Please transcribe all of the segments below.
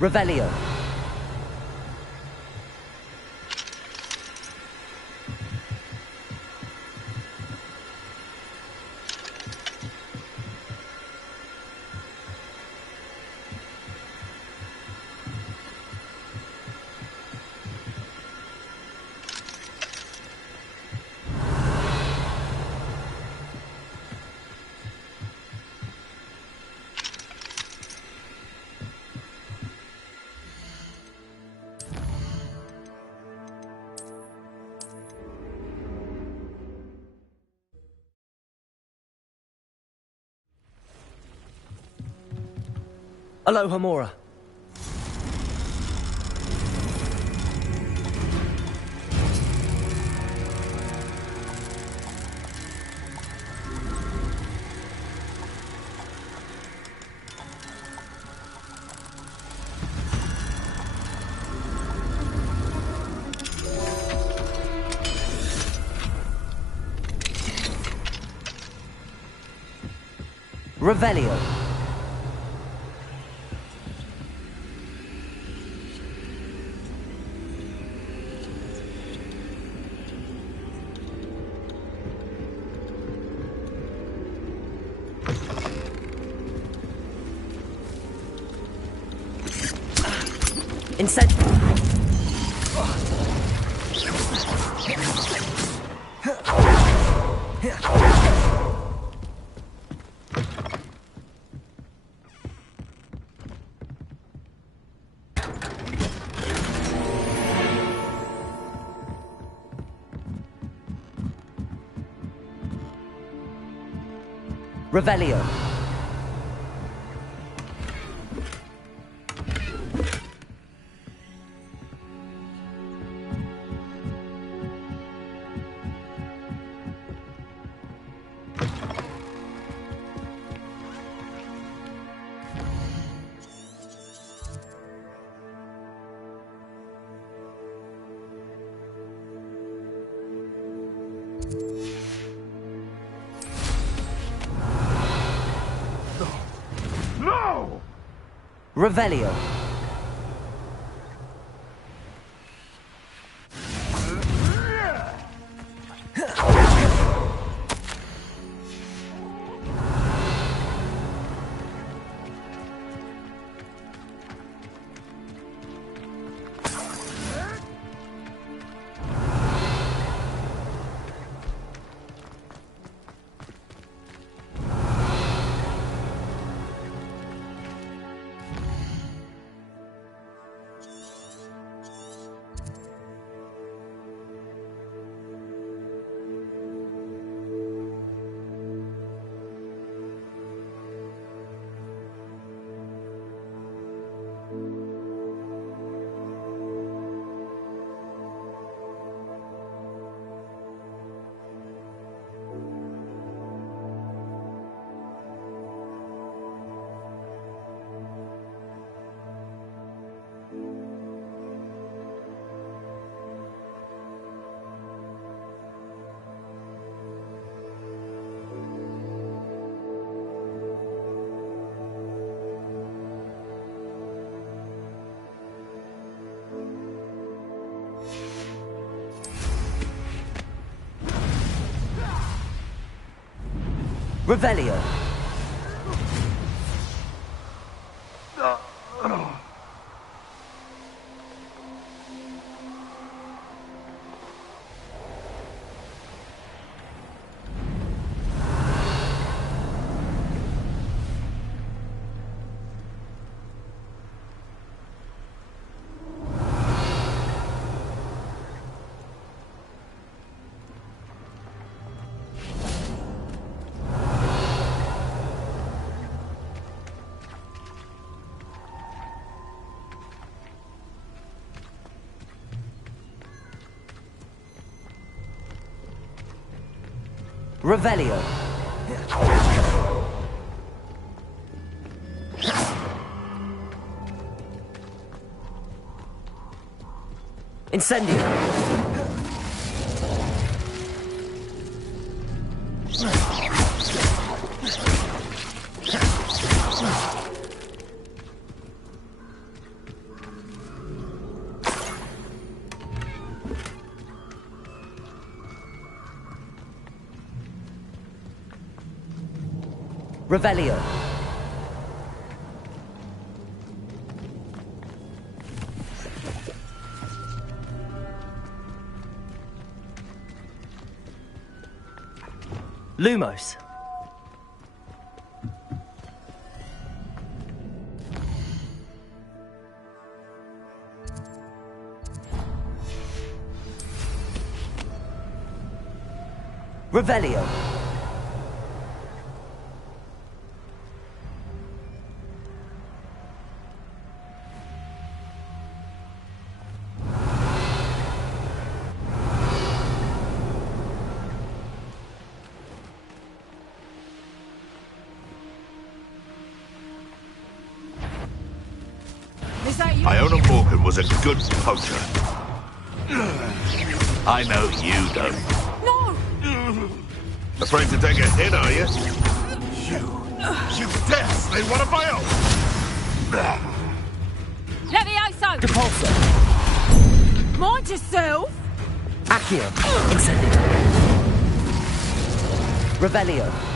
Revelio. Aloha Mora. Revelio. Incendiary. Revelio. No! Revelio. Revelio. Revelio. Incendio. Revelio. Lumos. Revelio. Iona Morgan was a good poker. I know you don't. No! Afraid to take a hit, are you? You dare slay one of my own! Levioso! Depulso. Mind yourself! Accio. Incendio. Revelio.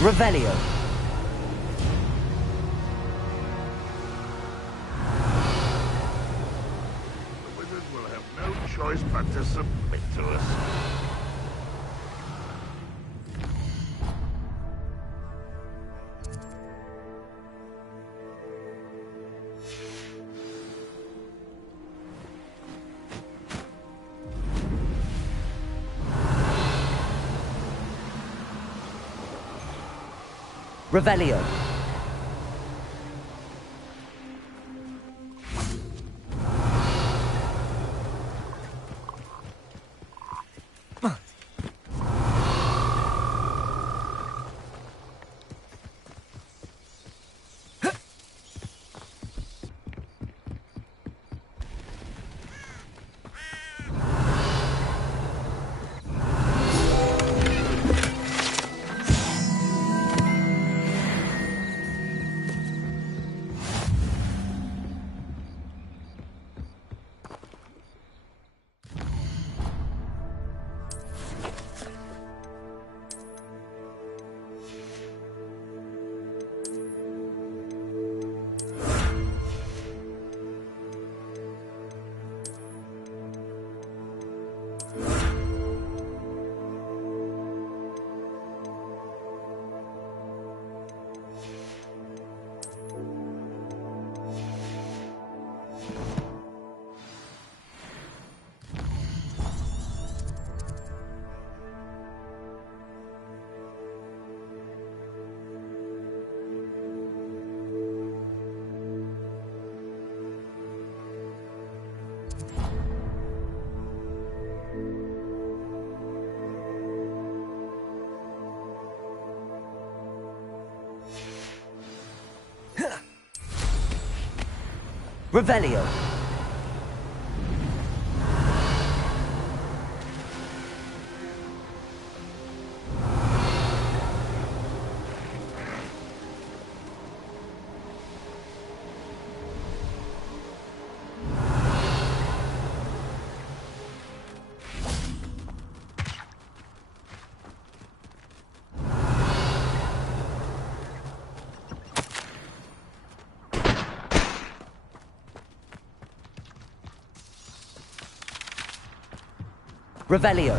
Revelio. The wizard will have no choice but to submit to us. Revelio. Revelio. Revelio.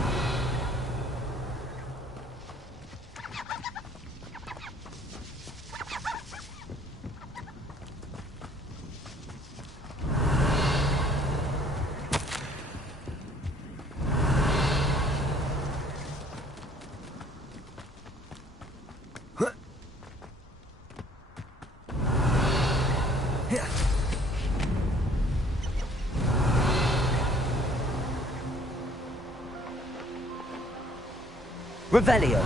Revelio.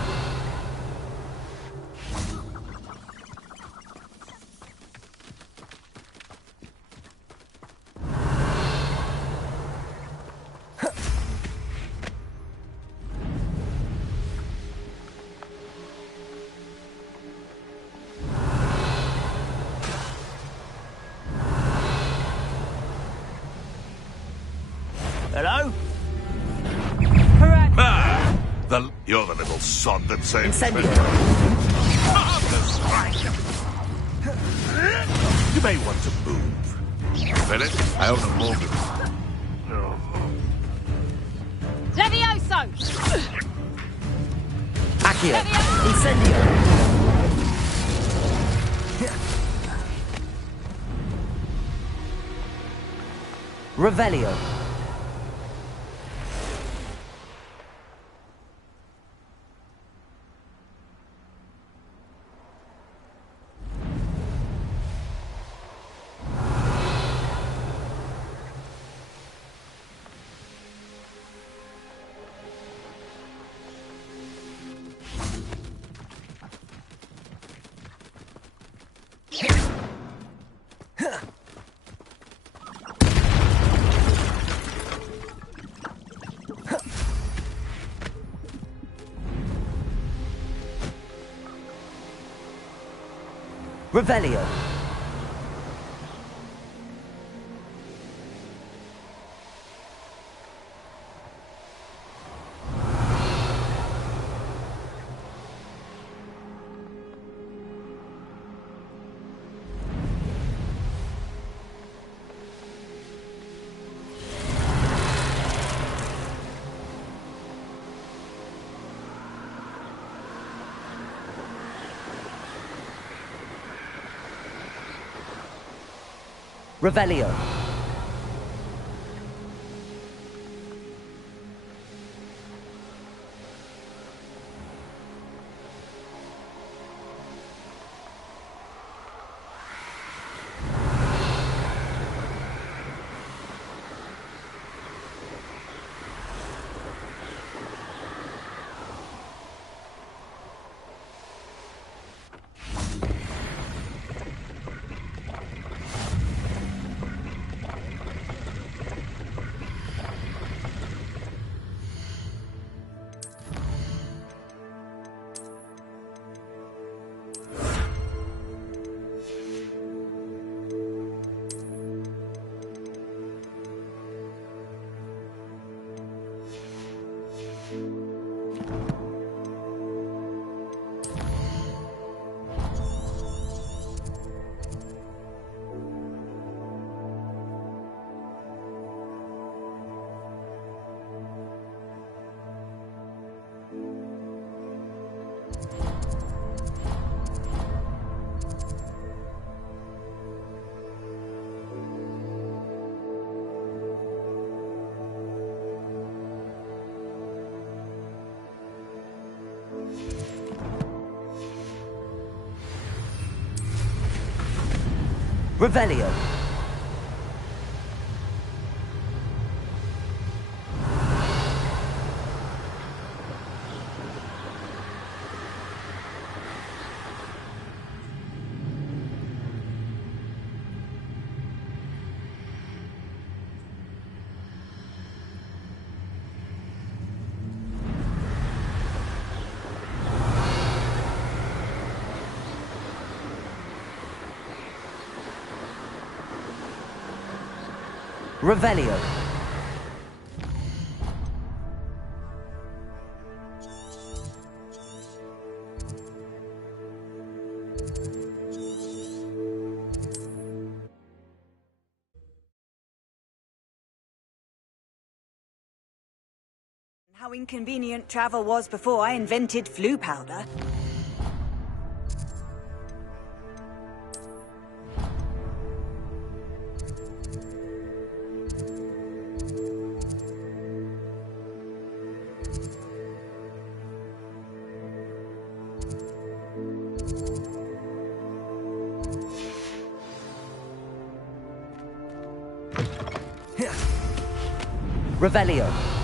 Hello? Correct. Ah! You're the little sod that saved Incendio. me. You may want to move. Philip, I own a mortgage. Levioso! Accio. Levioso! Incendio. Revelio. Revelio. Revelio. Revelio. Revelio. how inconvenient travel was before I invented flu powder. Revelio.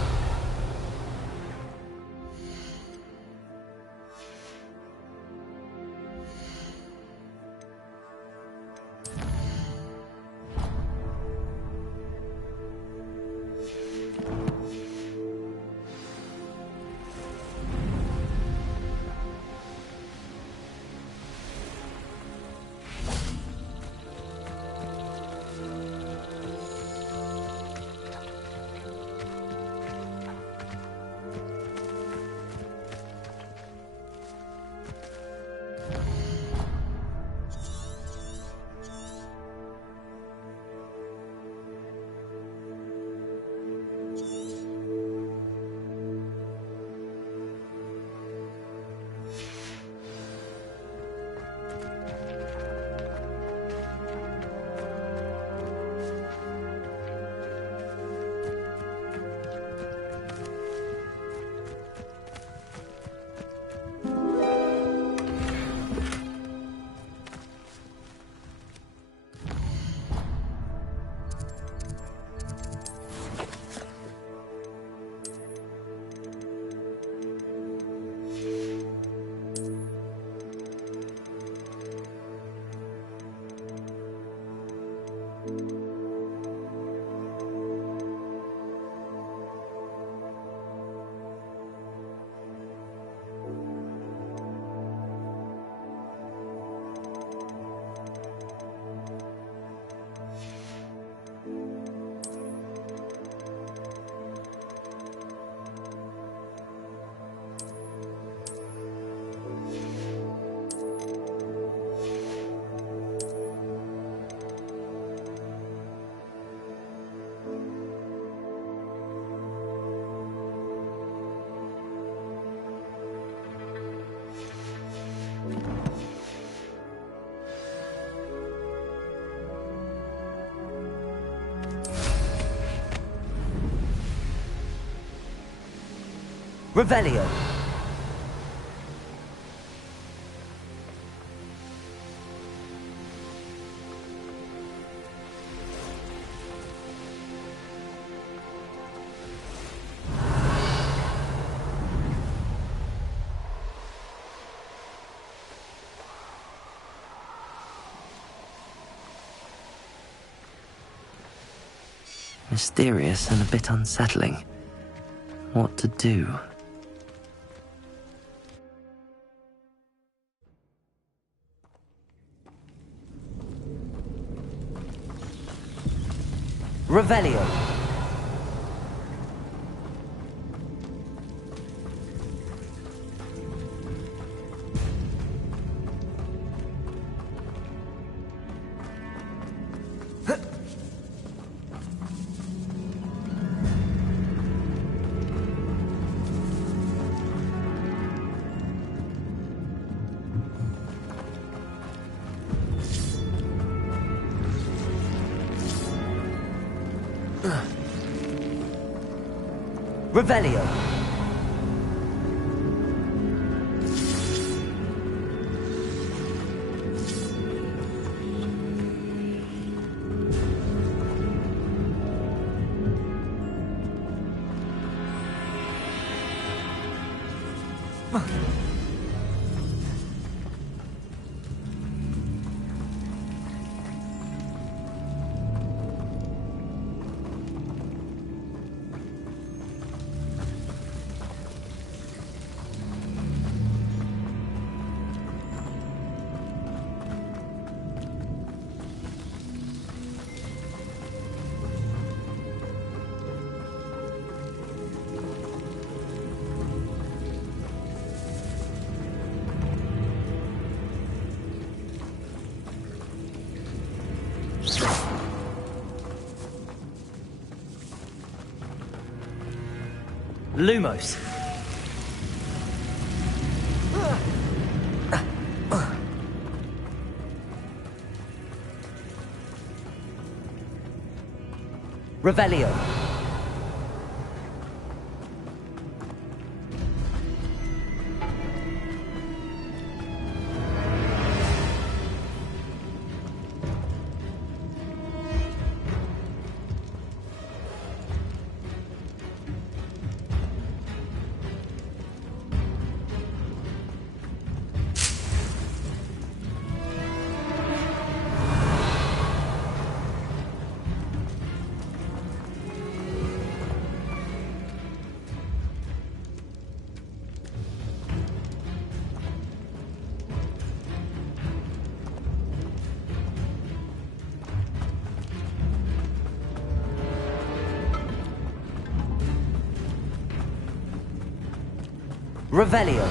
Revelio. Mysterious and a bit unsettling. What to do? Revelio. Revelio. Lumos. Revelio. Revelio.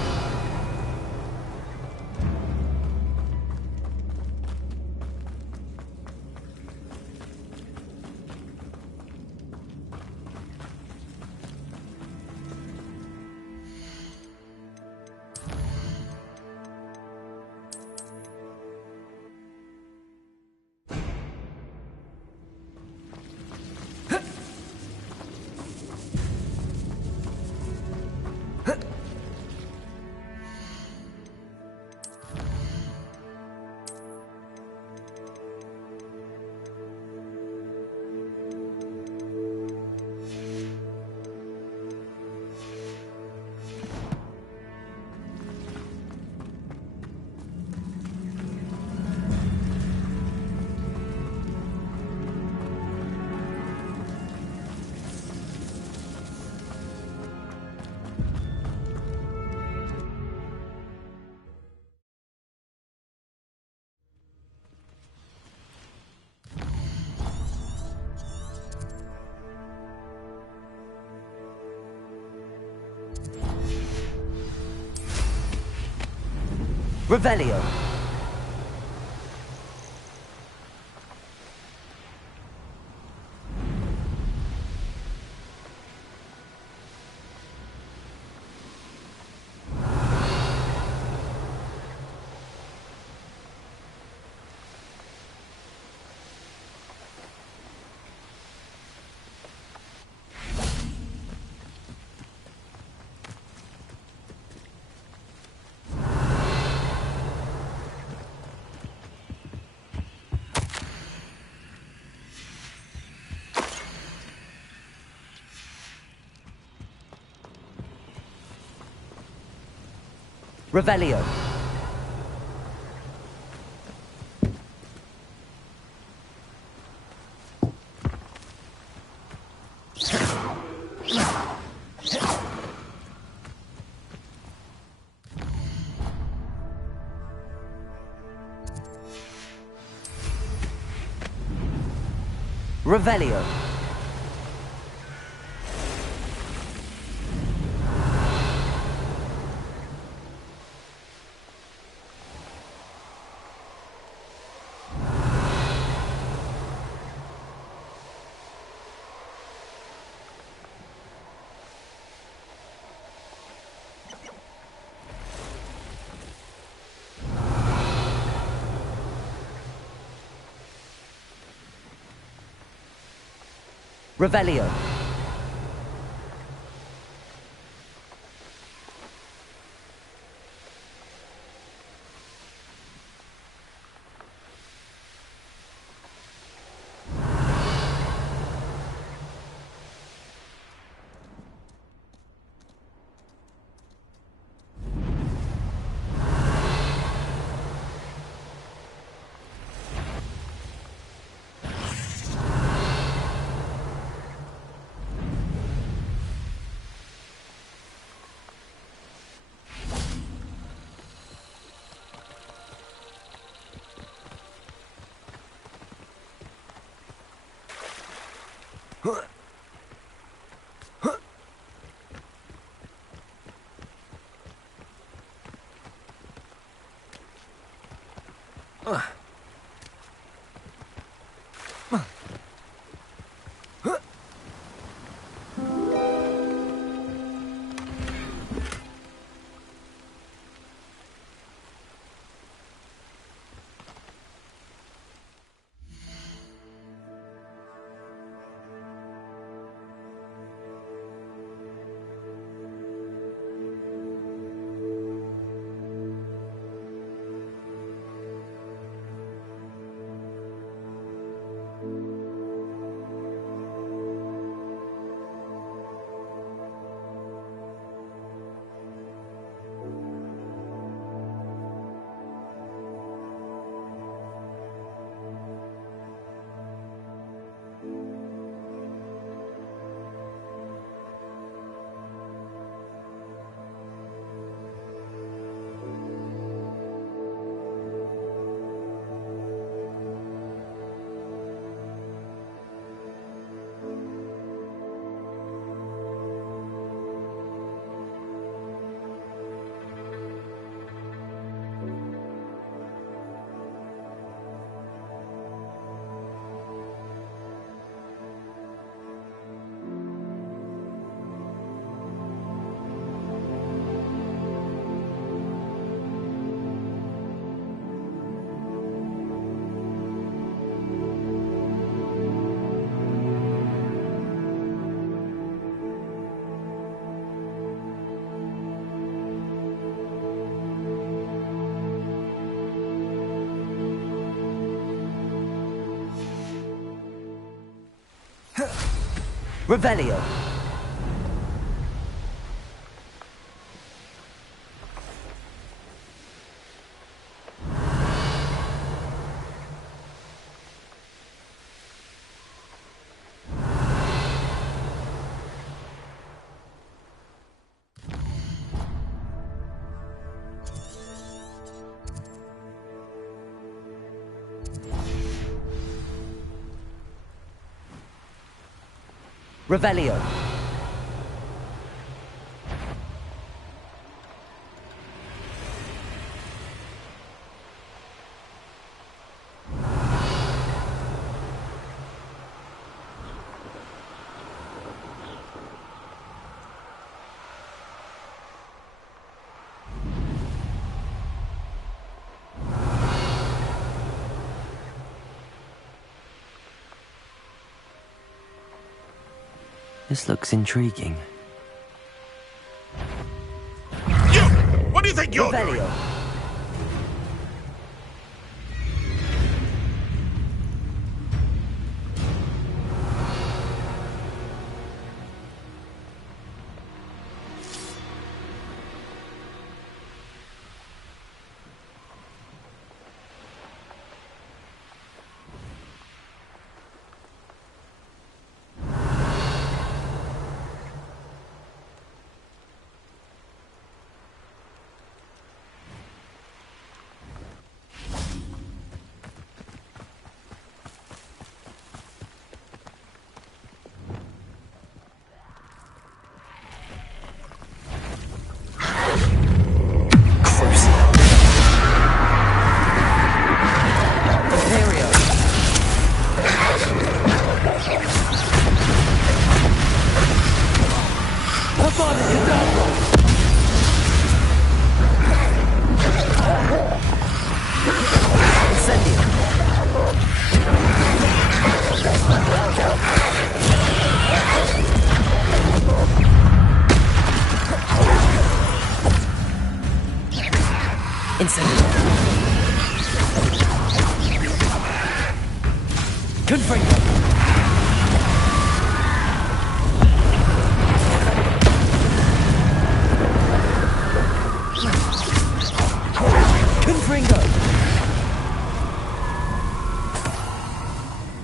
Revelio. Revelio. Revelio. Revelio. Revelio. Revelio. This looks intriguing. You! What do you think you're doing? Revelio.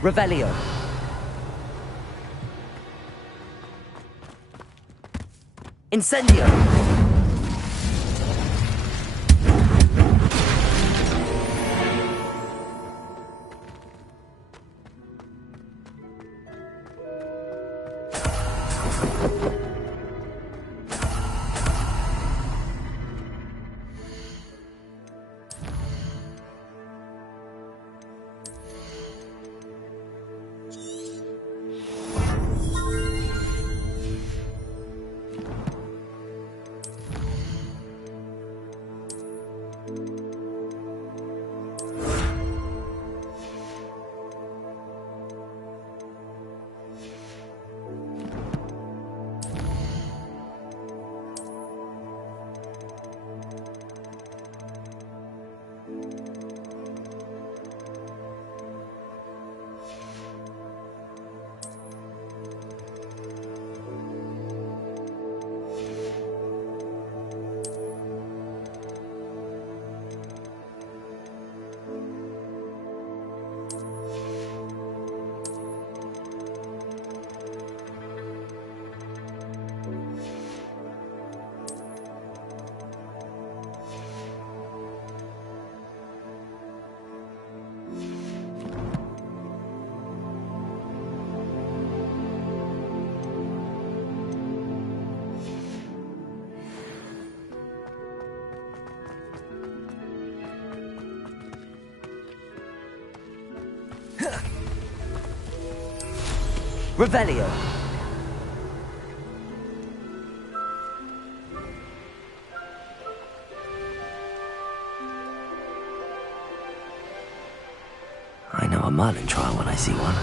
Revelio. Incendio. Revelio. I know a Merlin trial when I see one.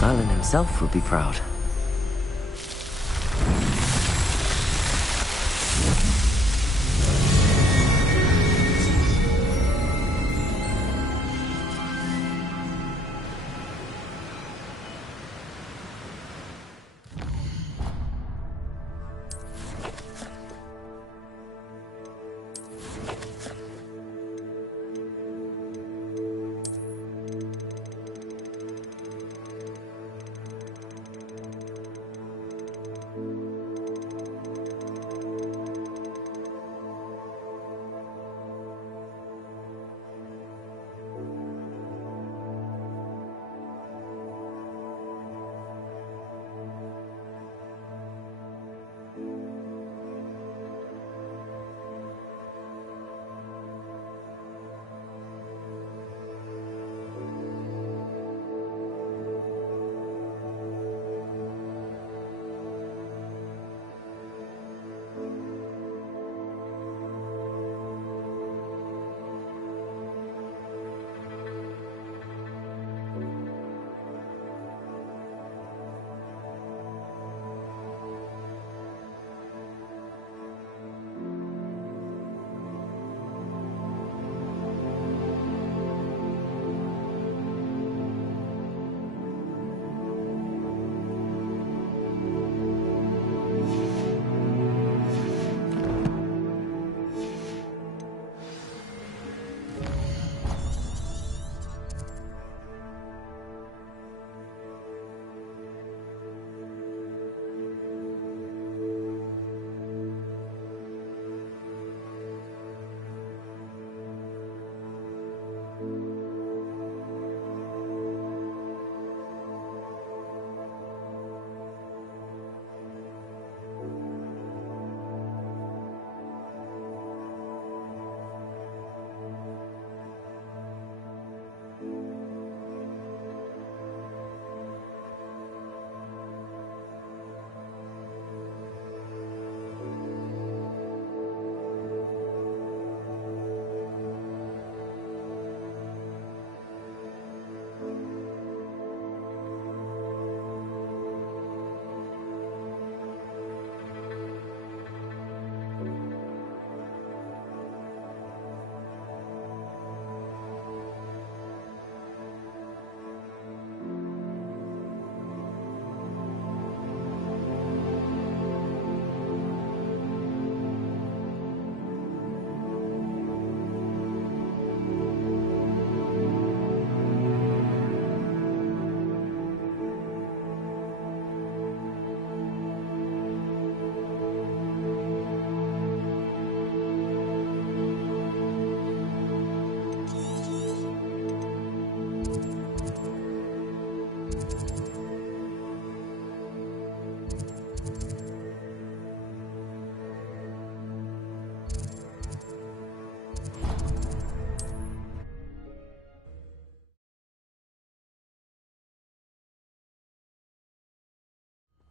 Merlin himself would be proud.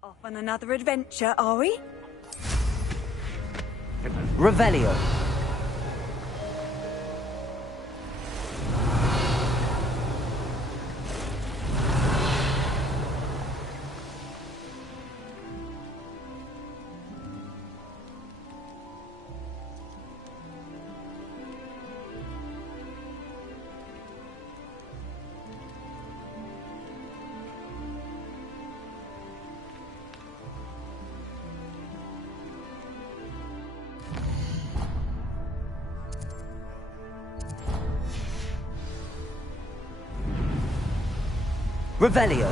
Off on another adventure, are we? Revelio. Revelio.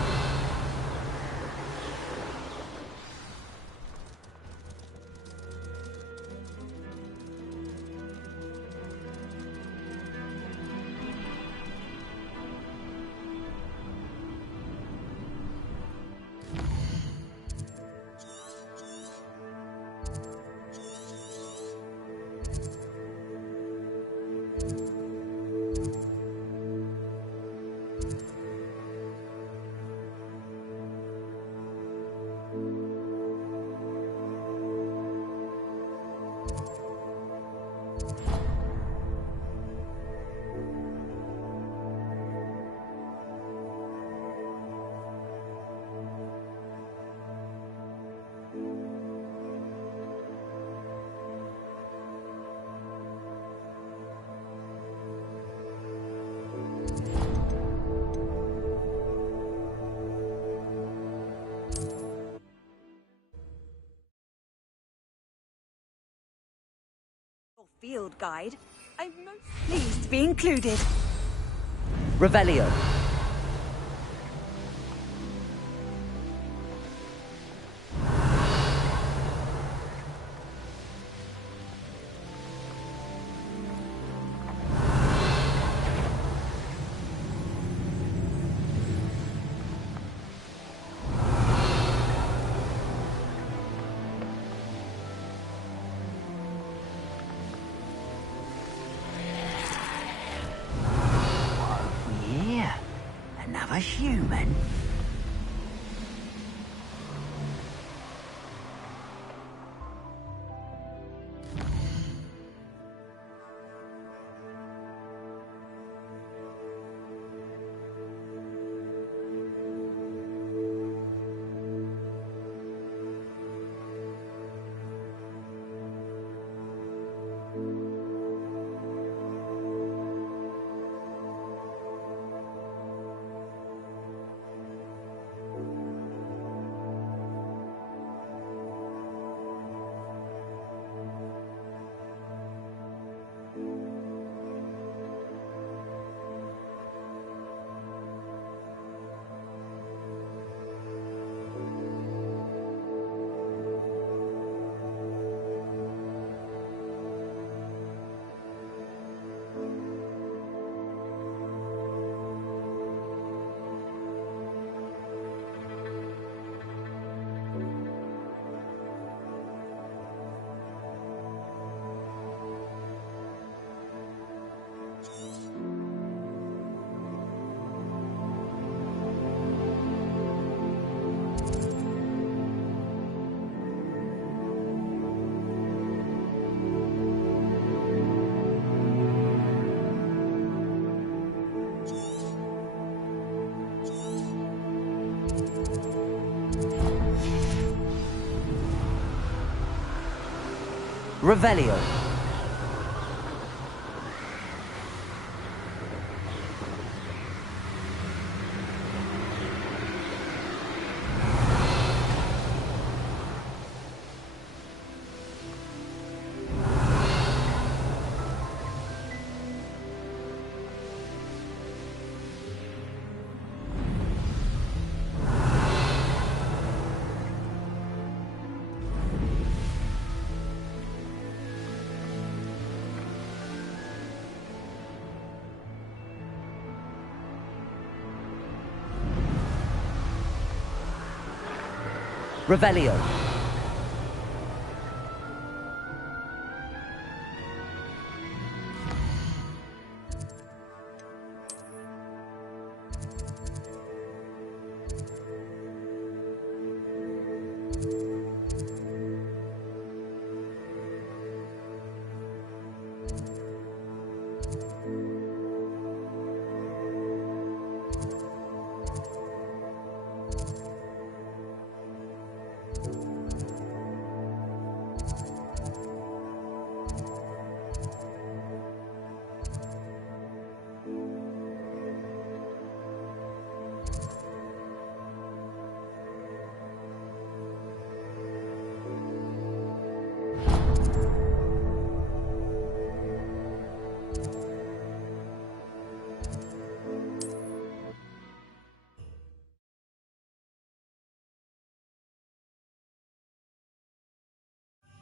field guide. I'm most pleased to be included. Revelio. A human? Revelio. Revelio.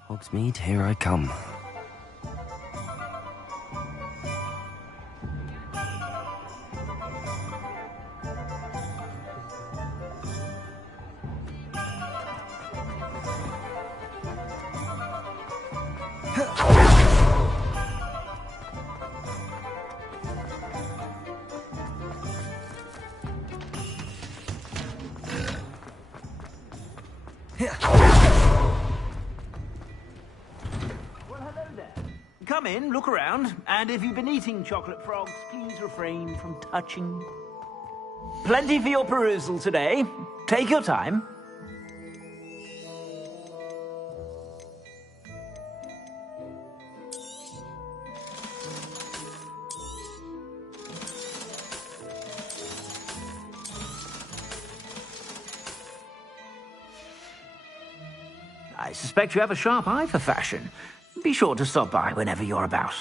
Hogsmeade, here I come. Come in, look around, and if you've been eating chocolate frogs, please refrain from touching. Plenty for your perusal today. Take your time. I suspect you have a sharp eye for fashion. Be sure to stop by whenever you're about.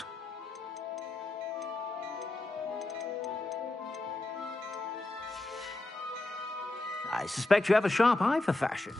I suspect you have a sharp eye for fashion.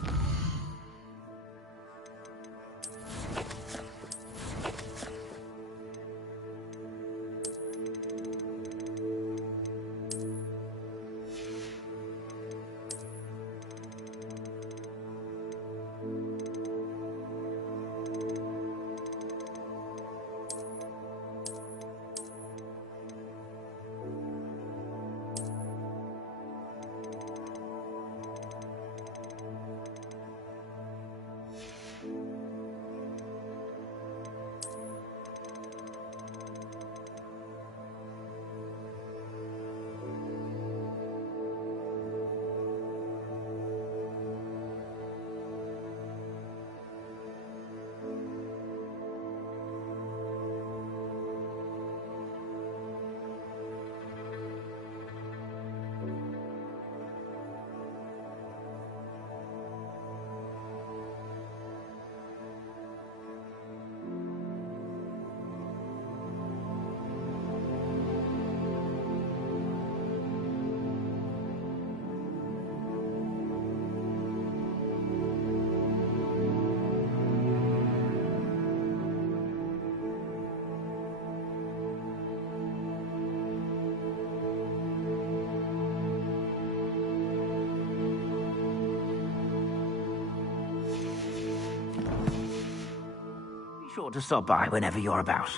Be sure to stop by whenever you're about.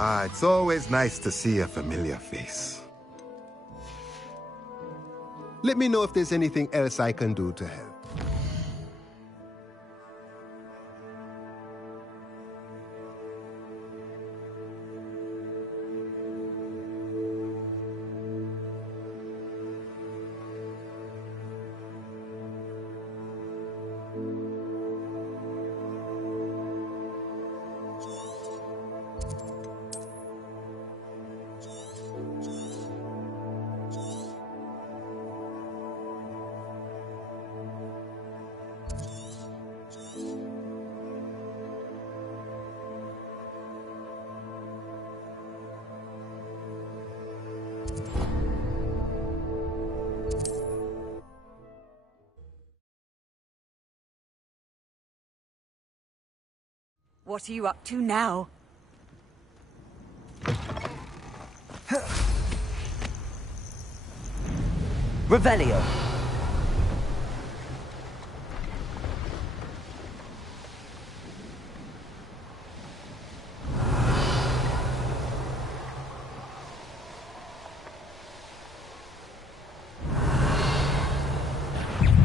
Ah, it's always nice to see a familiar face. Let me know if there's anything else I can do to help. What are you up to now? Revelio.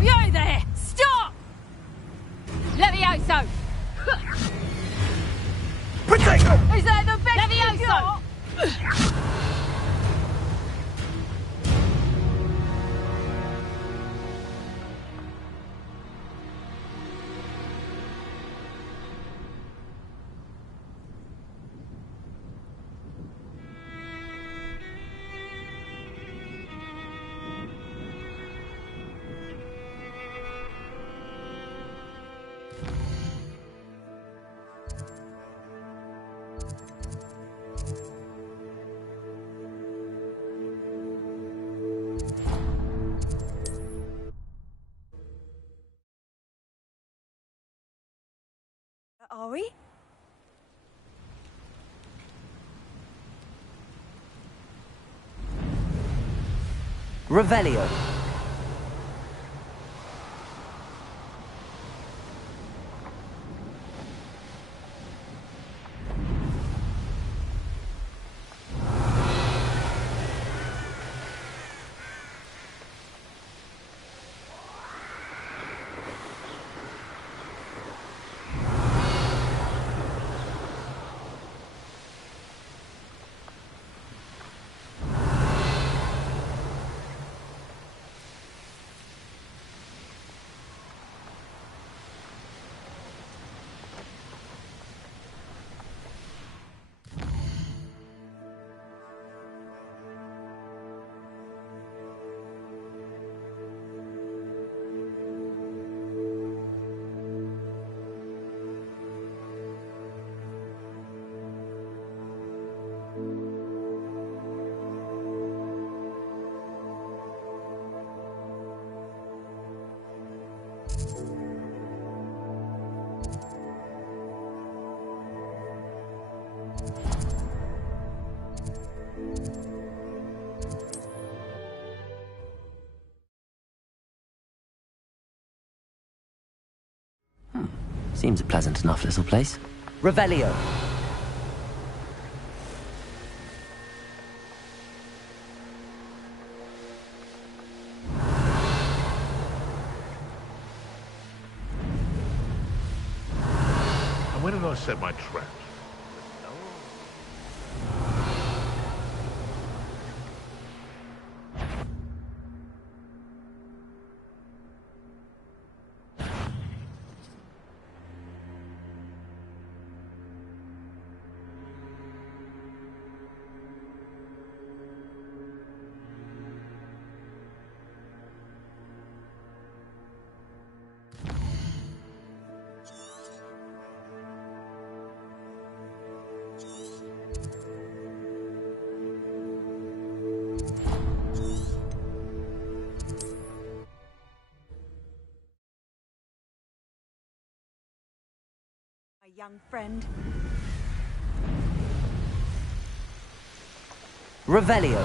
You there! Stop! Levioso! Is that the best Levioso! Are we? Revelio. Seems a pleasant enough little place. Revelio. And where did I set my traps? My young friend. Revelio.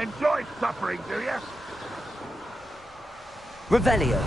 Enjoy suffering, do you? Revelio.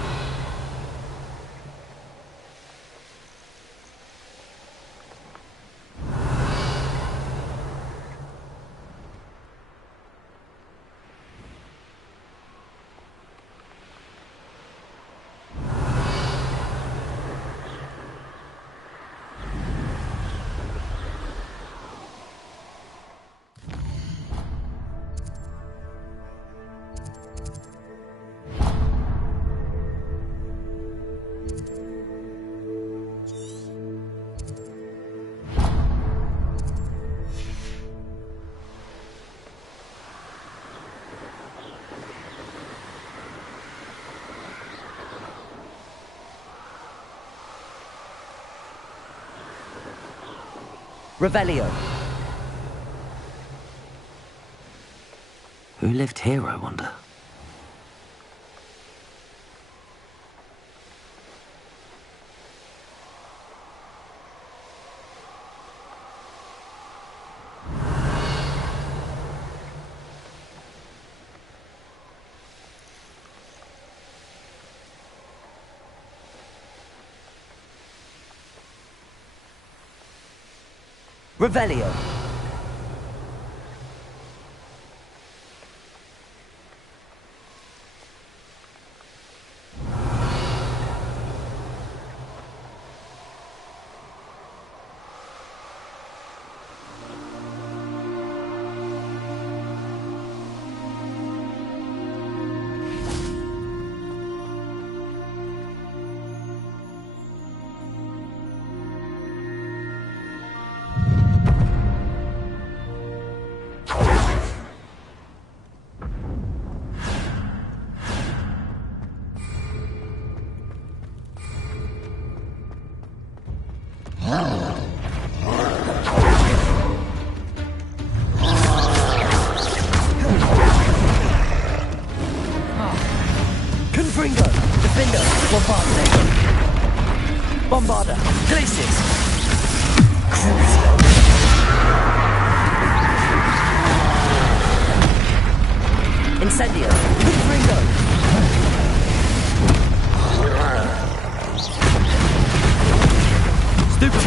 Revelio. Who lived here, I wonder? Revelio. Confringo. Defender. Bombarde. Bombarda. Glacius. Incendio. Confringo. Stupid.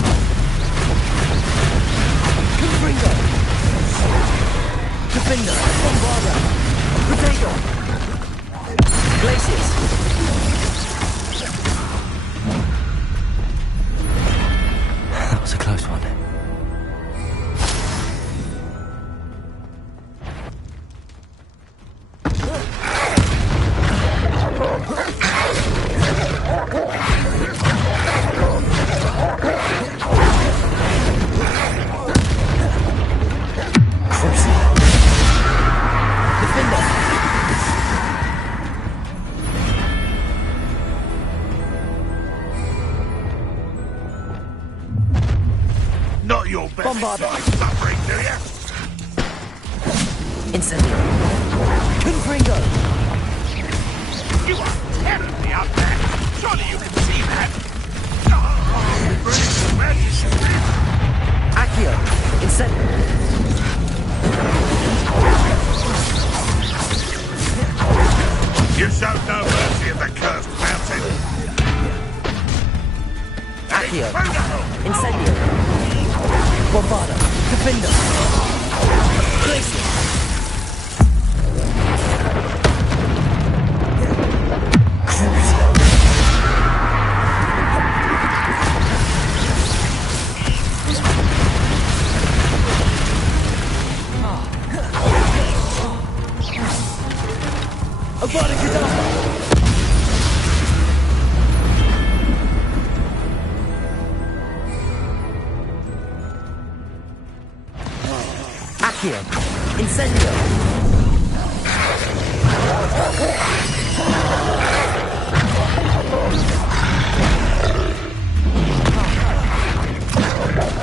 Confringo. Defender. Bombarda. Potato. Glacius. That was a close one. Not your best Bombarda. side suffering, do you? Incendio. Confringo. You are terribly out there. Surely you can see that. Oh, burning majesty. Accio. Incendio. You showed no mercy at the cursed mountain. Accio. Incendio. Bombarda. Defendo. Glacier. Avada Kedavra! Accio! Incendio!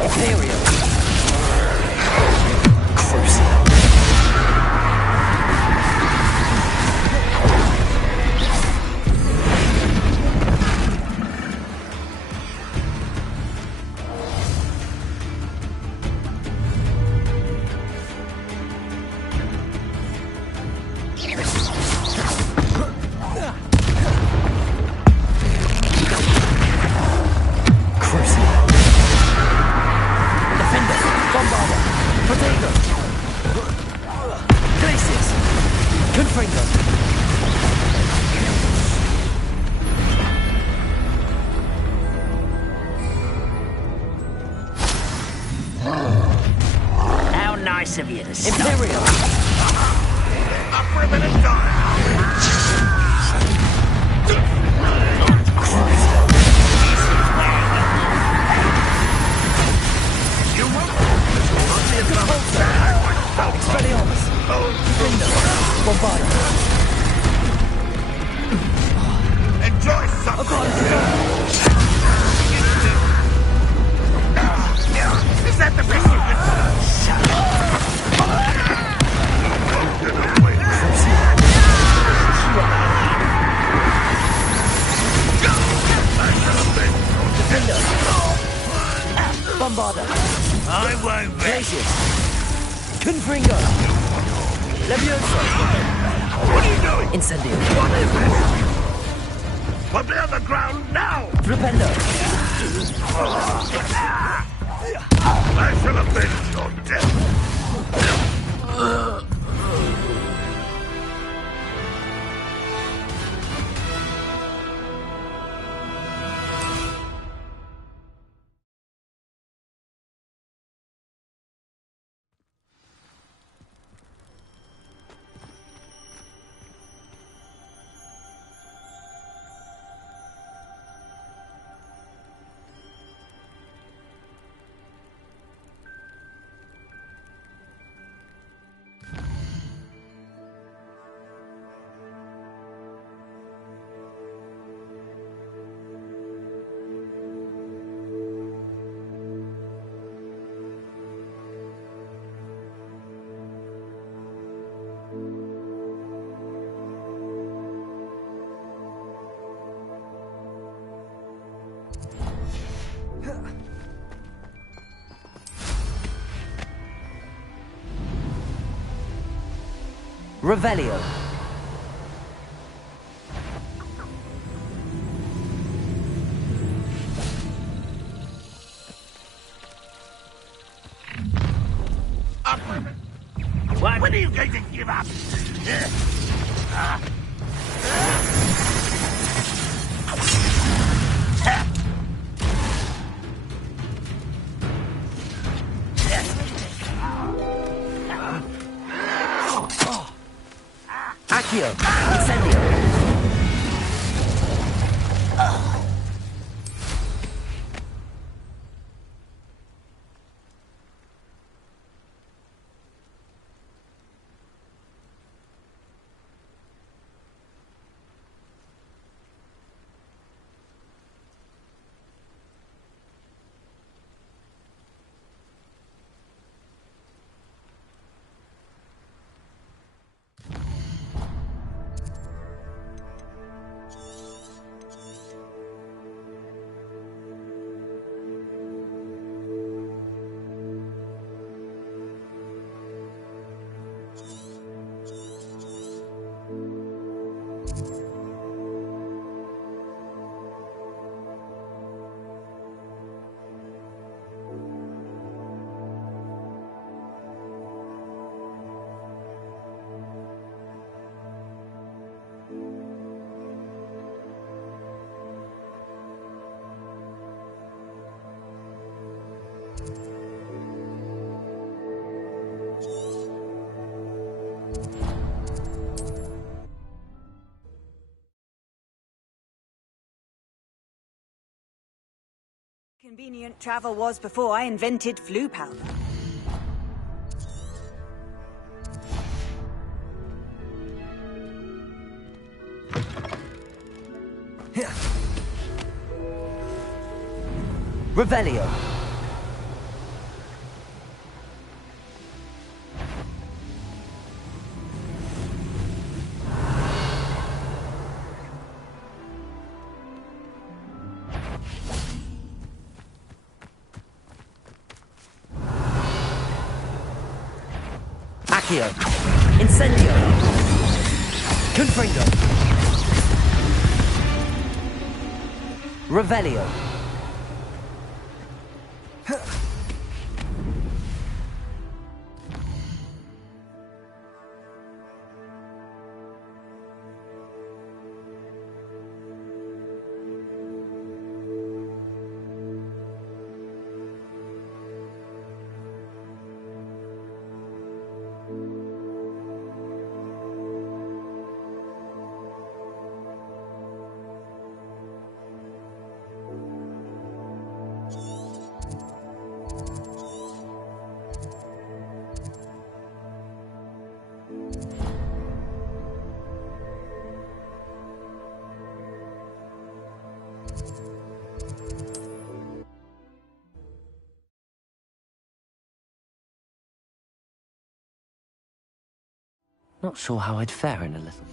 Imperial! Crucial! How nice of you to stop. Imperial! Up for a minute, die. You won't. Expelliarmus! Defendo! Bombarda! Enjoy something. Is that the best you can do? Defendo! Bombarda! I won't bet. Glacius! Confringo! Levioso! What are you doing? Incendio! What is this? Put me on the ground now! Flipendo! I shall avenge your death. Revelio! Up. What? When are you going to give up? Accio! Incendio! Convenient travel was before I invented flu powder. Revelio. Accio. Incendio. Confringo. Revelio. Not sure how I'd fare in a little.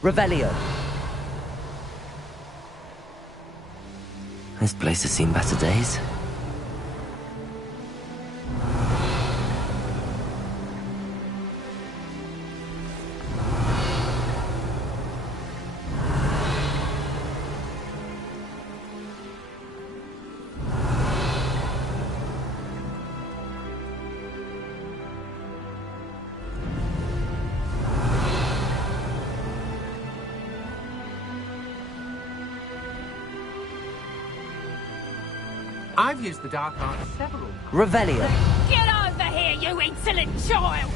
Revelio. This place has seen better days. I've used the dark arts several times. Revelio. Get over here, you insolent child!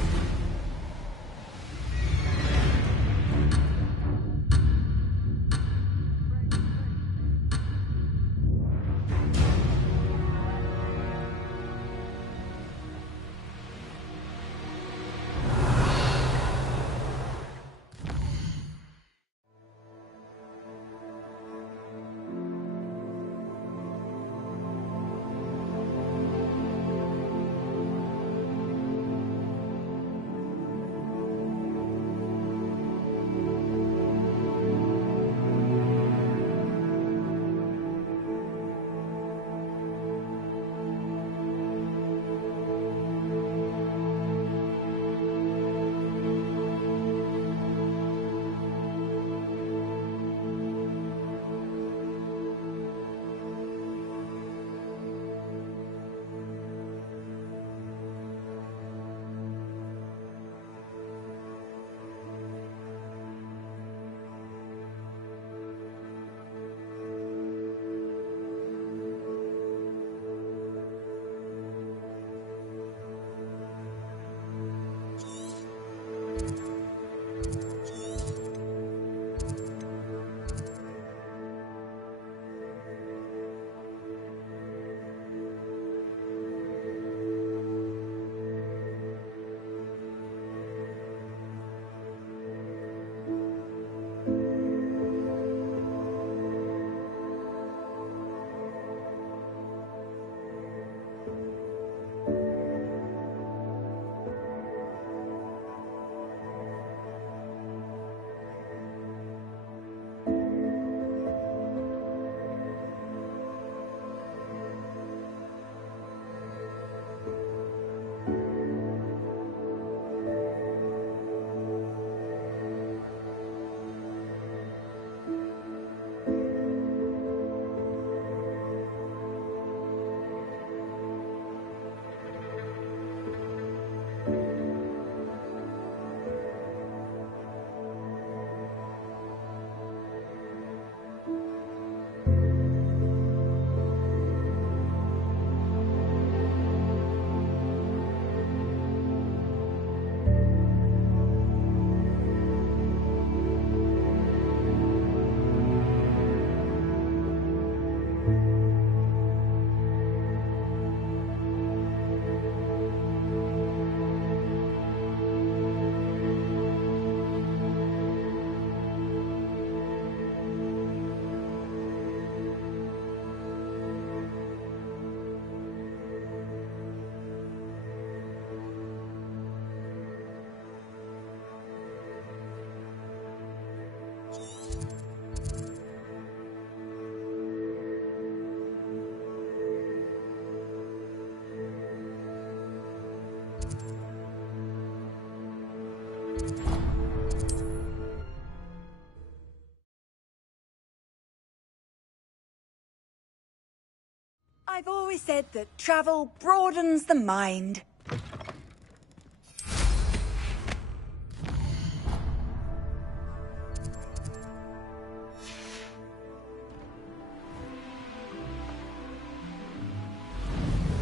I've always said that travel broadens the mind.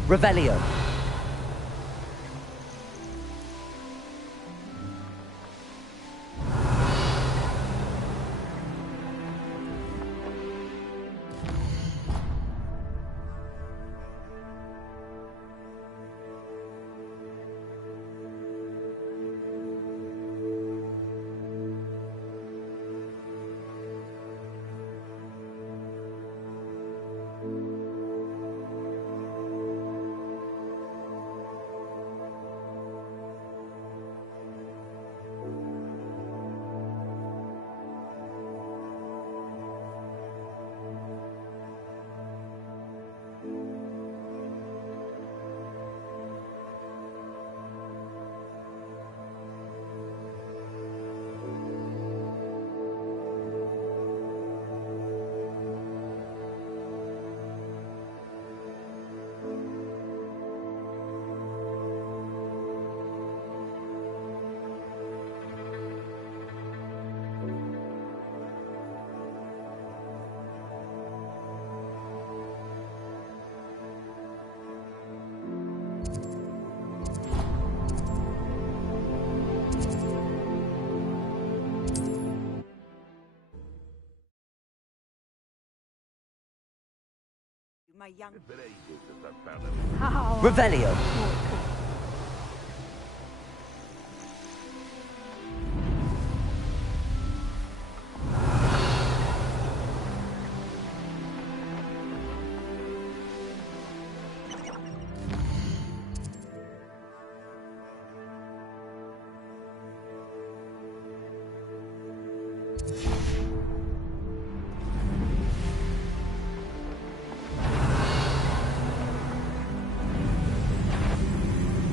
Revelio. My young... Revelio.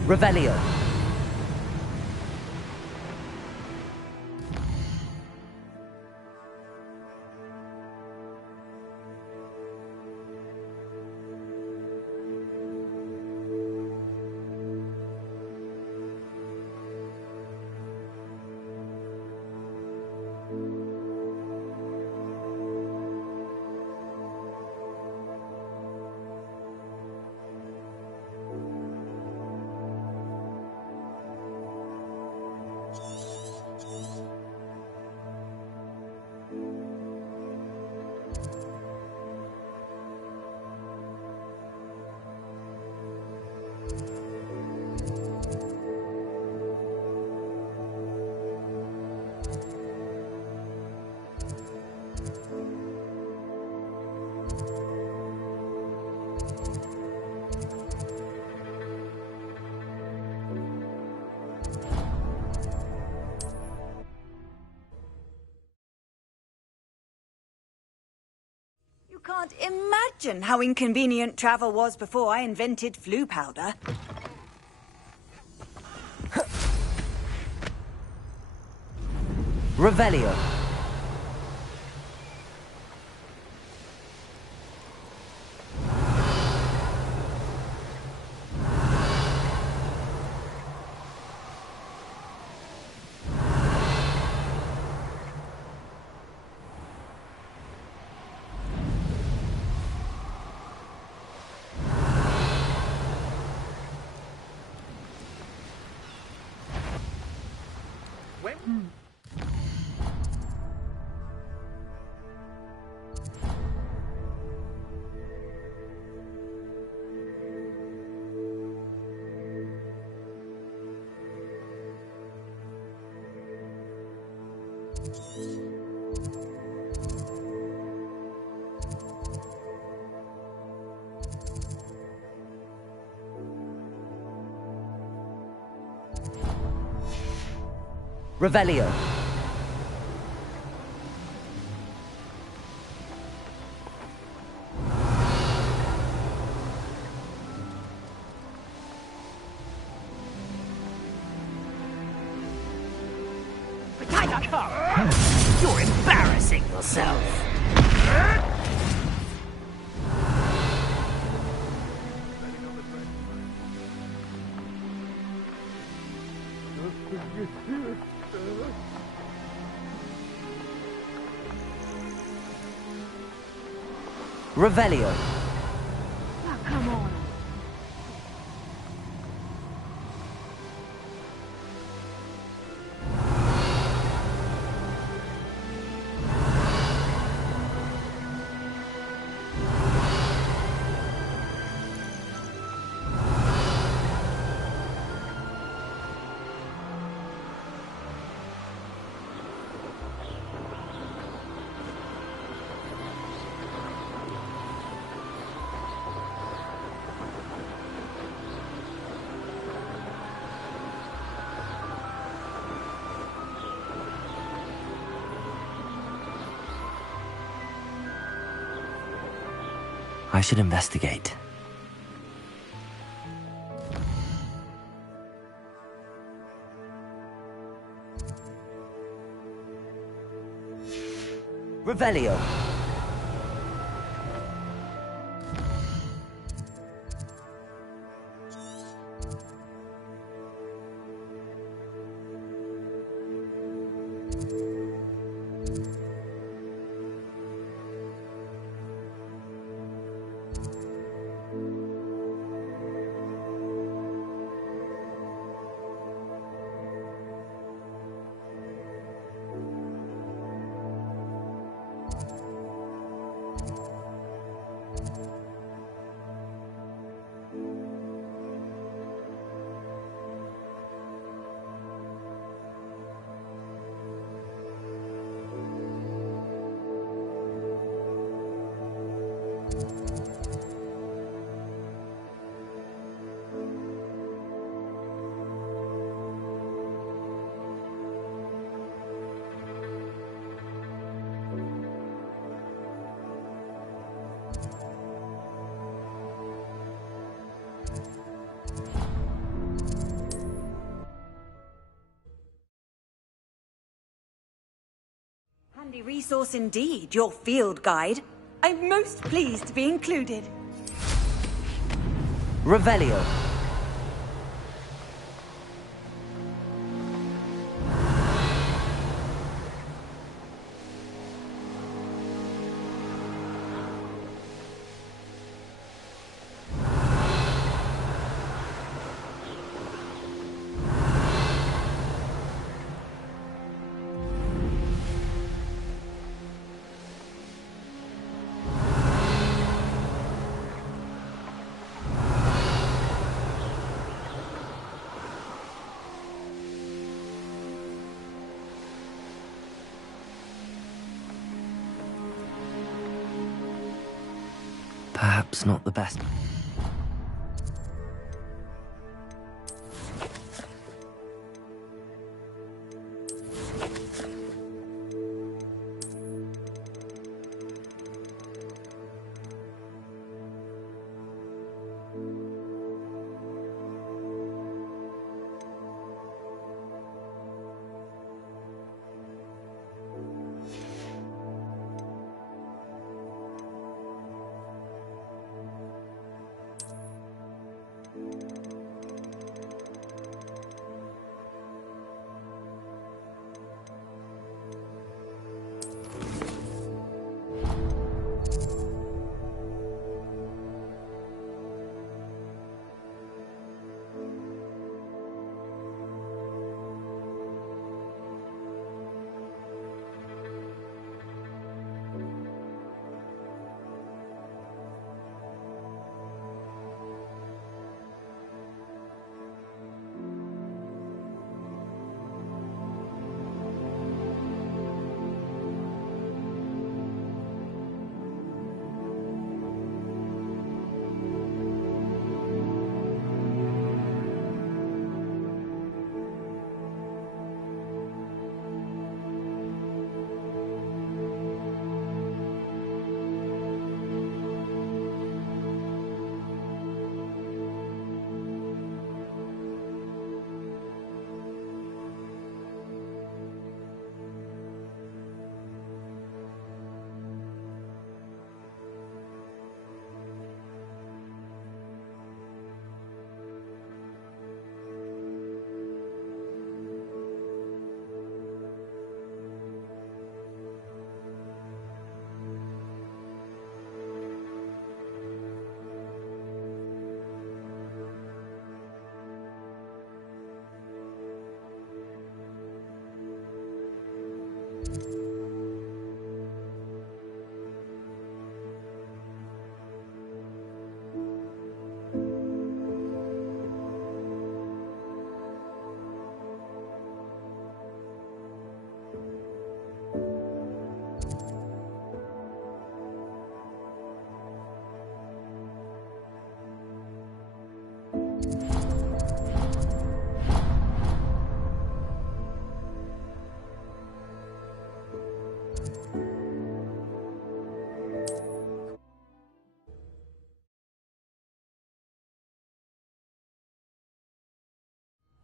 Revelio. You can't imagine how inconvenient travel was before I invented flu powder. Revelio. Revelio. You're embarrassing yourself. Revelio. Oh, come on. I should investigate. Revelio. Handy resource indeed, your field guide. I'm most pleased to be included. Revelio. Perhaps not the best.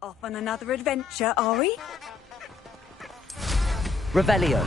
Off on another adventure, are we? Revelio.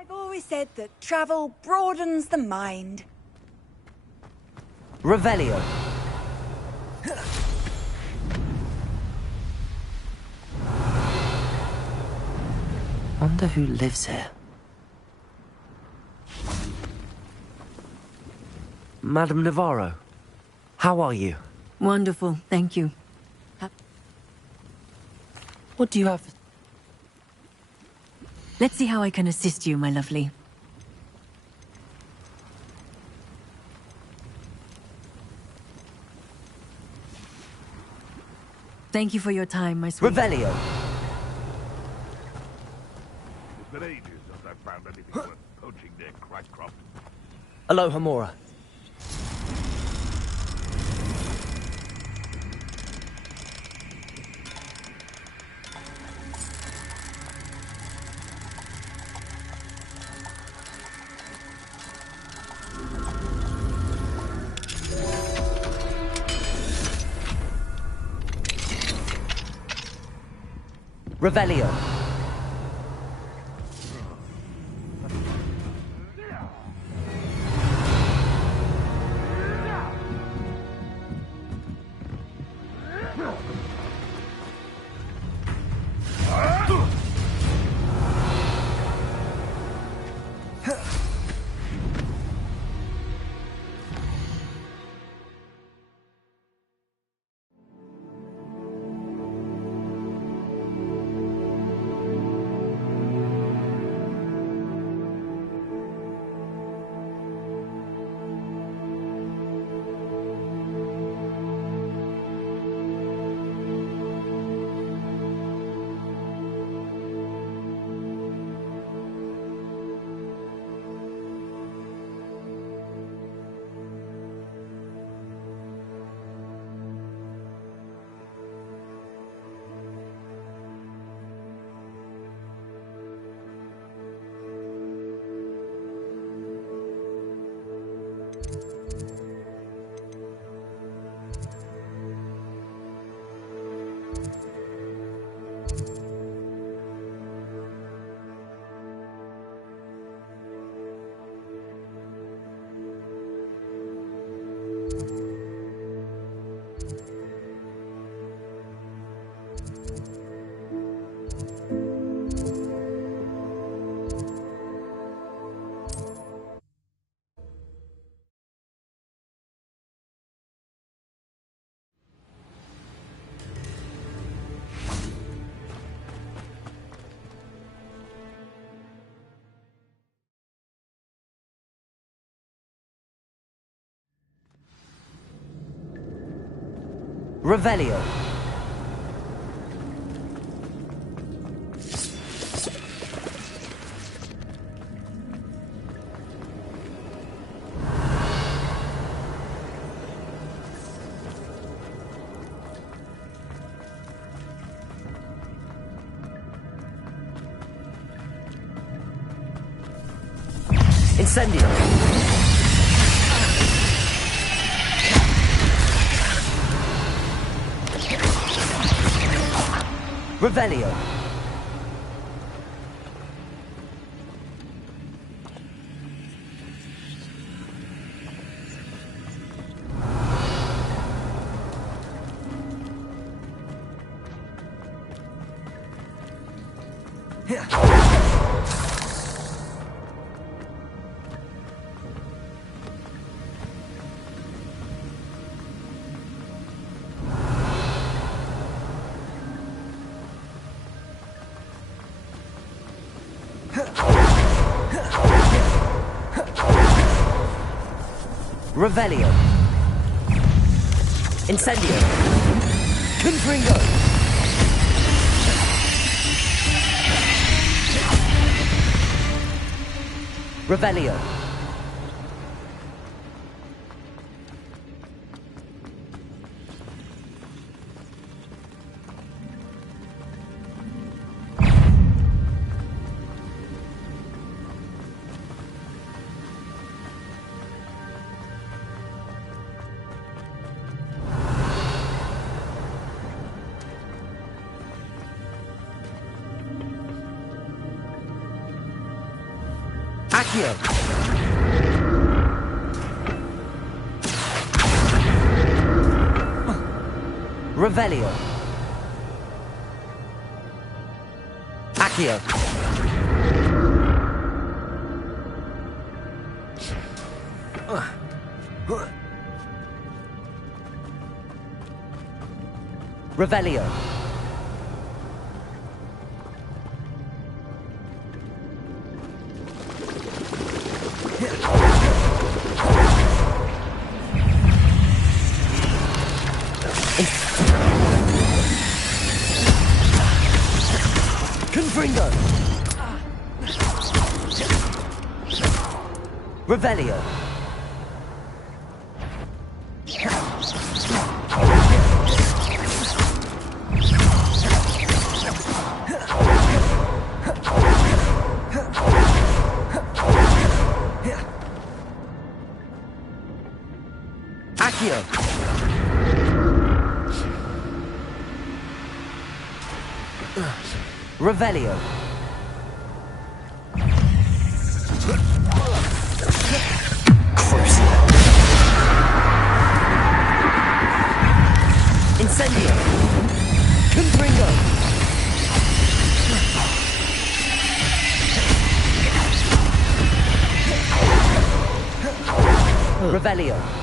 I've always said that travel broadens the mind. Revelio. Wonder who lives here. Madame Navarro, how are you? Wonderful, thank you. What do you have? Let's see how I can assist you, my lovely. Thank you for your time, my sweet. Revelio. It's been ages since I've found anything worth poaching near Crackcroft. Aloha Mora. Revelio. Revelio. Incendio. Revelio. Revelio. Incendio. Confringo. Revelio. Accio. Revelio. Accio. Revelio. Confringo. Revelio. Accio. Revelio. Incendio. Confringo. Revelio.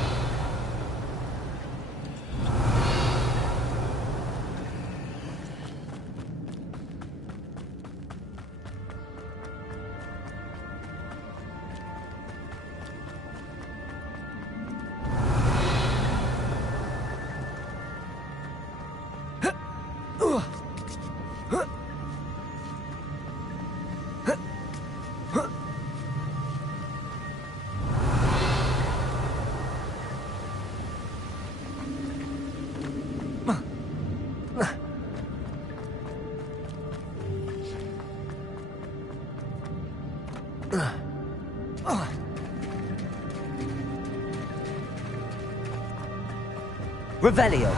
Revelio.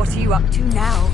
What are you up to now?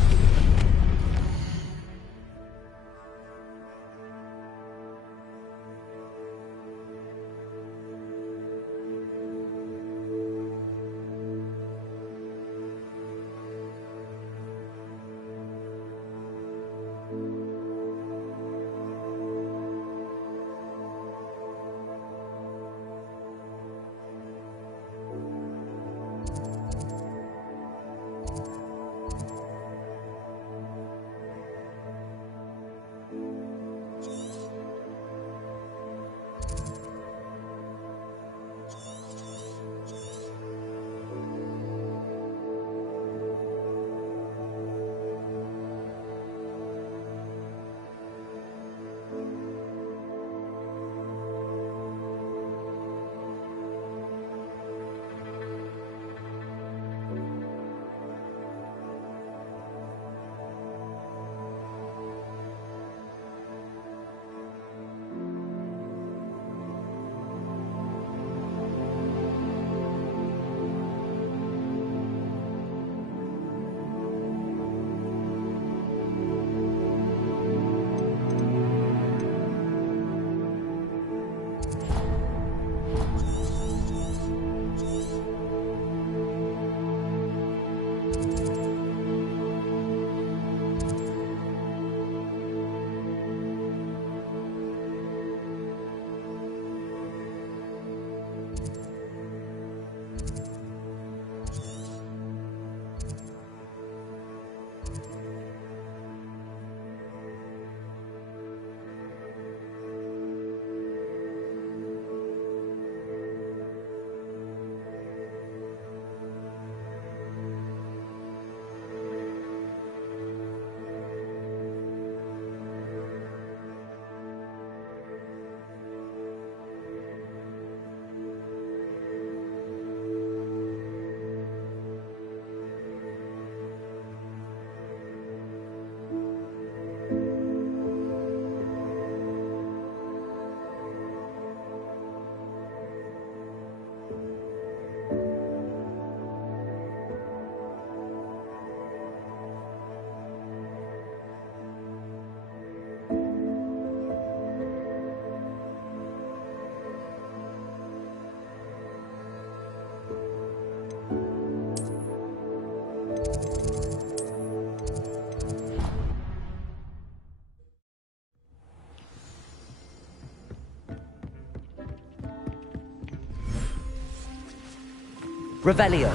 Revelio.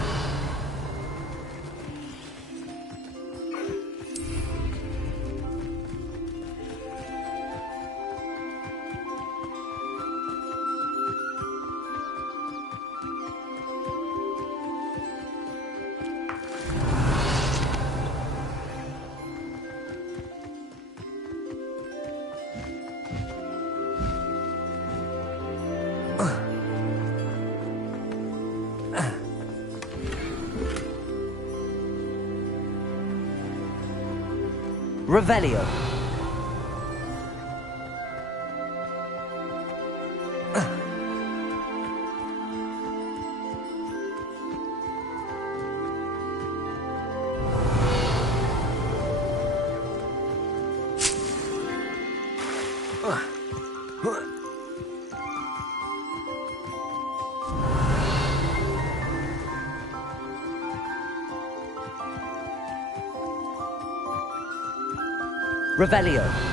Revelio. Revelio.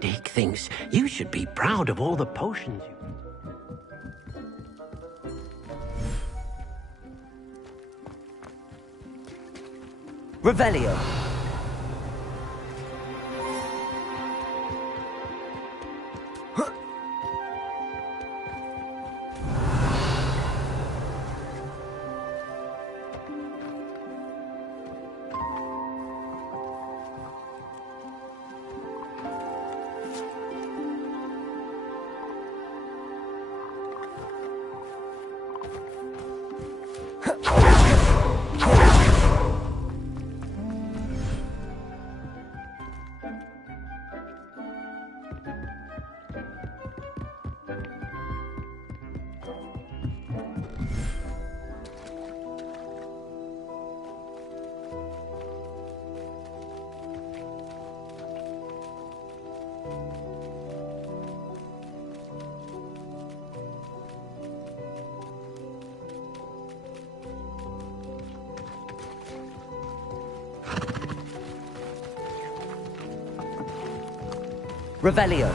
Dick thinks you should be proud of all the potions you... Revelio. Revelio.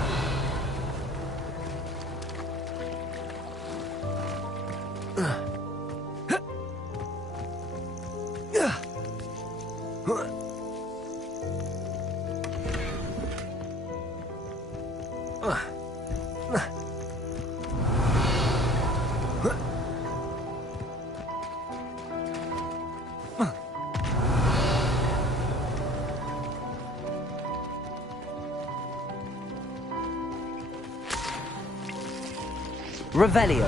Revelio.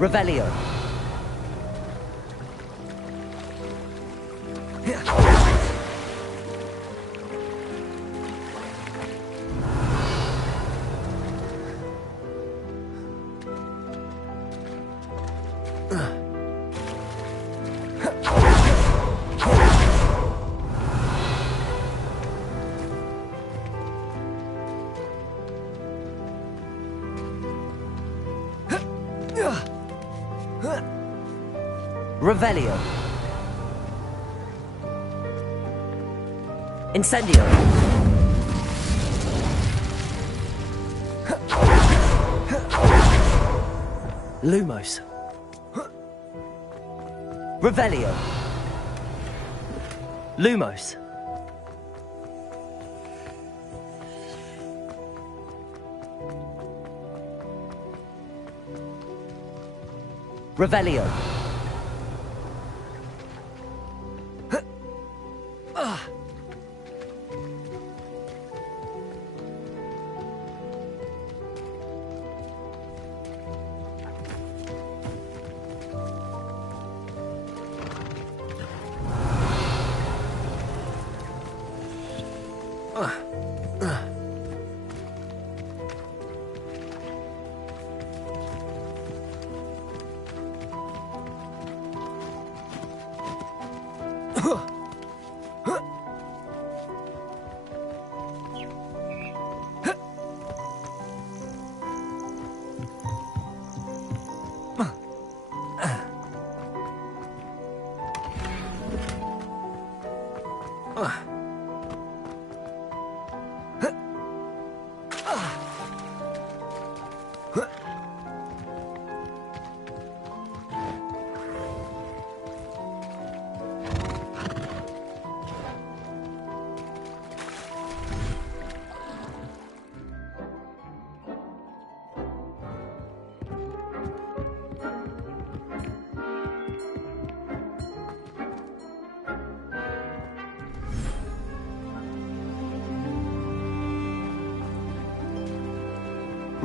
Revelio. Revelio. Incendio. Lumos. Revelio. Lumos. Revelio.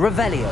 Revelio.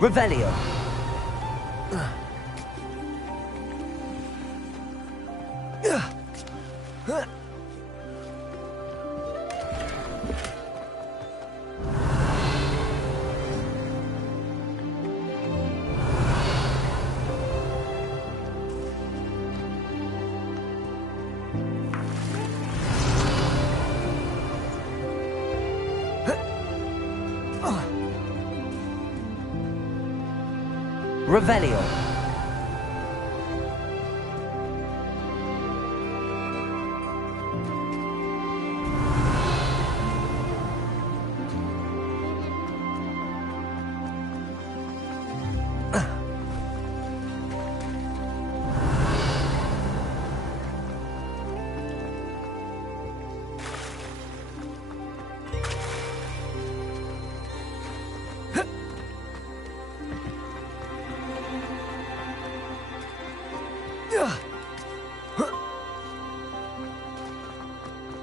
Revelio. Revelio.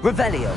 Revelio.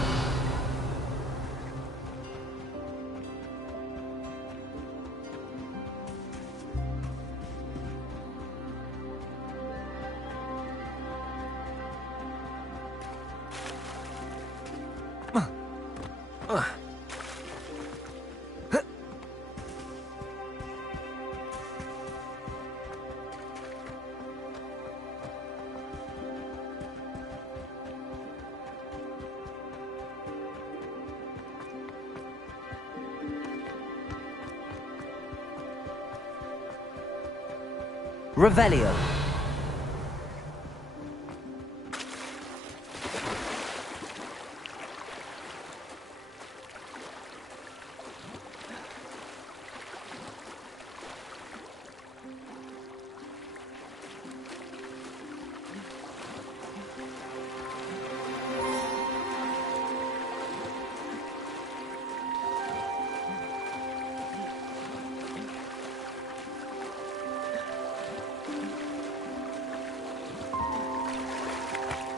Revelio.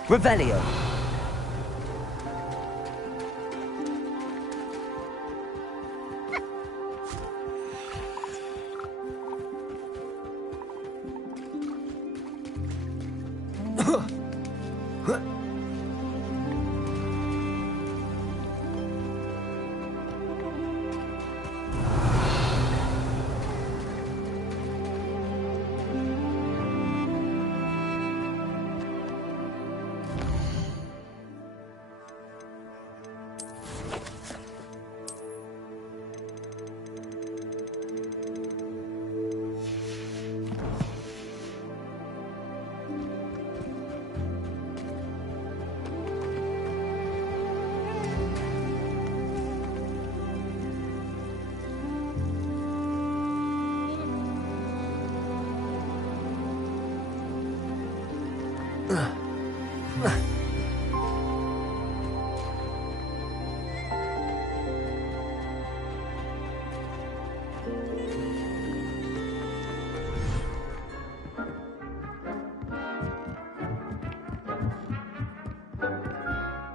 Revelio.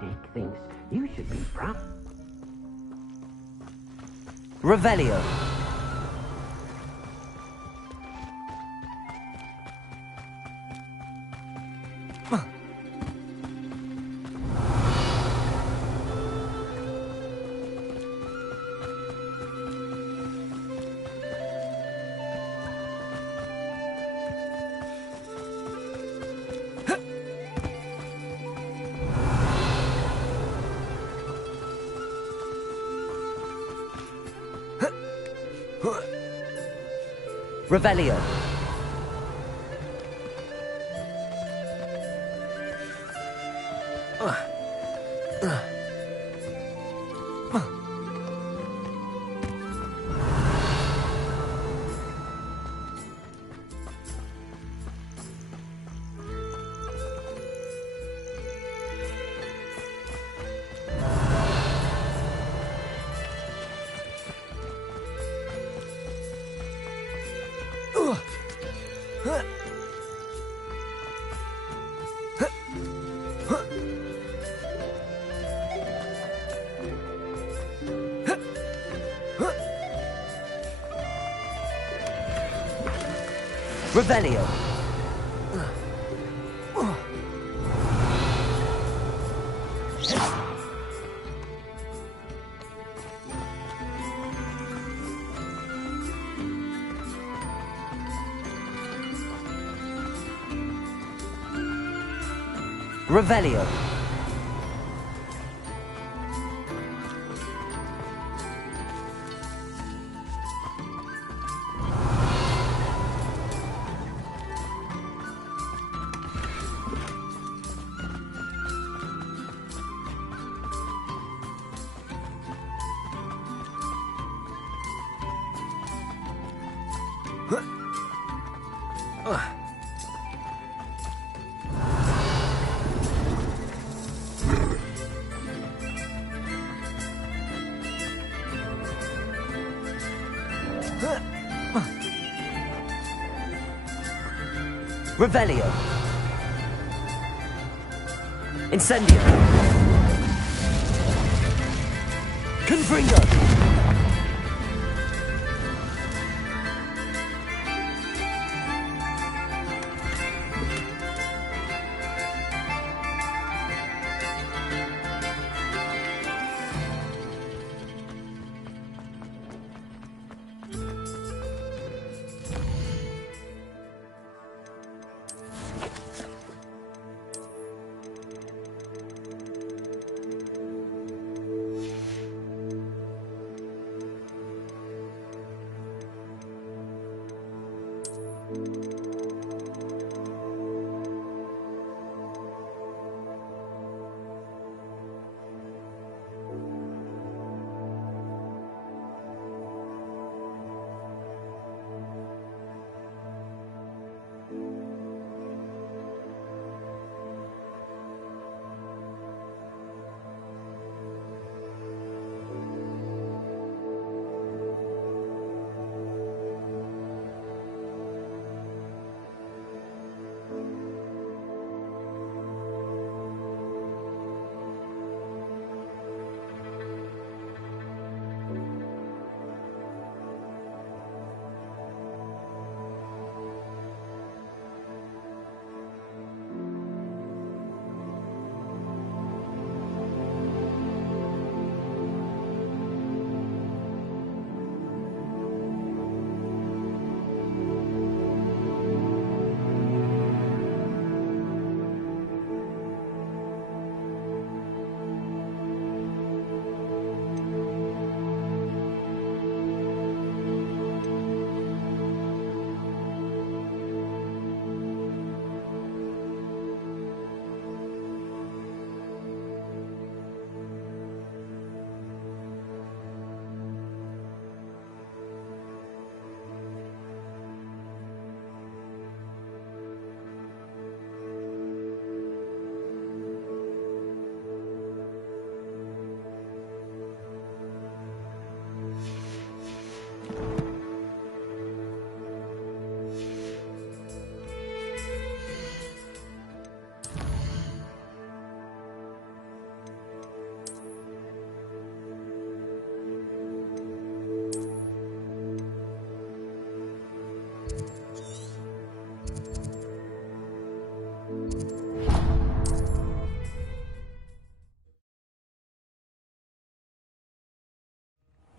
Dick thinks you should be proud. Revelio. Revelio. Revelio. Revelio. Revelio. Incendio. Confringo.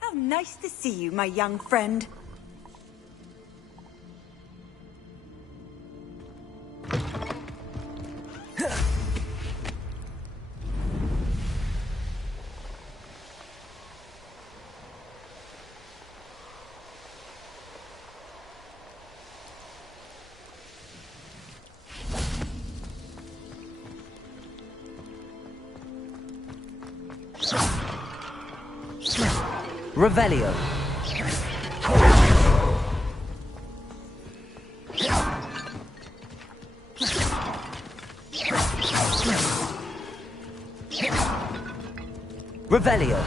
How nice to see you, my young friend. Revelio. Revelio.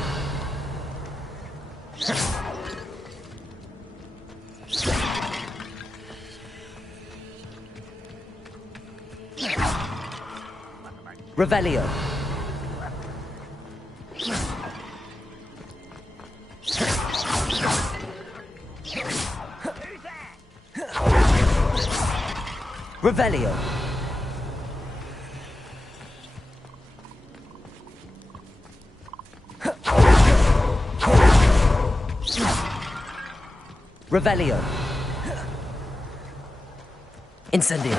Revelio. Revelio. Revelio. Incendio.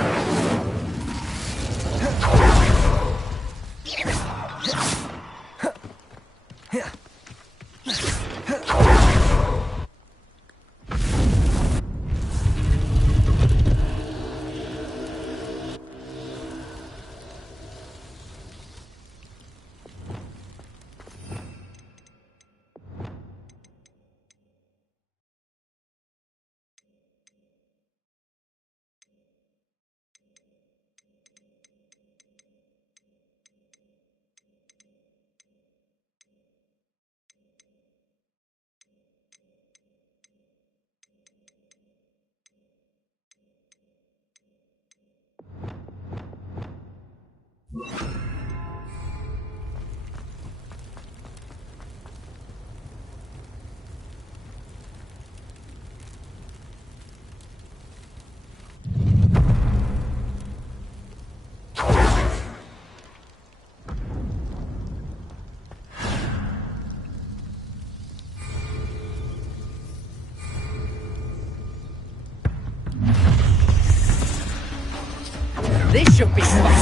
This should be fun.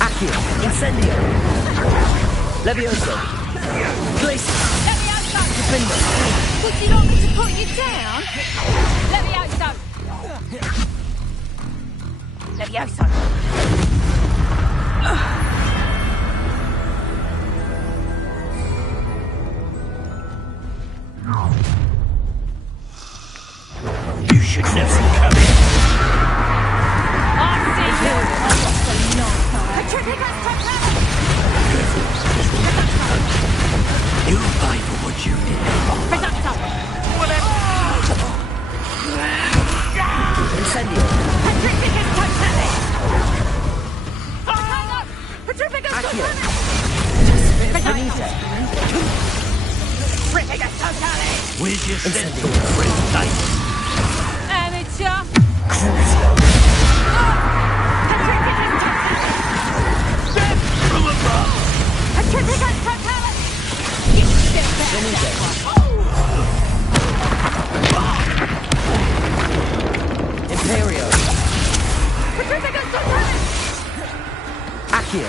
Accio, Incendio. Levioso. Glacier. Levioso! Defender. Would you like me to put you down? Levioso! Levioso! You should never have come in. I see you! Petrificus totalus! You pay for what you did. Presacto! Incendio. Petrificus totalus! Potato! Petrificus Accio. totalus! Benita. Petrificus totalus! We're just sent to a friend, mate. Amateur! Petrificus totalus! Death from above. Petrificus totalus! You step back! Benita. Imperio. Petrificus totalus! Accio.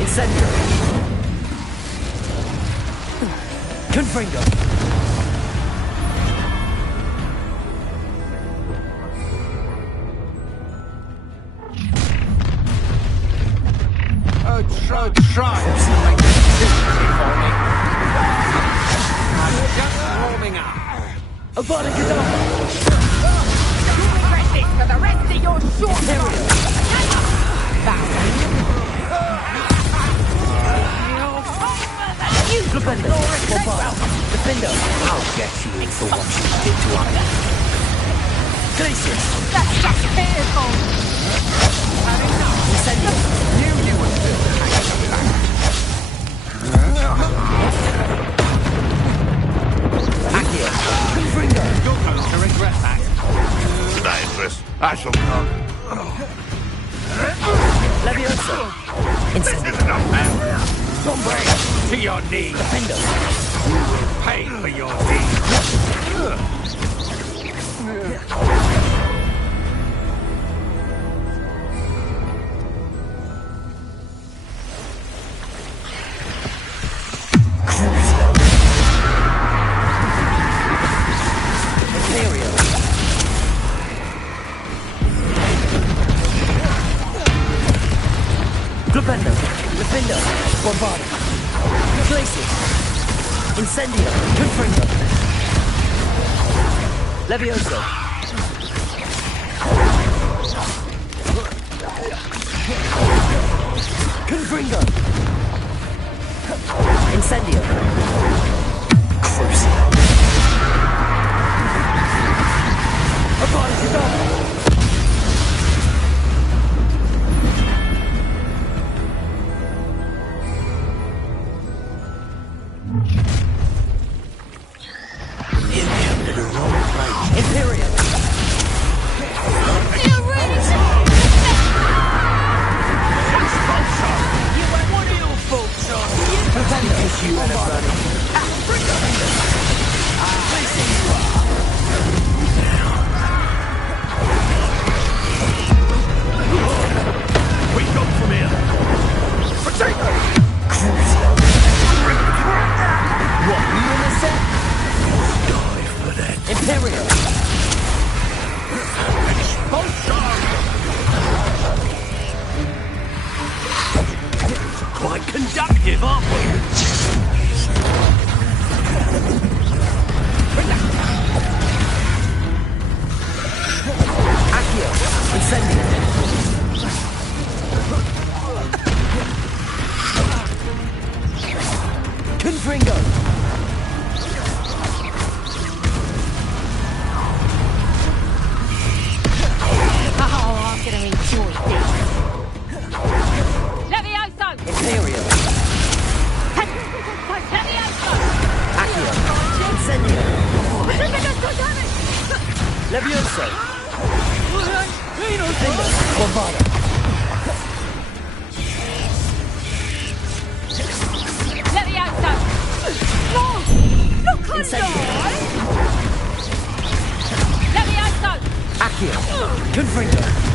Incendio. Confringo. Try to make this difficult for me. I'm just warming up. Avada Kedavra. You regret this for the rest of your short Imperio. Defender. Bombard. Defender. I'll get you for what you did to others. Glacier. That's just fearful! Incendio. Accio. Confringo. You're going to regret that. Dangerous. I shall not. Levioso. Incendio. Enough, man. Bombard. To your knees. Defender. Pay for your deeds. Imperio. Defender. Defender. Bombard. Glacier. Incendio. Confringo. Levioso. Confringo. Incendio. Crucial. Avada Kedavra. You came to the wrong place. Imperial. You really You went one of your folks, son. Defender. You had a buddy. We go from here. Potato! What, you in the set? Die for that. Imperial. Quite conductive, aren't we? Accio. Incendio. Confringo. Oh, I'm gonna enjoy this. Levioso! Imperial. Levioso! Accio. Incendio. Petrificus totalus! Levioso. Defender. Bombard. Levioso! No! Incendiary. Let me out go! Accio. Confringo.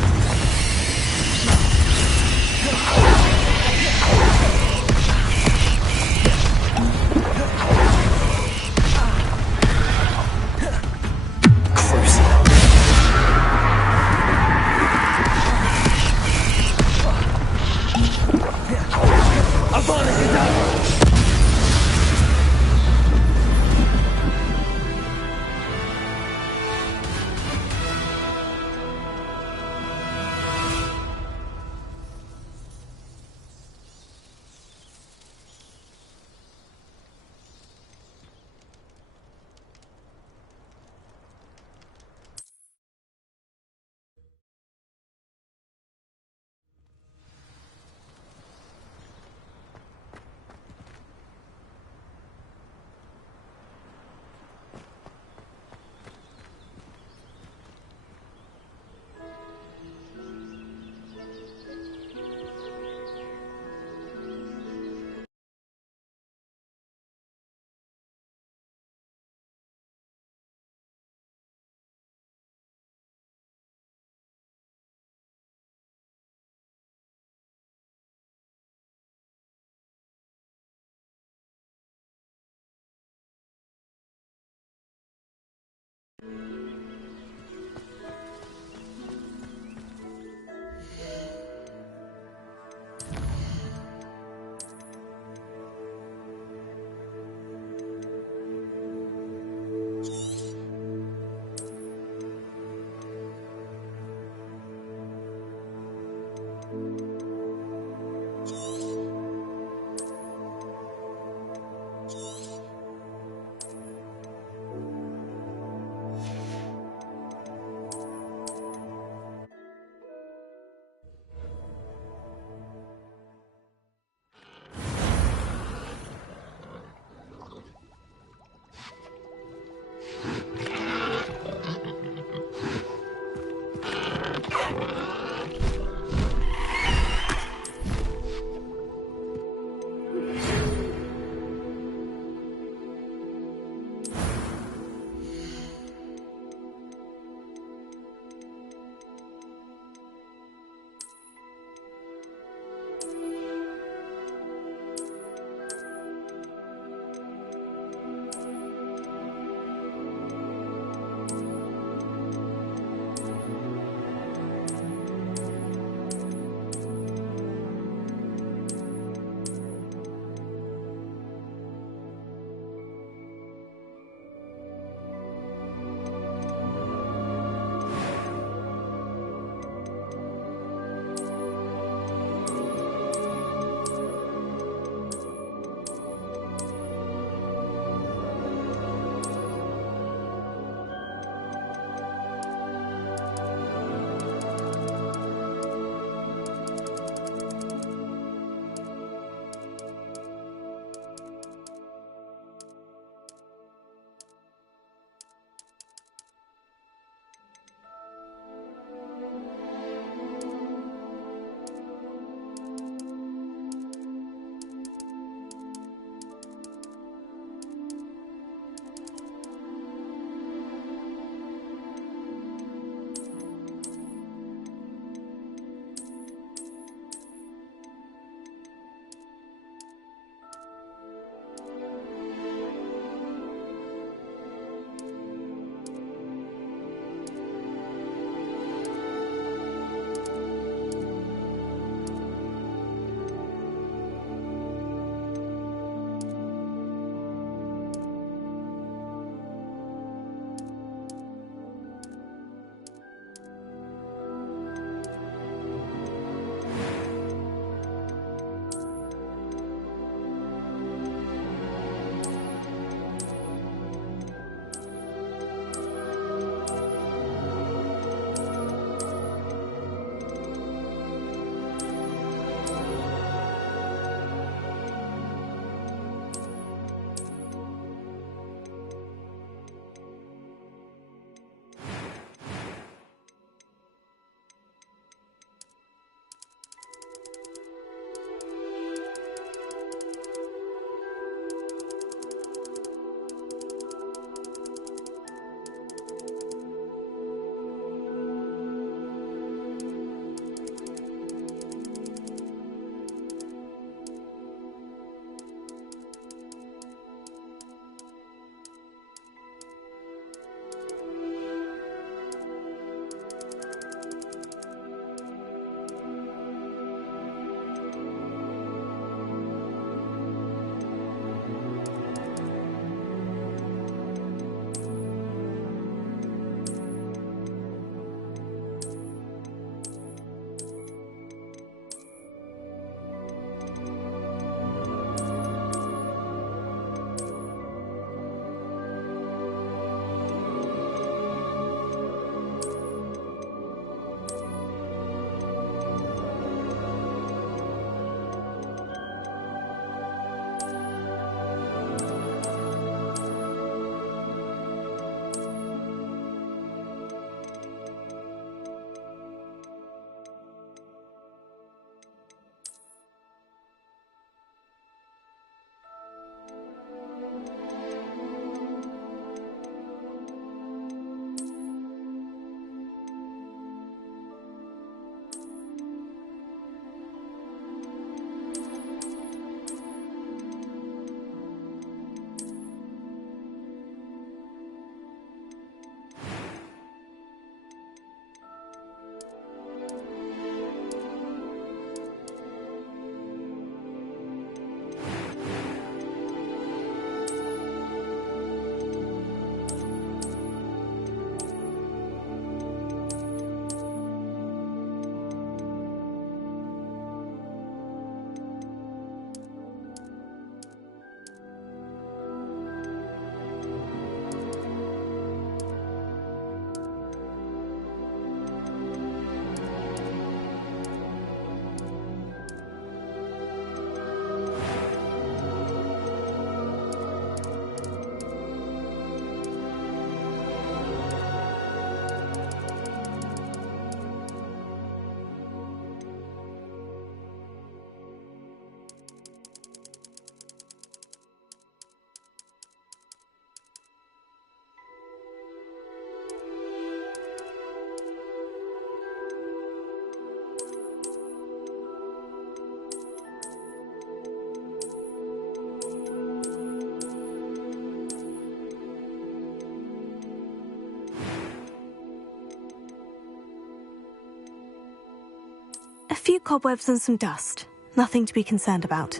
few cobwebs and some dust. Nothing to be concerned about.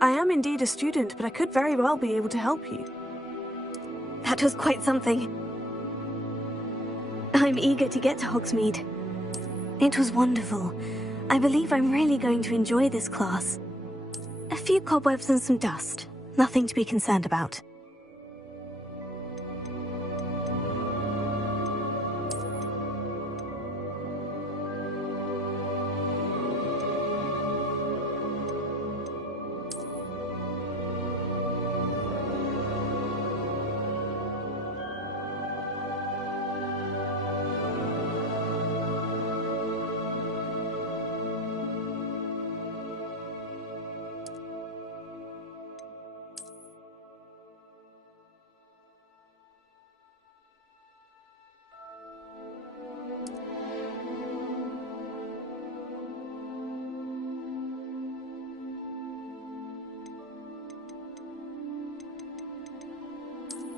I am indeed a student, but I could very well be able to help you. That was quite something. I'm eager to get to Hogsmeade. It was wonderful. I believe I'm really going to enjoy this class. A few cobwebs and some dust. Nothing to be concerned about.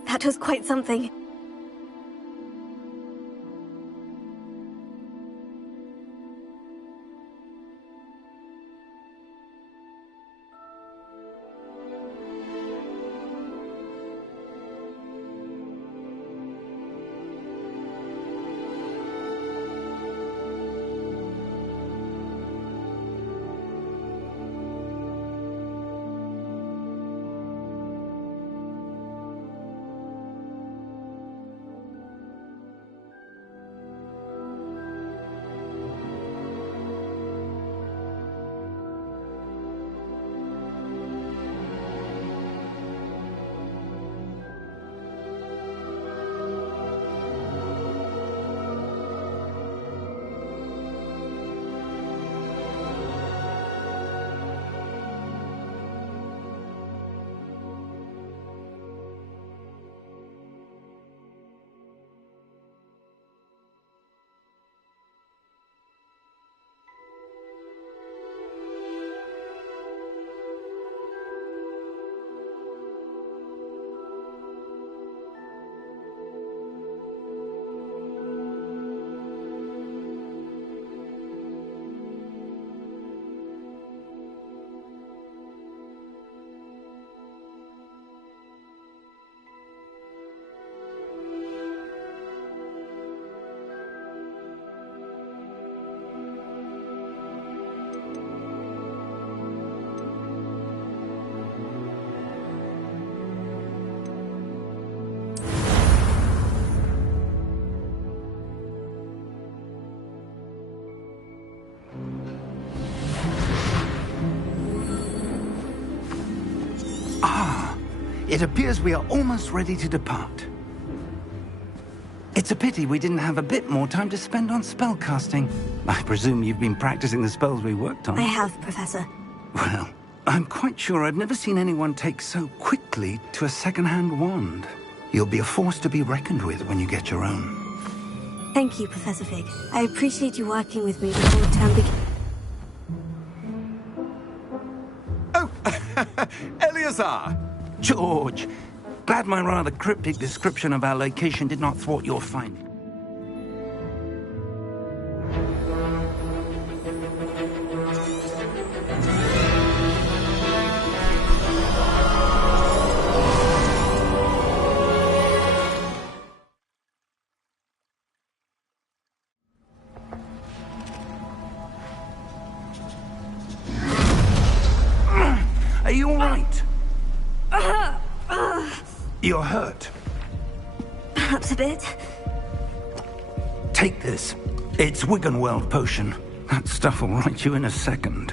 That was quite something. It appears we are almost ready to depart. It's a pity we didn't have a bit more time to spend on spellcasting. I presume you've been practicing the spells we worked on. I have, Professor. Well, I'm quite sure I've never seen anyone take so quickly to a second-hand wand. You'll be a force to be reckoned with when you get your own. Thank you, Professor Fig. I appreciate you working with me before the term begins. Oh, Eleazar! George, glad my rather cryptic description of our location did not thwart your finding. Are you all right? You're hurt. Perhaps a bit. Take this. It's Wiggenweld potion. That stuff will right you in a second.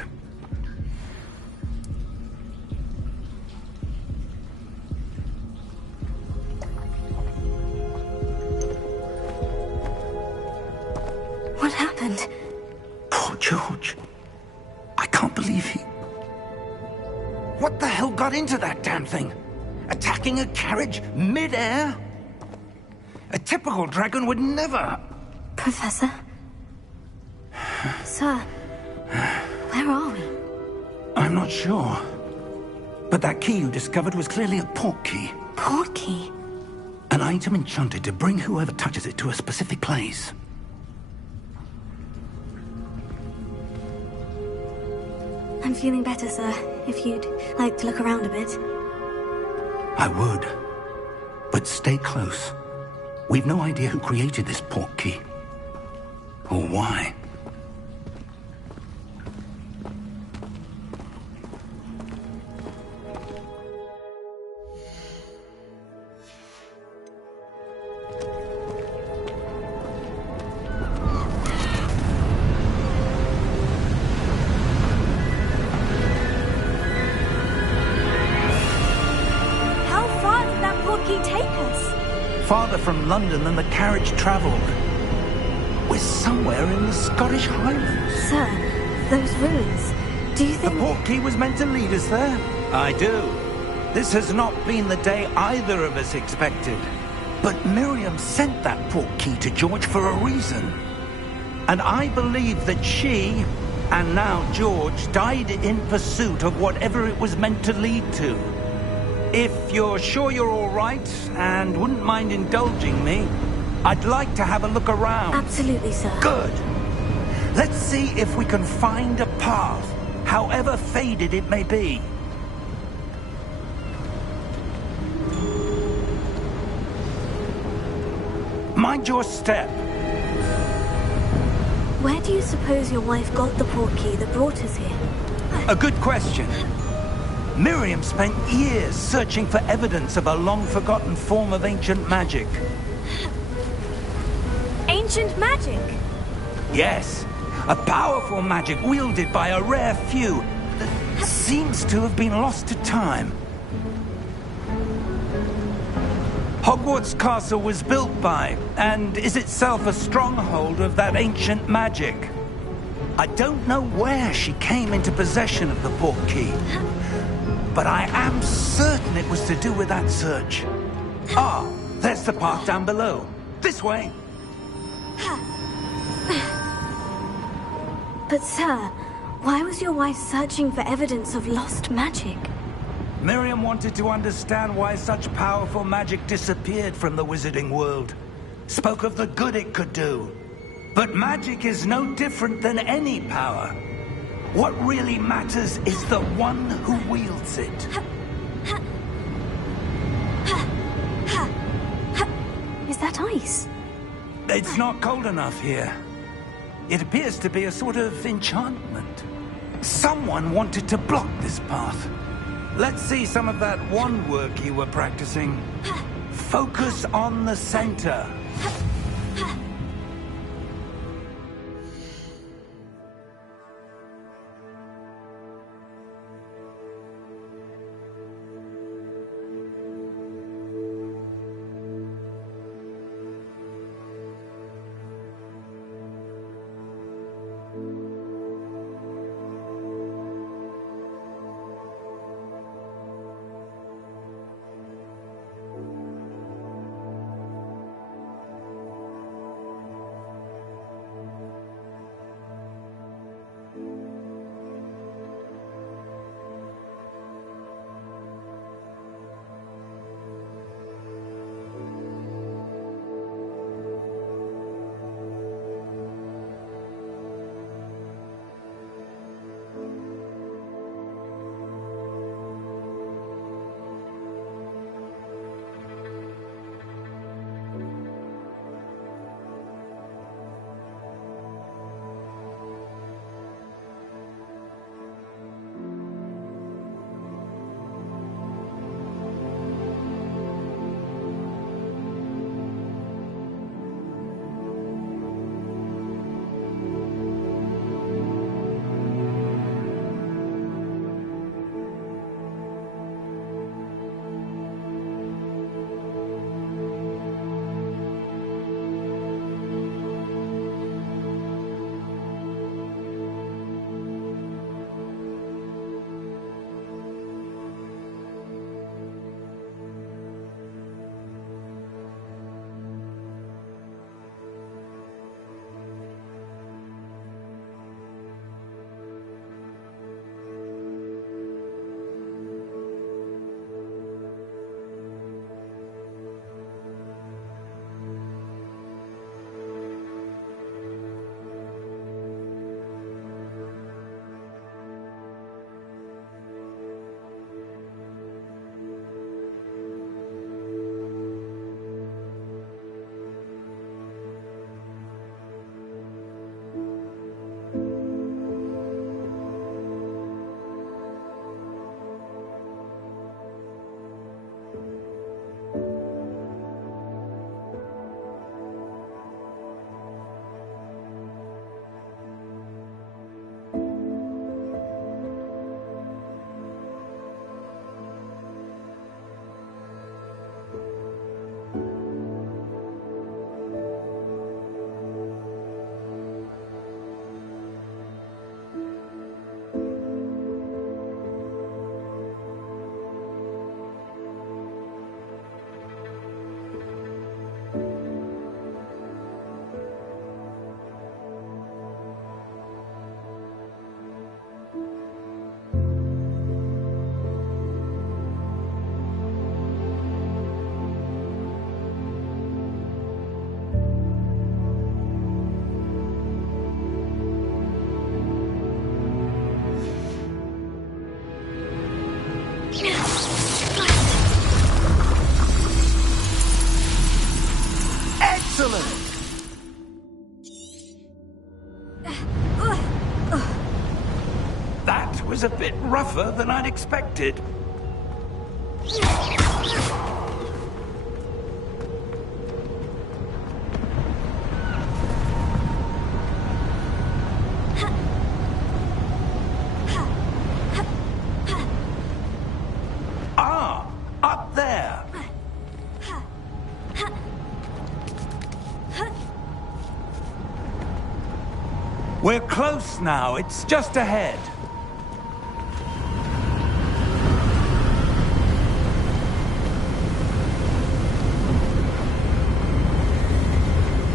What happened? Poor George. I can't believe he... What the hell got into that damn thing? Attacking a carriage mid-air? A typical dragon would never... Professor? Sir, where are we? I'm not sure. But that key you discovered was clearly a port key. Port key? An item enchanted to bring whoever touches it to a specific place. feeling better, sir. If you'd like to look around a bit. I would. But stay close. We've no idea who created this portkey. Or why. Farther from London than the carriage travelled. We're somewhere in the Scottish Highlands. Sir, those ruins, do you think... The portkey was meant to lead us there? I do. This has not been the day either of us expected. But Miriam sent that portkey to George for a reason. And I believe that she, and now George, died in pursuit of whatever it was meant to lead to. If you're sure you're all right, and wouldn't mind indulging me, I'd like to have a look around. Absolutely, sir. Good. Let's see if we can find a path, however faded it may be. Mind your step. Where do you suppose your wife got the portkey that brought us here? A good question. Miriam spent years searching for evidence of a long-forgotten form of ancient magic. Ancient magic? Yes, a powerful magic wielded by a rare few that seems to have been lost to time. Hogwarts Castle was built by, and is itself a stronghold of that ancient magic. I don't know where she came into possession of the portkey. But I am certain it was to do with that search. Ah, there's the path down below. This way. But sir, why was your wife searching for evidence of lost magic? Miriam wanted to understand why such powerful magic disappeared from the wizarding world. Spoke of the good it could do. But magic is no different than any power. What really matters is the one who wields it. Is that ice? It's not cold enough here. It appears to be a sort of enchantment. Someone wanted to block this path. Let's see some of that wand work you were practicing. Focus on the center. a bit rougher than I'd expected. Ah, up there. We're close now. It's just ahead.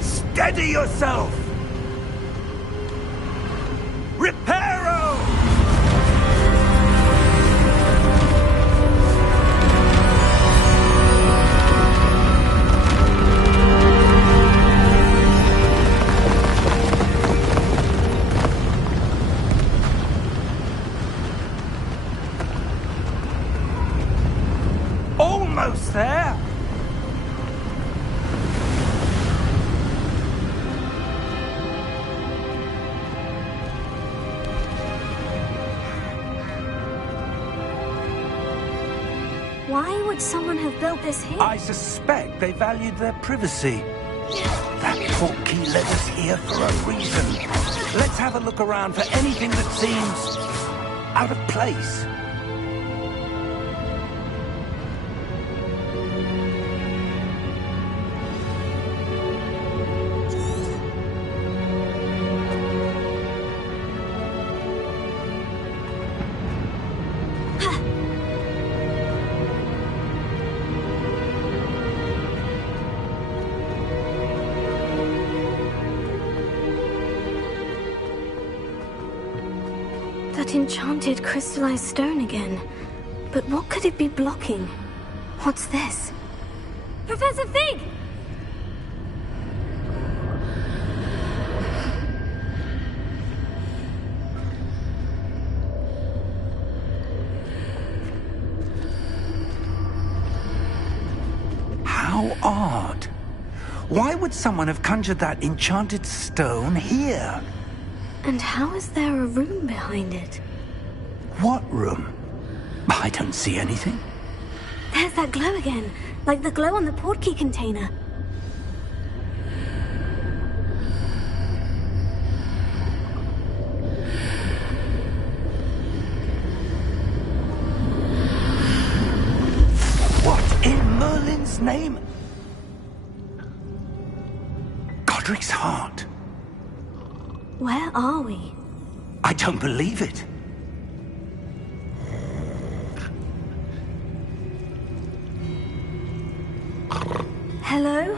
Steady yourself! Reparo! Almost there! Why would someone have built this here? I suspect they valued their privacy. That portkey led us here for a reason. Let's have a look around for anything that seems out of place. That enchanted crystallized stone again. But what could it be blocking? What's this? Professor Fig! How odd. Why would someone have conjured that enchanted stone here? And how is there a room behind it? What room? I don't see anything. There's that glow again, like the glow on the portkey container. What in Merlin's name? Godric's heart. Where are we? I don't believe it. Hello?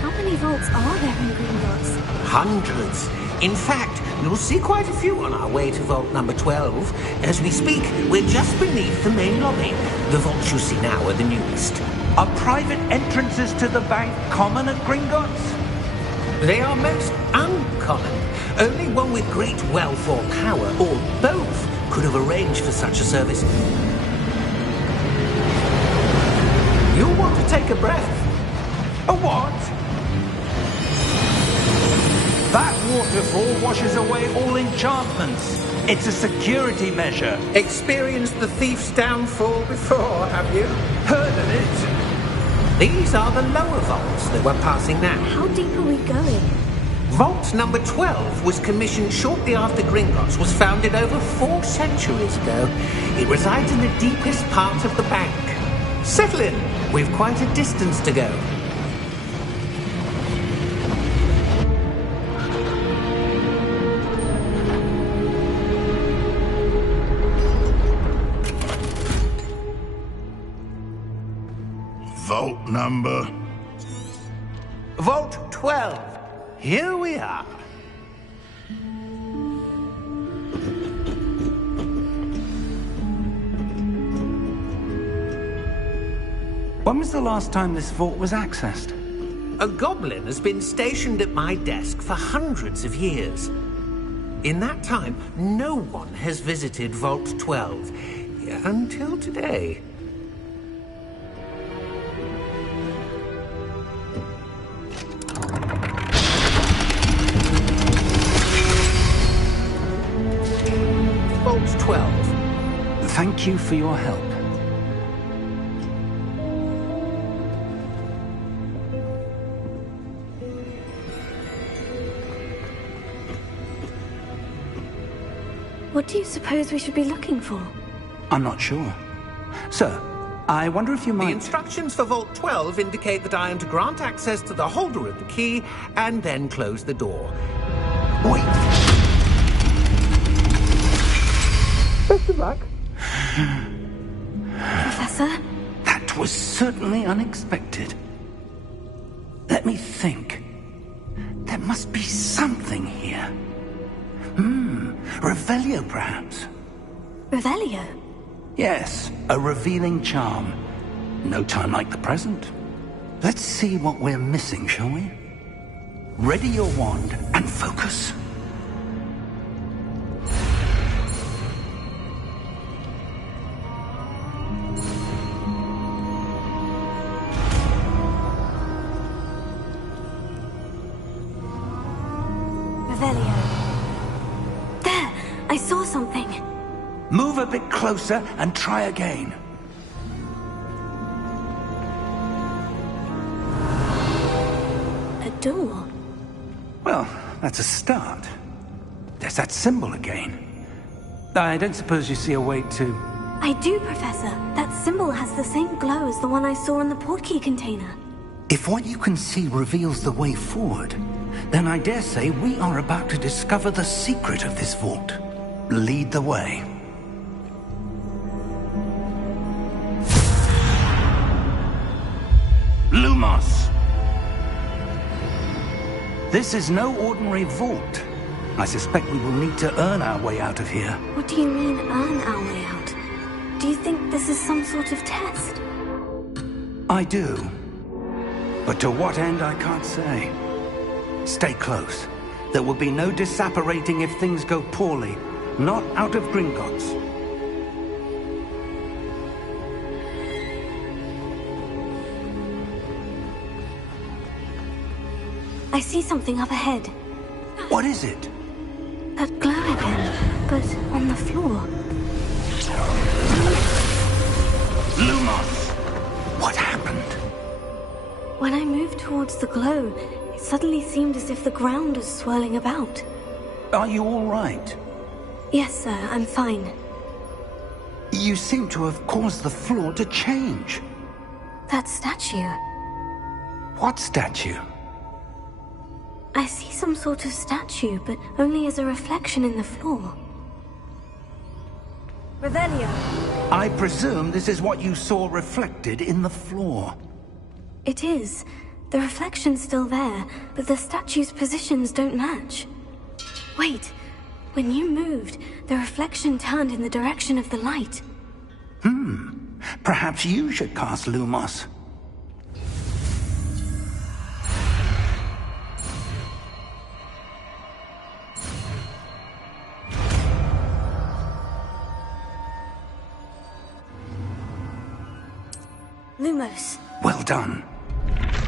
How many vaults are there in Gringotts? Hundreds. In fact, you'll see quite a few on our way to vault number 12. As we speak, we're just beneath the main lobby. The vaults you see now are the newest. Are private entrances to the bank common at Gringotts? They are most uncommon. Only one with great wealth or power, or both, could have arranged for such a service. You'll want to take a breath. A what? That waterfall washes away all enchantments. It's a security measure. Experienced the thief's downfall before, have you? Heard of it? These are the lower vaults that we're passing now. How deep are we going? Vault number 12 was commissioned shortly after Gringotts was founded over 4 centuries ago. It resides in the deepest part of the bank. Settle in. We've quite a distance to go. Vault number? Vault 12. Here we are. When was the last time this vault was accessed? A goblin has been stationed at my desk for hundreds of years. In that time, no one has visited Vault 12. Until today. Vault 12. Thank you for your help. What do you suppose we should be looking for? I'm not sure. Sir, I wonder if you might... The instructions for Vault 12 indicate that I am to grant access to the holder of the key and then close the door. Wait! Best of luck. Professor? That was certainly unexpected. Let me think. There must be something here. Revelio, perhaps? Revelio? Yes, a revealing charm. No time like the present. Let's see what we're missing, shall we? Ready your wand and focus. Revelio. There! I saw something. Move a bit closer and try again. A door? Well, that's a start. There's that symbol again. I don't suppose you see a way to... I do, Professor. That symbol has the same glow as the one I saw in the portkey container. If what you can see reveals the way forward, then I dare say we are about to discover the secret of this vault. Lead the way. Lumos! This is no ordinary vault. I suspect we will need to earn our way out of here. What do you mean, earn our way out? Do you think this is some sort of test? I do. But to what end, I can't say. Stay close. There will be no disapparating if things go poorly. Not out of Gringotts. I see something up ahead. What is it? That glow again, but on the floor. Lumos! What happened? When I moved towards the glow, it suddenly seemed as if the ground was swirling about. Are you all right? Yes, sir, I'm fine. You seem to have caused the floor to change. That statue. What statue? I see some sort of statue, but only as a reflection in the floor. Revelio. I presume this is what you saw reflected in the floor. It is. The reflection's still there, but the statue's positions don't match. Wait. When you moved, the reflection turned in the direction of the light. Perhaps you should cast Lumos. Lumos. Well done.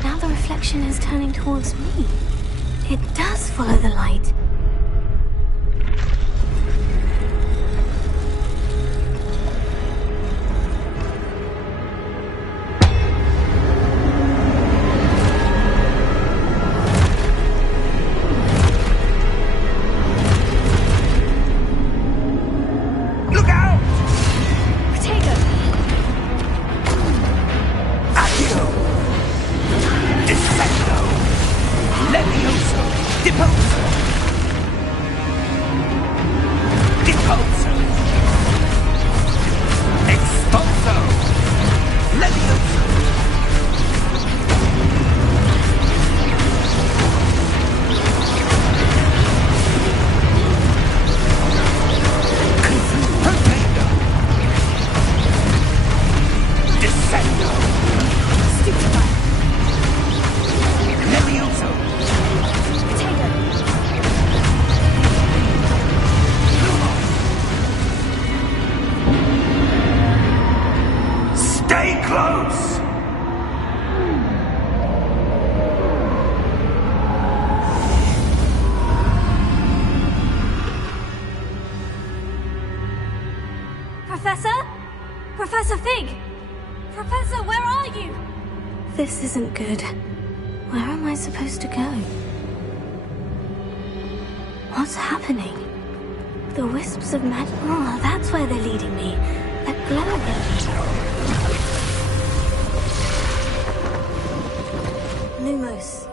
Now the reflection is turning towards me. It does follow the light. This isn't good. Where am I supposed to go? What's happening? The wisps of magic. Oh, that's where they're leading me. That glow again. Lumos.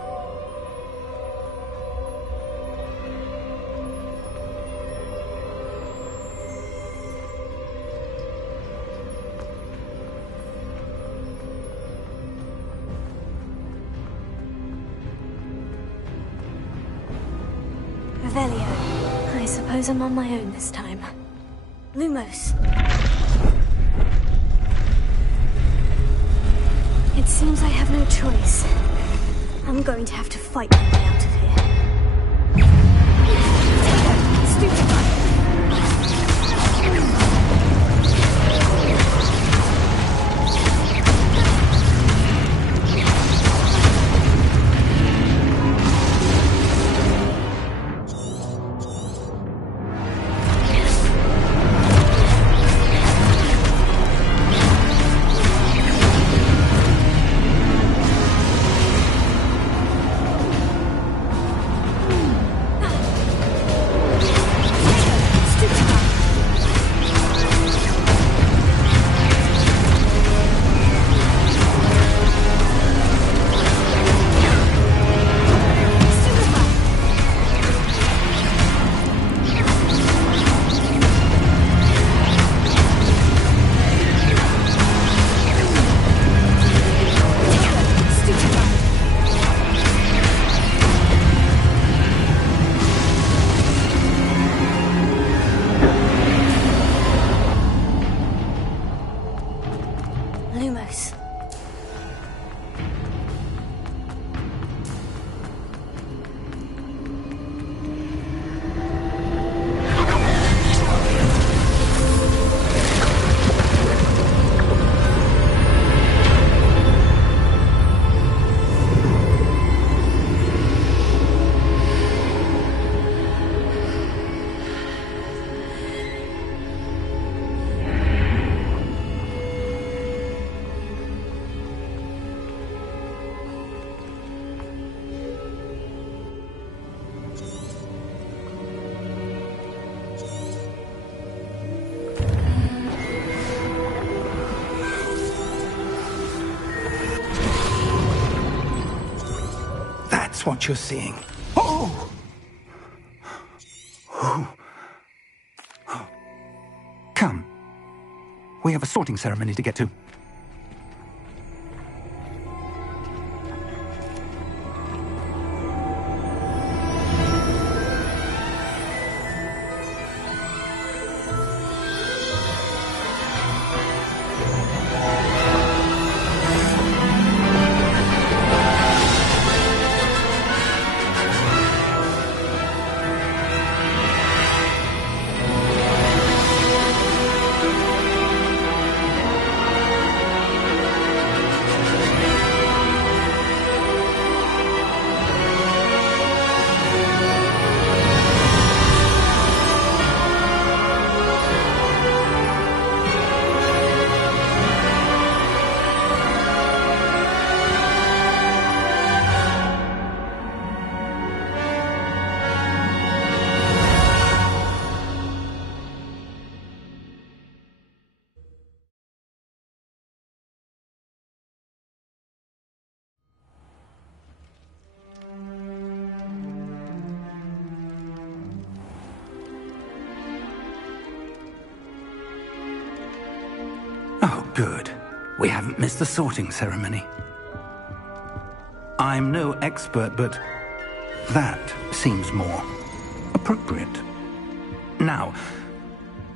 Revelio. I suppose I'm on my own this time. Lumos. It seems I have no choice. I'm going to have to fight my way out of here. Stupid. Lumos. That's what you're seeing. Oh! Come. We have a sorting ceremony to get to. Oh, good. We haven't missed the sorting ceremony. I'm no expert, but that seems more appropriate. Now,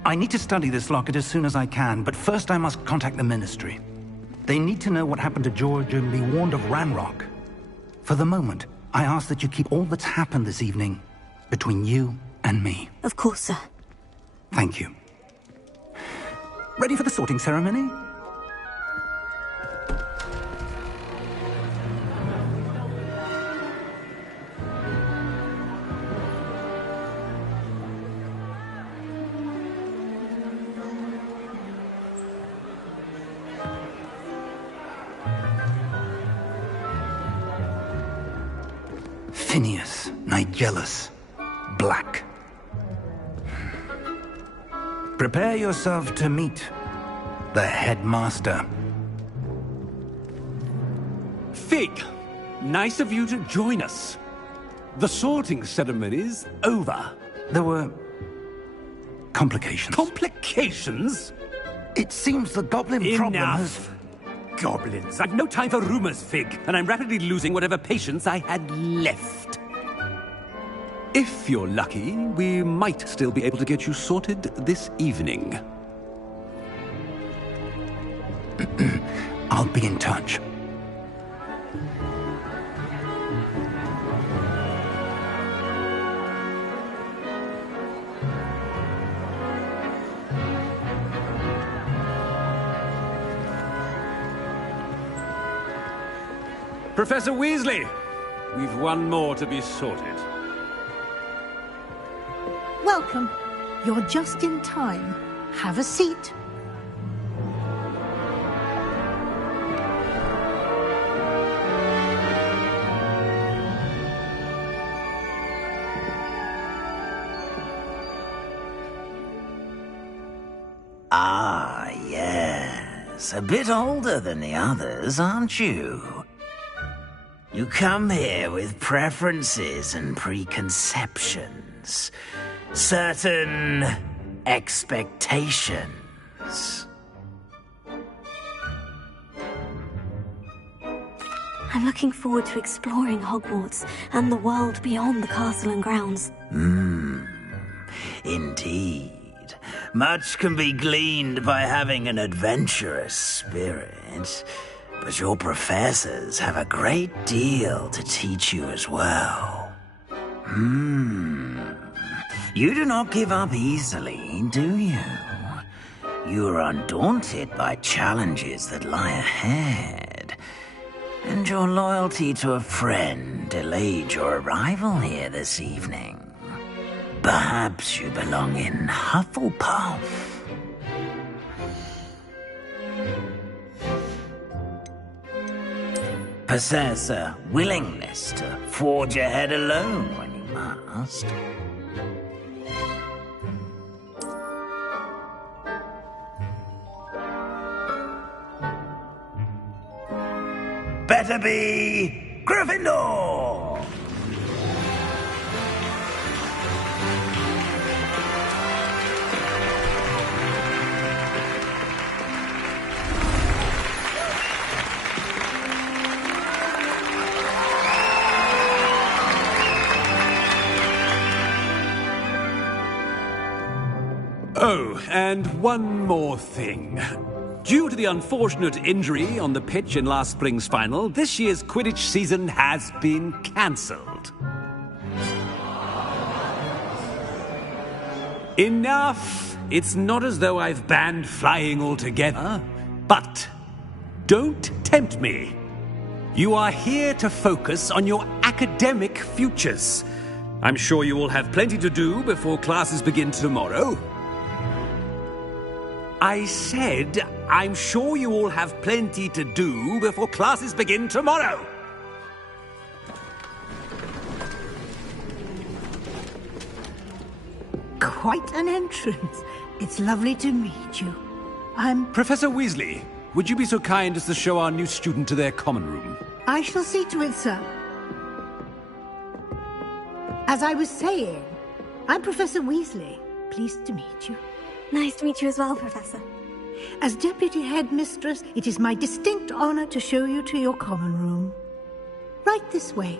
I need to study this locket as soon as I can, but first I must contact the Ministry. They need to know what happened to George and be warned of Ranrock. For the moment, I ask that you keep all that's happened this evening between you and me. Of course, sir. Thank you. Ready for the sorting ceremony? Phineas, Nigellus, Black. Prepare yourself to meet the headmaster. Fig, nice of you to join us. The sorting ceremony's over. There were complications. Complications? It seems the goblin problem has... Enough! Goblins. I've no time for rumors, Fig, and I'm rapidly losing whatever patience I had left. If you're lucky, we might still be able to get you sorted this evening. I'll be in touch. Professor Weasley, we've one more to be sorted. Welcome. You're just in time. Have a seat. Ah, yes. A bit older than the others, aren't you? You come here with preferences and preconceptions. Certain expectations. I'm looking forward to exploring Hogwarts and the world beyond the castle and grounds. Indeed. Much can be gleaned by having an adventurous spirit, but your professors have a great deal to teach you as well. You do not give up easily, do you? You are undaunted by challenges that lie ahead, and your loyalty to a friend delayed your arrival here this evening. Perhaps you belong in Hufflepuff. Possess a willingness to forge ahead alone when you must. Better be Gryffindor! Oh, and one more thing. Due to the unfortunate injury on the pitch in last spring's final, this year's Quidditch season has been cancelled. Enough! It's not as though I've banned flying altogether, but don't tempt me. You are here to focus on your academic futures. I'm sure you will have plenty to do before classes begin tomorrow. I said, I'm sure you all have plenty to do before classes begin tomorrow. Quite an entrance. It's lovely to meet you. I'm... Professor Weasley, would you be so kind as to show our new student to their common room? I shall see to it, sir. As I was saying, I'm Professor Weasley. Pleased to meet you. Nice to meet you as well, Professor. As Deputy Headmistress, it is my distinct honor to show you to your common room. Right this way.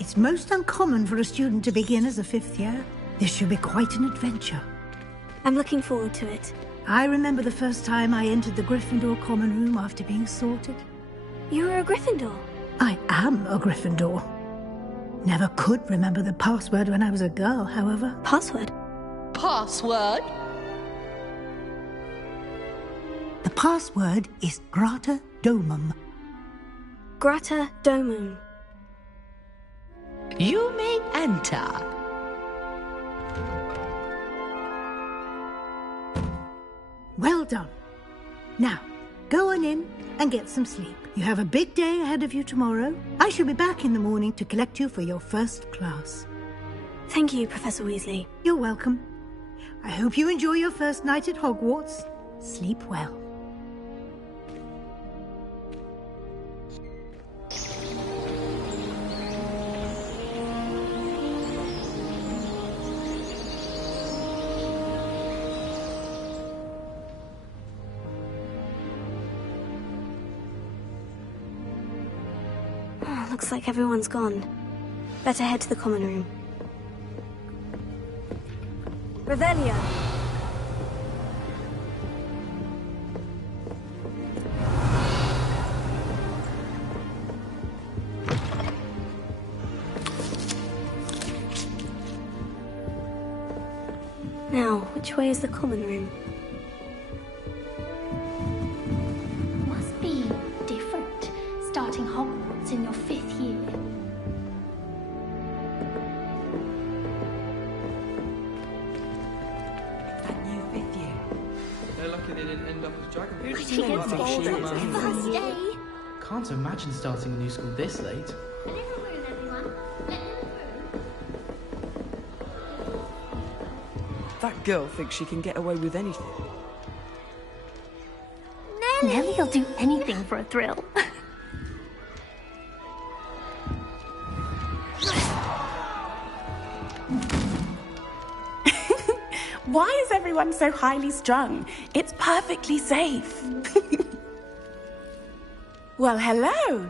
It's most uncommon for a student to begin as a fifth year. This should be quite an adventure. I'm looking forward to it. I remember the first time I entered the Gryffindor common room after being sorted. You were a Gryffindor? I am a Gryffindor. Never could remember the password when I was a girl, however. Password? Password? The password is Grata Domum. Grata Domum. You may enter. Well done. Now, Go on in and get some sleep. You have a big day ahead of you tomorrow. I shall be back in the morning to collect you for your first class. Thank you, Professor Weasley. You're welcome. I hope you enjoy your first night at Hogwarts. Sleep well. Oh, looks like everyone's gone. Better head to the common room. Revelio. Now, which way is the common room? Must be different, starting Hogwarts in your 5th year. They're lucky they didn't end up as dragon. First day. Can't imagine starting a new school this late. A little room, everyone. Let me That girl thinks she can get away with anything. Nellie'll do anything for a thrill. Why is everyone so highly strung? It's perfectly safe. Well, hello.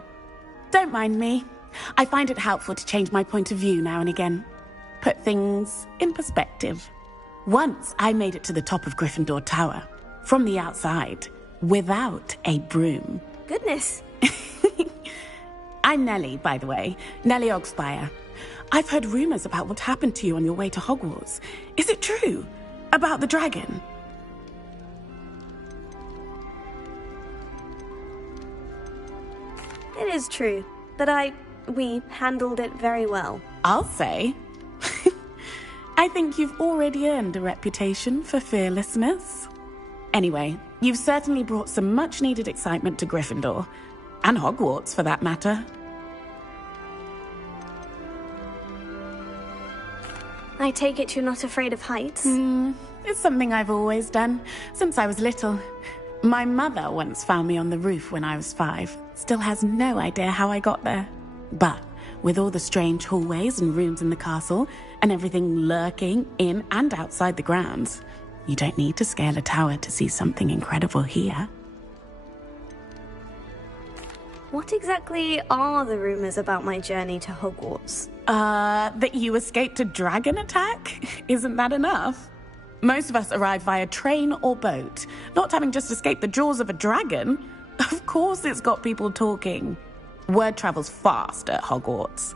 Don't mind me. I find it helpful to change my point of view now and again. Put things in perspective. Once I made it to the top of Gryffindor Tower, from the outside, without a broom. Goodness. I'm Nellie, by the way. Nellie Ogspire. I've heard rumors about what happened to you on your way to Hogwarts. Is it true? About the dragon? It is true, but we handled it very well. I'll say. I think you've already earned a reputation for fearlessness. Anyway, you've certainly brought some much-needed excitement to Gryffindor. And Hogwarts, for that matter. I take it you're not afraid of heights? It's something I've always done, since I was little. My mother once found me on the roof when I was 5. Still has no idea how I got there. But with all the strange hallways and rooms in the castle, and everything lurking in and outside the grounds, you don't need to scale a tower to see something incredible here. What exactly are the rumors about my journey to Hogwarts? That you escaped a dragon attack? Isn't that enough? Most of us arrive via train or boat, not having just escaped the jaws of a dragon. Of course it's got people talking. Word travels fast at Hogwarts.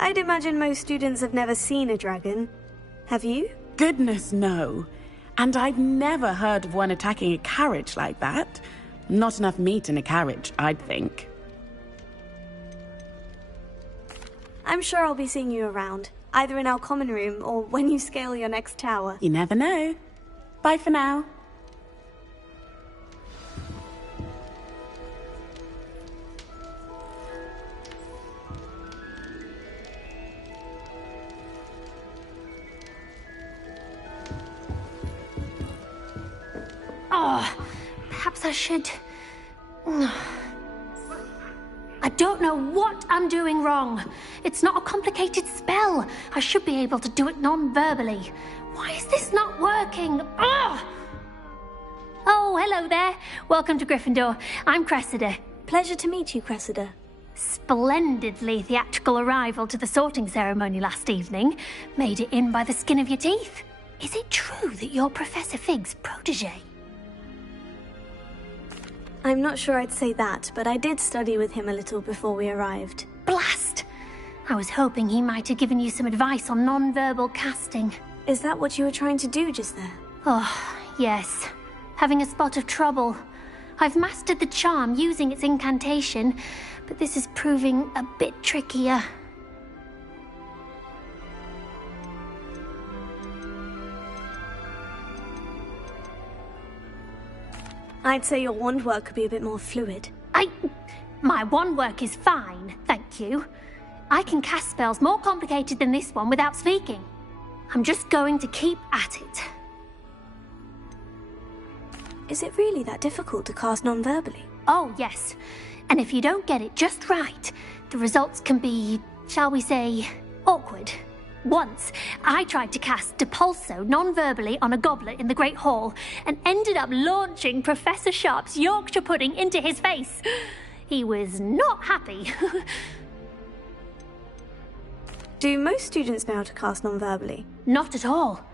I'd imagine most students have never seen a dragon. Have you? Goodness, no. And I've never heard of one attacking a carriage like that. Not enough meat in a carriage, I'd think. I'm sure I'll be seeing you around, either in our common room or when you scale your next tower. You never know. Bye for now. Oh, perhaps I should... I don't know what I'm doing wrong. It's not a complicated spell. I should be able to do it non-verbally. Why is this not working? Ugh! Oh, hello there. Welcome to Gryffindor. I'm Cressida. Pleasure to meet you, Cressida. Splendidly theatrical arrival to the sorting ceremony last evening. Made it in by the skin of your teeth. Is it true that you're Professor Fig's protege? I'm not sure I'd say that, but I did study with him a little before we arrived. Blast! I was hoping he might have given you some advice on non-verbal casting. Is that what you were trying to do just there? Oh, yes. Having a spot of trouble. I've mastered the charm using its incantation, but this is proving a bit trickier. I'd say your wand work could be a bit more fluid. My wand work is fine, thank you. I can cast spells more complicated than this one without speaking. I'm just going to keep at it. Is it really that difficult to cast non-verbally? Oh, yes. And if you don't get it just right, the results can be, shall we say, awkward. Once, I tried to cast Depulso non-verbally on a goblet in the Great Hall and ended up launching Professor Sharp's Yorkshire pudding into his face. He was not happy. Do most students know how to cast non-verbally? Not at all.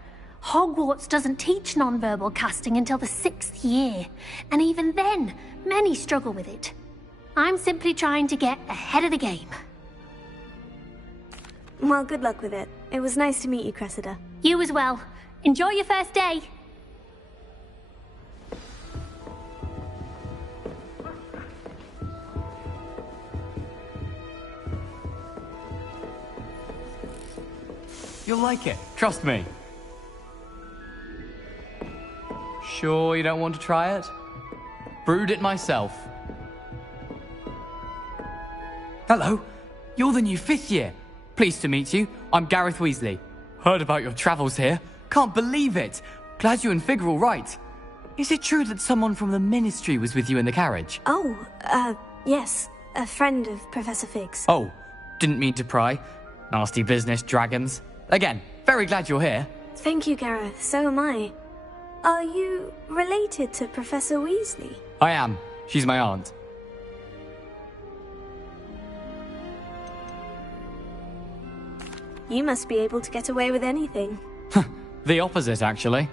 Hogwarts doesn't teach non-verbal casting until the 6th year, and even then, many struggle with it. I'm simply trying to get ahead of the game. Well, good luck with it. It was nice to meet you, Cressida. You as well. Enjoy your first day. You'll like it, trust me. Sure you don't want to try it? Brewed it myself. Hello, you're the new 5th year. Pleased to meet you. I'm Gareth Weasley. Heard about your travels here. Can't believe it. Glad you and Fig are all right. Is it true that someone from the Ministry was with you in the carriage? Oh, yes. A friend of Professor Fig's. Oh, didn't mean to pry. Nasty business, dragons. Again, very glad you're here. Thank you, Gareth. So am I. Are you related to Professor Weasley? I am. She's my aunt. You must be able to get away with anything. The opposite, actually.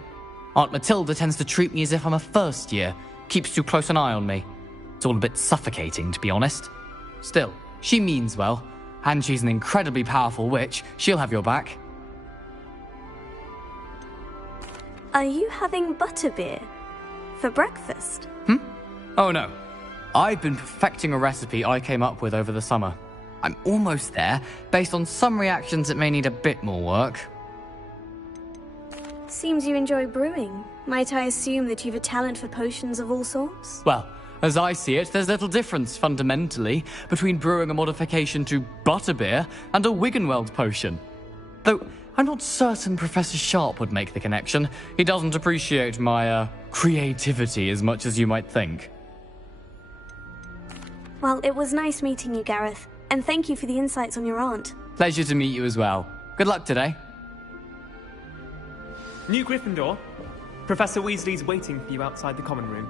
Aunt Matilda tends to treat me as if I'm a first year. Keeps too close an eye on me. It's all a bit suffocating, to be honest. Still, she means well. And she's an incredibly powerful witch. She'll have your back. Are you having butterbeer for breakfast? Oh no. I've been perfecting a recipe I came up with over the summer. I'm almost there. Based on some reactions, it may need a bit more work. Seems you enjoy brewing. Might I assume that you've a talent for potions of all sorts? Well, as I see it, there's little difference, fundamentally, between brewing a modification to butterbeer and a Wiggenweld potion. Though, I'm not certain Professor Sharp would make the connection. He doesn't appreciate my, creativity as much as you might think. Well, it was nice meeting you, Gareth. And thank you for the insights on your aunt. Pleasure to meet you as well. Good luck today. New Gryffindor. Professor Weasley's waiting for you outside the common room.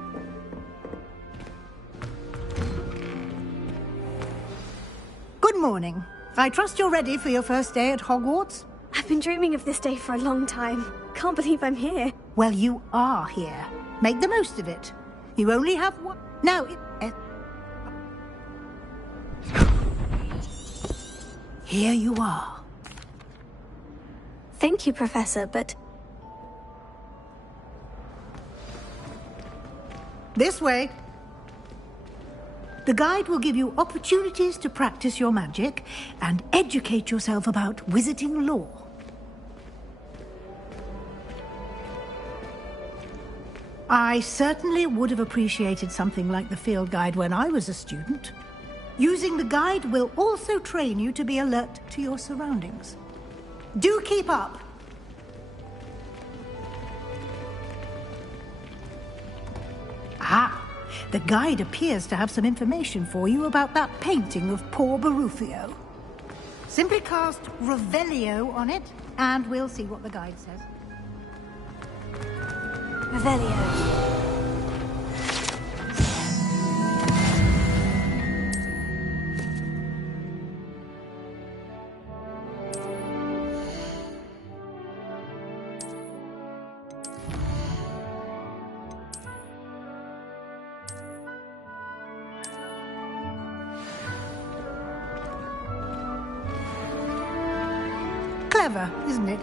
Good morning. I trust you're ready for your first day at Hogwarts? I've been dreaming of this day for a long time. Can't believe I'm here. Well, you are here. Make the most of it. You only have one... Now, here you are. Thank you, Professor, but... This way. The guide will give you opportunities to practice your magic and educate yourself about wizarding lore. I certainly would have appreciated something like the field guide when I was a student. Using the guide will also train you to be alert to your surroundings. Do keep up! Ah, the guide appears to have some information for you about that painting of poor Barufio. Simply cast Revelio on it, and we'll see what the guide says. Revelio. Clever, isn't it?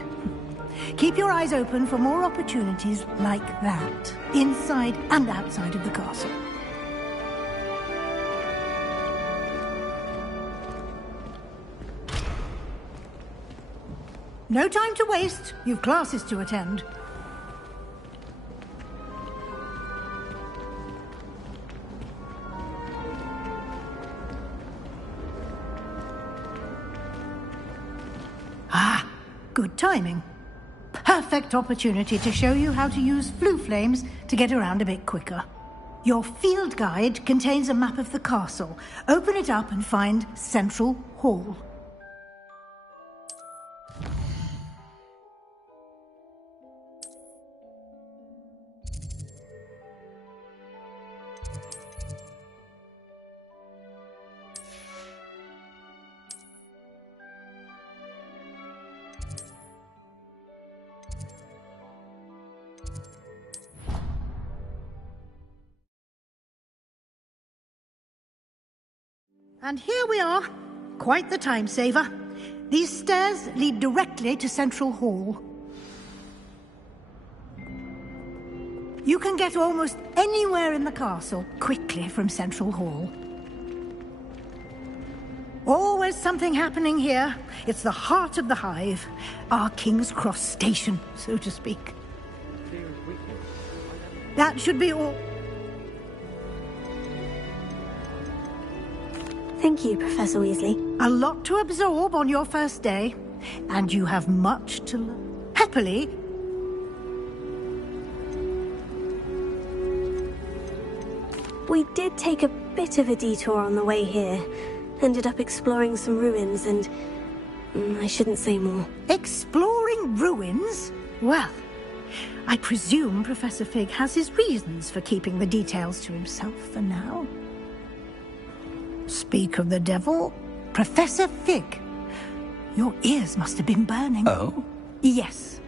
Keep your eyes open for more opportunities like that, inside and outside of the castle. No time to waste. You've classes to attend. Good timing. Perfect opportunity to show you how to use flue flames to get around a bit quicker. Your field guide contains a map of the castle. Open it up and find Central Hall. And here we are. Quite the time saver. These stairs lead directly to Central Hall. You can get almost anywhere in the castle quickly from Central Hall. Always something happening here. It's the heart of the hive. Our King's Cross station, so to speak. That should be all. Thank you, Professor Weasley. A lot to absorb on your first day, and you have much to learn. Happily, we did take a bit of a detour on the way here. Ended up exploring some ruins and... I shouldn't say more. Exploring ruins? Well, I presume Professor Fig has his reasons for keeping the details to himself for now. Speak of the devil, Professor Fig. Your ears must have been burning. Oh? Yes.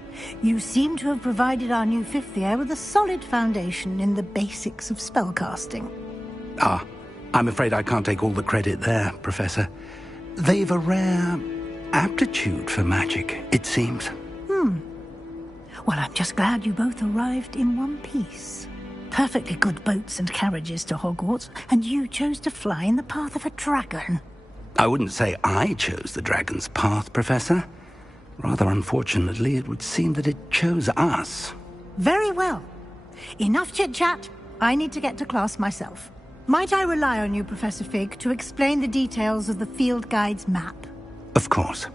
You seem to have provided our new fifth year with a solid foundation in the basics of spellcasting. Ah, I'm afraid I can't take all the credit there, Professor. They've a rare aptitude for magic, it seems. Well, I'm just glad you both arrived in one piece. Perfectly good boats and carriages to Hogwarts, and you chose to fly in the path of a dragon. I wouldn't say I chose the dragon's path, Professor. Rather unfortunately, it would seem that it chose us. Very well. Enough chit-chat. I need to get to class myself. Might I rely on you, Professor Fig, to explain the details of the field guide's map? Of course.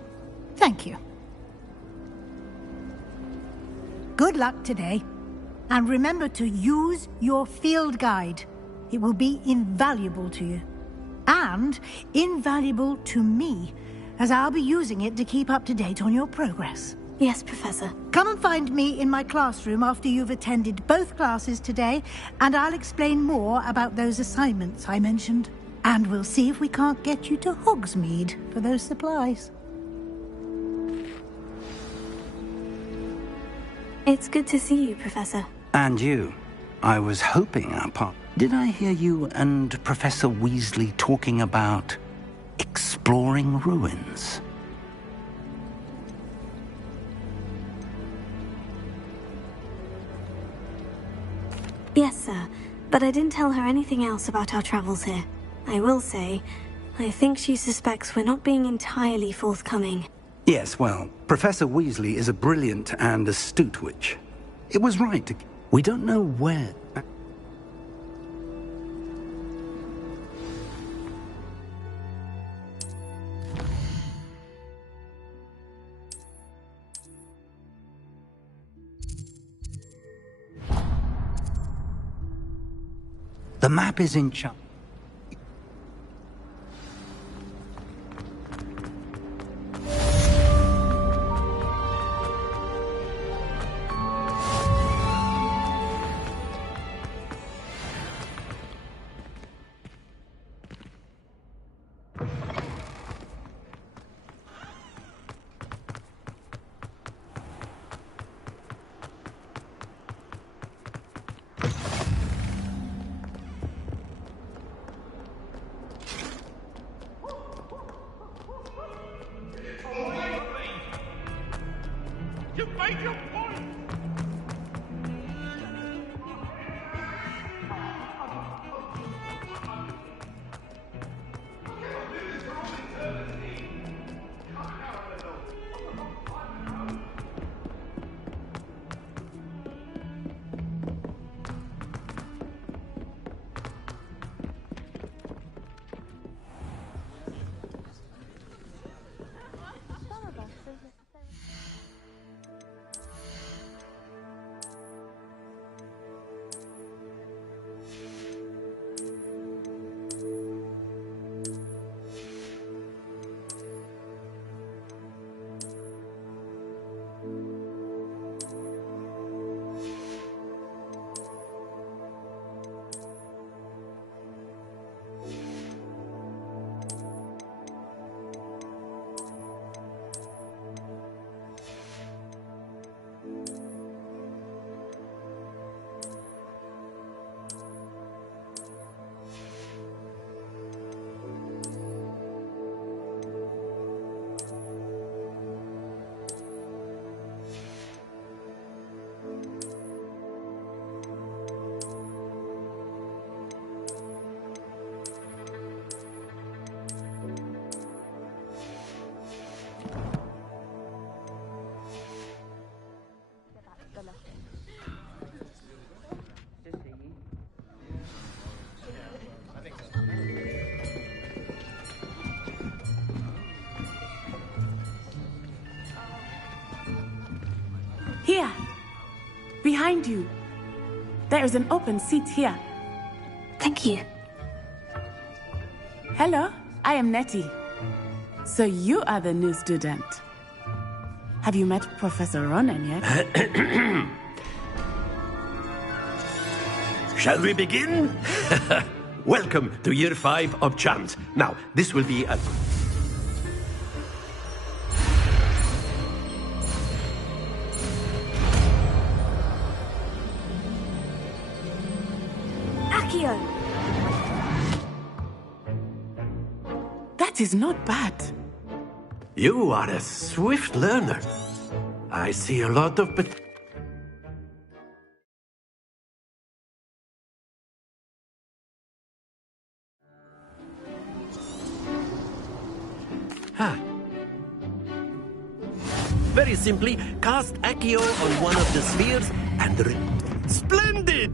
Thank you. Good luck today. And remember to use your field guide. It will be invaluable to you. And invaluable to me, as I'll be using it to keep up to date on your progress. Yes, Professor. Come and find me in my classroom after you've attended both classes today, and I'll explain more about those assignments I mentioned. And we'll see if we can't get you to Hogsmeade for those supplies. It's good to see you, Professor. And you. I was hoping our part... Did I hear you and Professor Weasley talking about exploring ruins? Yes, sir. But I didn't tell her anything else about our travels here. I will say, I think she suspects we're not being entirely forthcoming. Yes, well, Professor Weasley is a brilliant and astute witch. It was right to... We don't know where... The map is in charge. You made your point! behind you. There is an open seat here. Thank you. Hello, I am Nettie. So you are the new student. Have you met Professor Ronan yet? Shall we begin? Welcome to Year 5 of Charms. Now, this will be a... Accio! That is not bad. You are a swift learner. I see a lot of... Very simply, cast Accio on one of the spheres and... Splendid!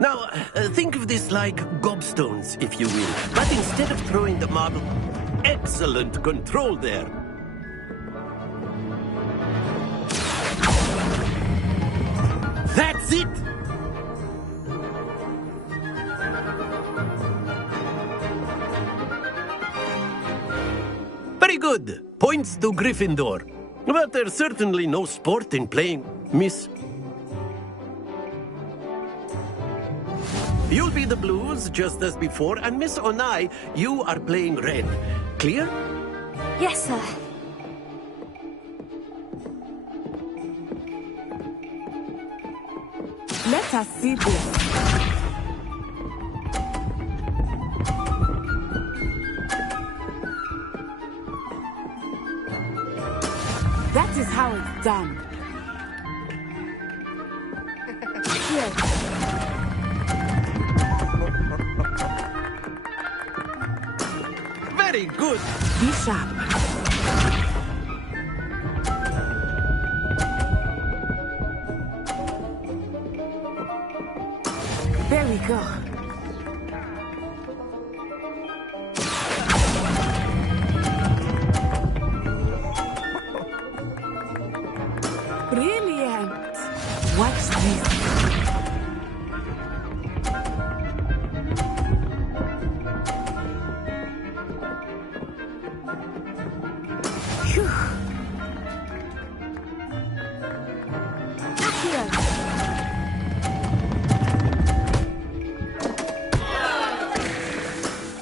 Now, think of this like gobstones, if you will. But instead of throwing the marble... Excellent control there. That's it! Very good. Points to Gryffindor. But there's certainly no sport in playing, Miss. You'll be the blues, just as before, and Miss Onai, you are playing red. Clear? Yes, sir. Let us see this. That is how it's done. Here. Very good. Be sharp. There we go. Brilliant. Watch this. Phew.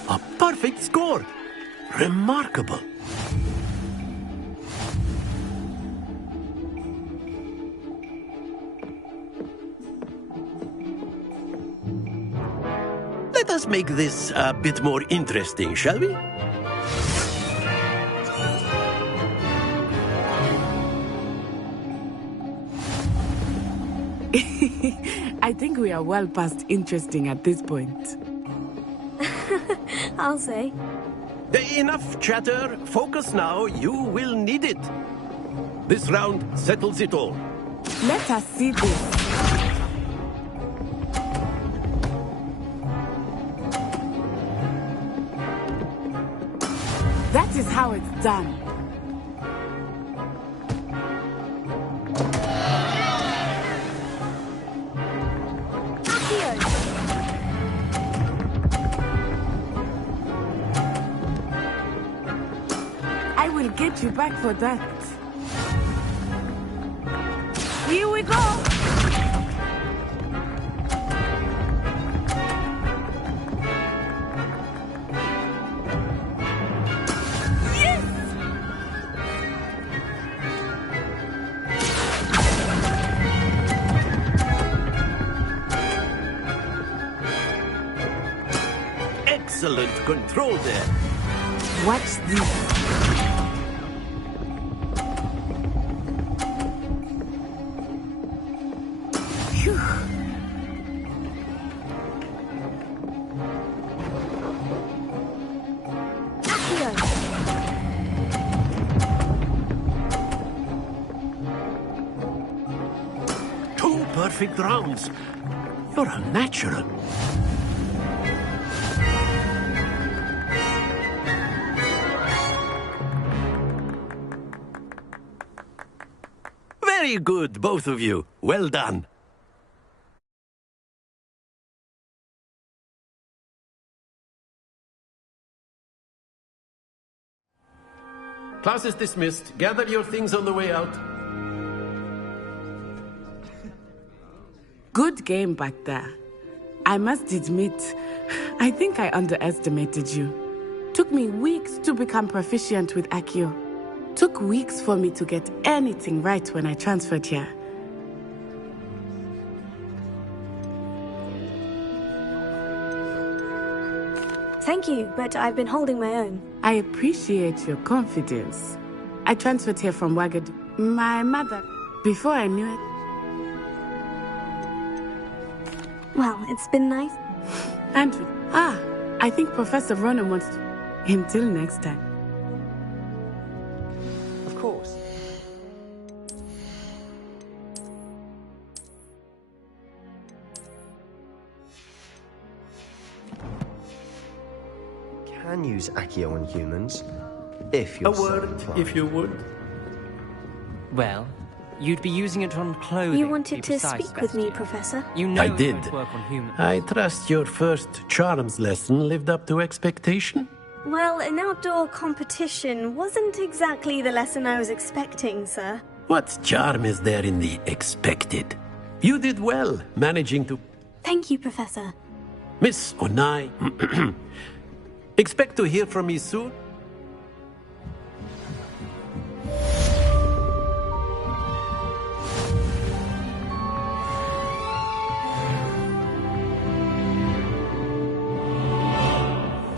A perfect score. Remarkable. Let us make this a bit more interesting, shall we? I think we are well past interesting at this point. I'll say. Enough chatter. Focus now. You will need it. This round settles it all. Let us see this. That is how it's done. I will get you back for that. Here we go. Yes! Excellent control there. Watch this. Phew. Two perfect rounds. You're a natural. Very good, both of you. Well done. Class is dismissed. Gather your things on the way out. Good game back there. I must admit, I think I underestimated you. Took me weeks to become proficient with Accio. Took weeks for me to get anything right when I transferred here. Thank you, but I've been holding my own. I appreciate your confidence. I transferred here from Wagad. My mother, before I knew it. Well, it's been nice. Andrew, I think Professor Ronan wants to... Until next time. Of course. Can use Accio on humans, if you're A word, if you would. Well, you'd be using it on clothing. You wanted to speak with me, Professor? You know I it did. won't work on humans. I trust your first charms lesson lived up to expectation? Well, an outdoor competition wasn't exactly the lesson I was expecting, sir. What charm is there in the expected? You did well, managing to... Thank you, Professor. Miss Onai, expect to hear from me soon?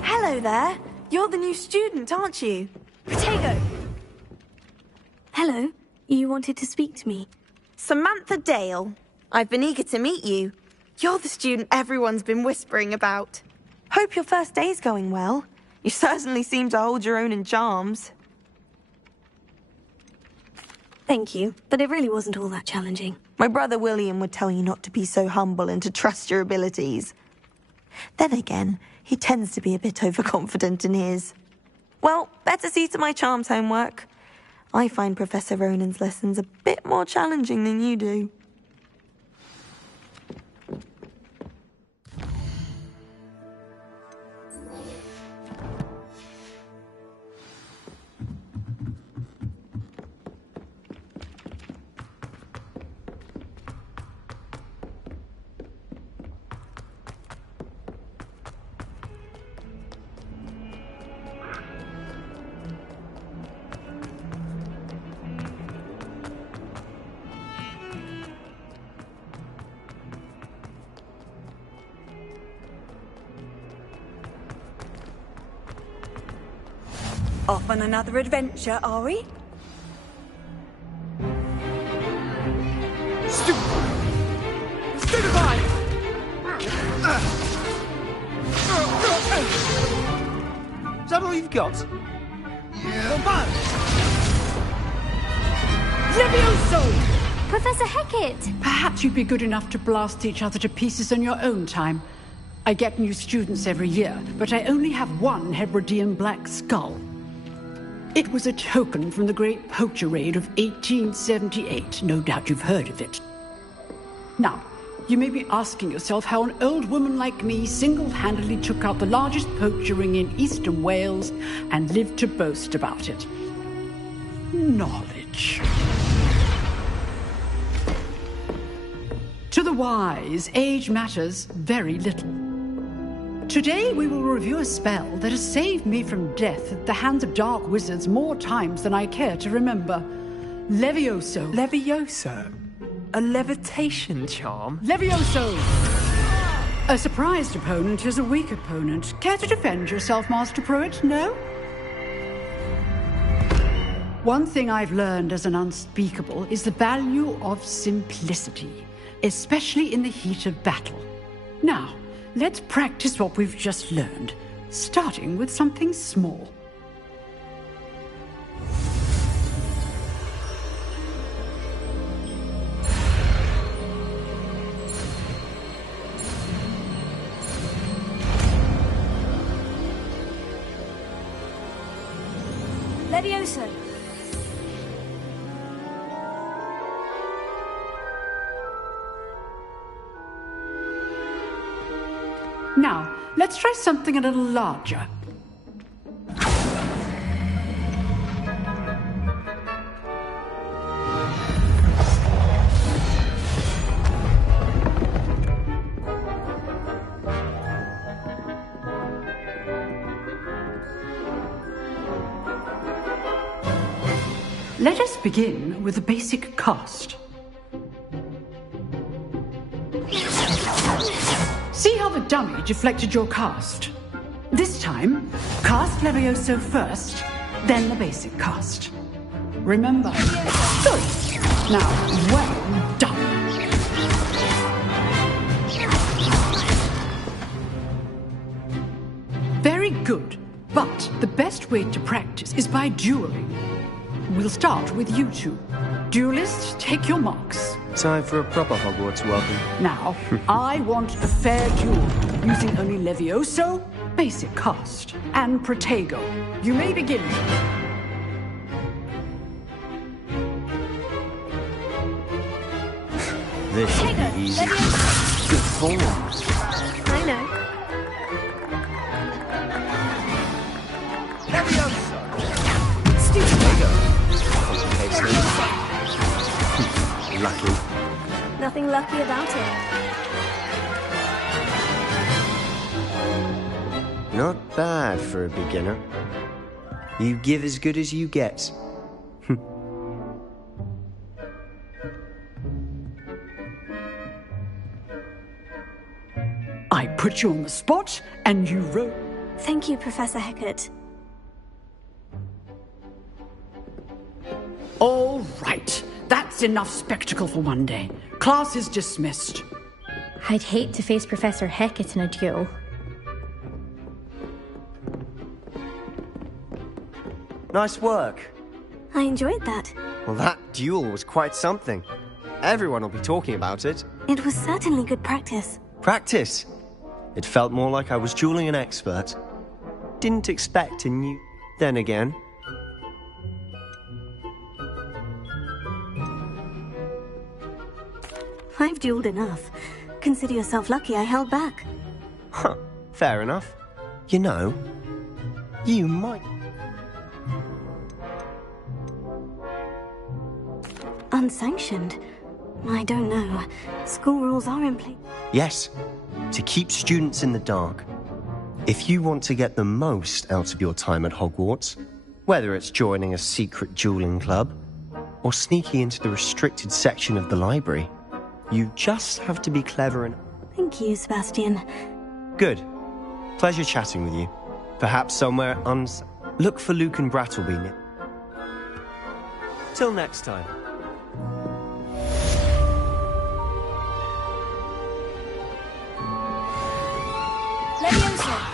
Hello there. You're the new student, aren't you? Protego! Hello. You wanted to speak to me? Samantha Dale. I've been eager to meet you. You're the student everyone's been whispering about. Hope your first day's going well. You certainly seem to hold your own in charms. Thank you, but it really wasn't all that challenging. My brother William would tell you not to be so humble and to trust your abilities. Then again, he tends to be a bit overconfident in his. Well, better see to my charms homework. I find Professor Ronan's lessons a bit more challenging than you do. Off on another adventure, are we? Stupefy! Is that all you've got? Yeah. Levioso! Professor Hecat! Perhaps you'd be good enough to blast each other to pieces on your own time. I get new students every year, but I only have one Hebridean black skull. It was a token from the Great Poacher Raid of 1878. No doubt you've heard of it. Now, you may be asking yourself how an old woman like me single-handedly took out the largest poacher ring in eastern Wales and lived to boast about it. Knowledge. To the wise, age matters very little. Today we will review a spell that has saved me from death at the hands of dark wizards more times than I care to remember. Levioso. Levioso? A levitation charm? Levioso! A surprised opponent is a weak opponent. Care to defend yourself, Master Pruitt? No? One thing I've learned as an unspeakable is the value of simplicity, especially in the heat of battle. Now, let's practice what we've just learned, starting with something small. Levioso. Now, let's try something a little larger. Let us begin with the basic cast. See how the dummy deflected your cast? This time, cast Levioso first, then the basic cast. Remember? Good. Now, well done. Very good. But the best way to practice is by dueling. We'll start with you two. Duelists, take your marks. Time for a proper Hogwarts welcome. Now, I want a fair duel, using only Levioso, basic cast, and Protego. You may begin. This should be easy. Good form. I know. Lucky. Nothing lucky about it. Not bad for a beginner. You give as good as you get. I put you on the spot, and you wrote. Thank you, Professor Hecat. All right. That's enough spectacle for one day. Class is dismissed. I'd hate to face Professor Hecat in a duel. Nice work. I enjoyed that. Well, that duel was quite something. Everyone will be talking about it. It was certainly good practice. Practice? It felt more like I was dueling an expert. Didn't expect a new... Then again... I've dueled enough. Consider yourself lucky I held back. Huh, fair enough. You know, you might... Unsanctioned? I don't know. School rules are in place. Yes, to keep students in the dark. If you want to get the most out of your time at Hogwarts, whether it's joining a secret dueling club or sneaking into the restricted section of the library, you just have to be clever and... Thank you, Sebastian. Good. Pleasure chatting with you. Perhaps somewhere Look for Luke and Brattleby. Till next time. Leviosa!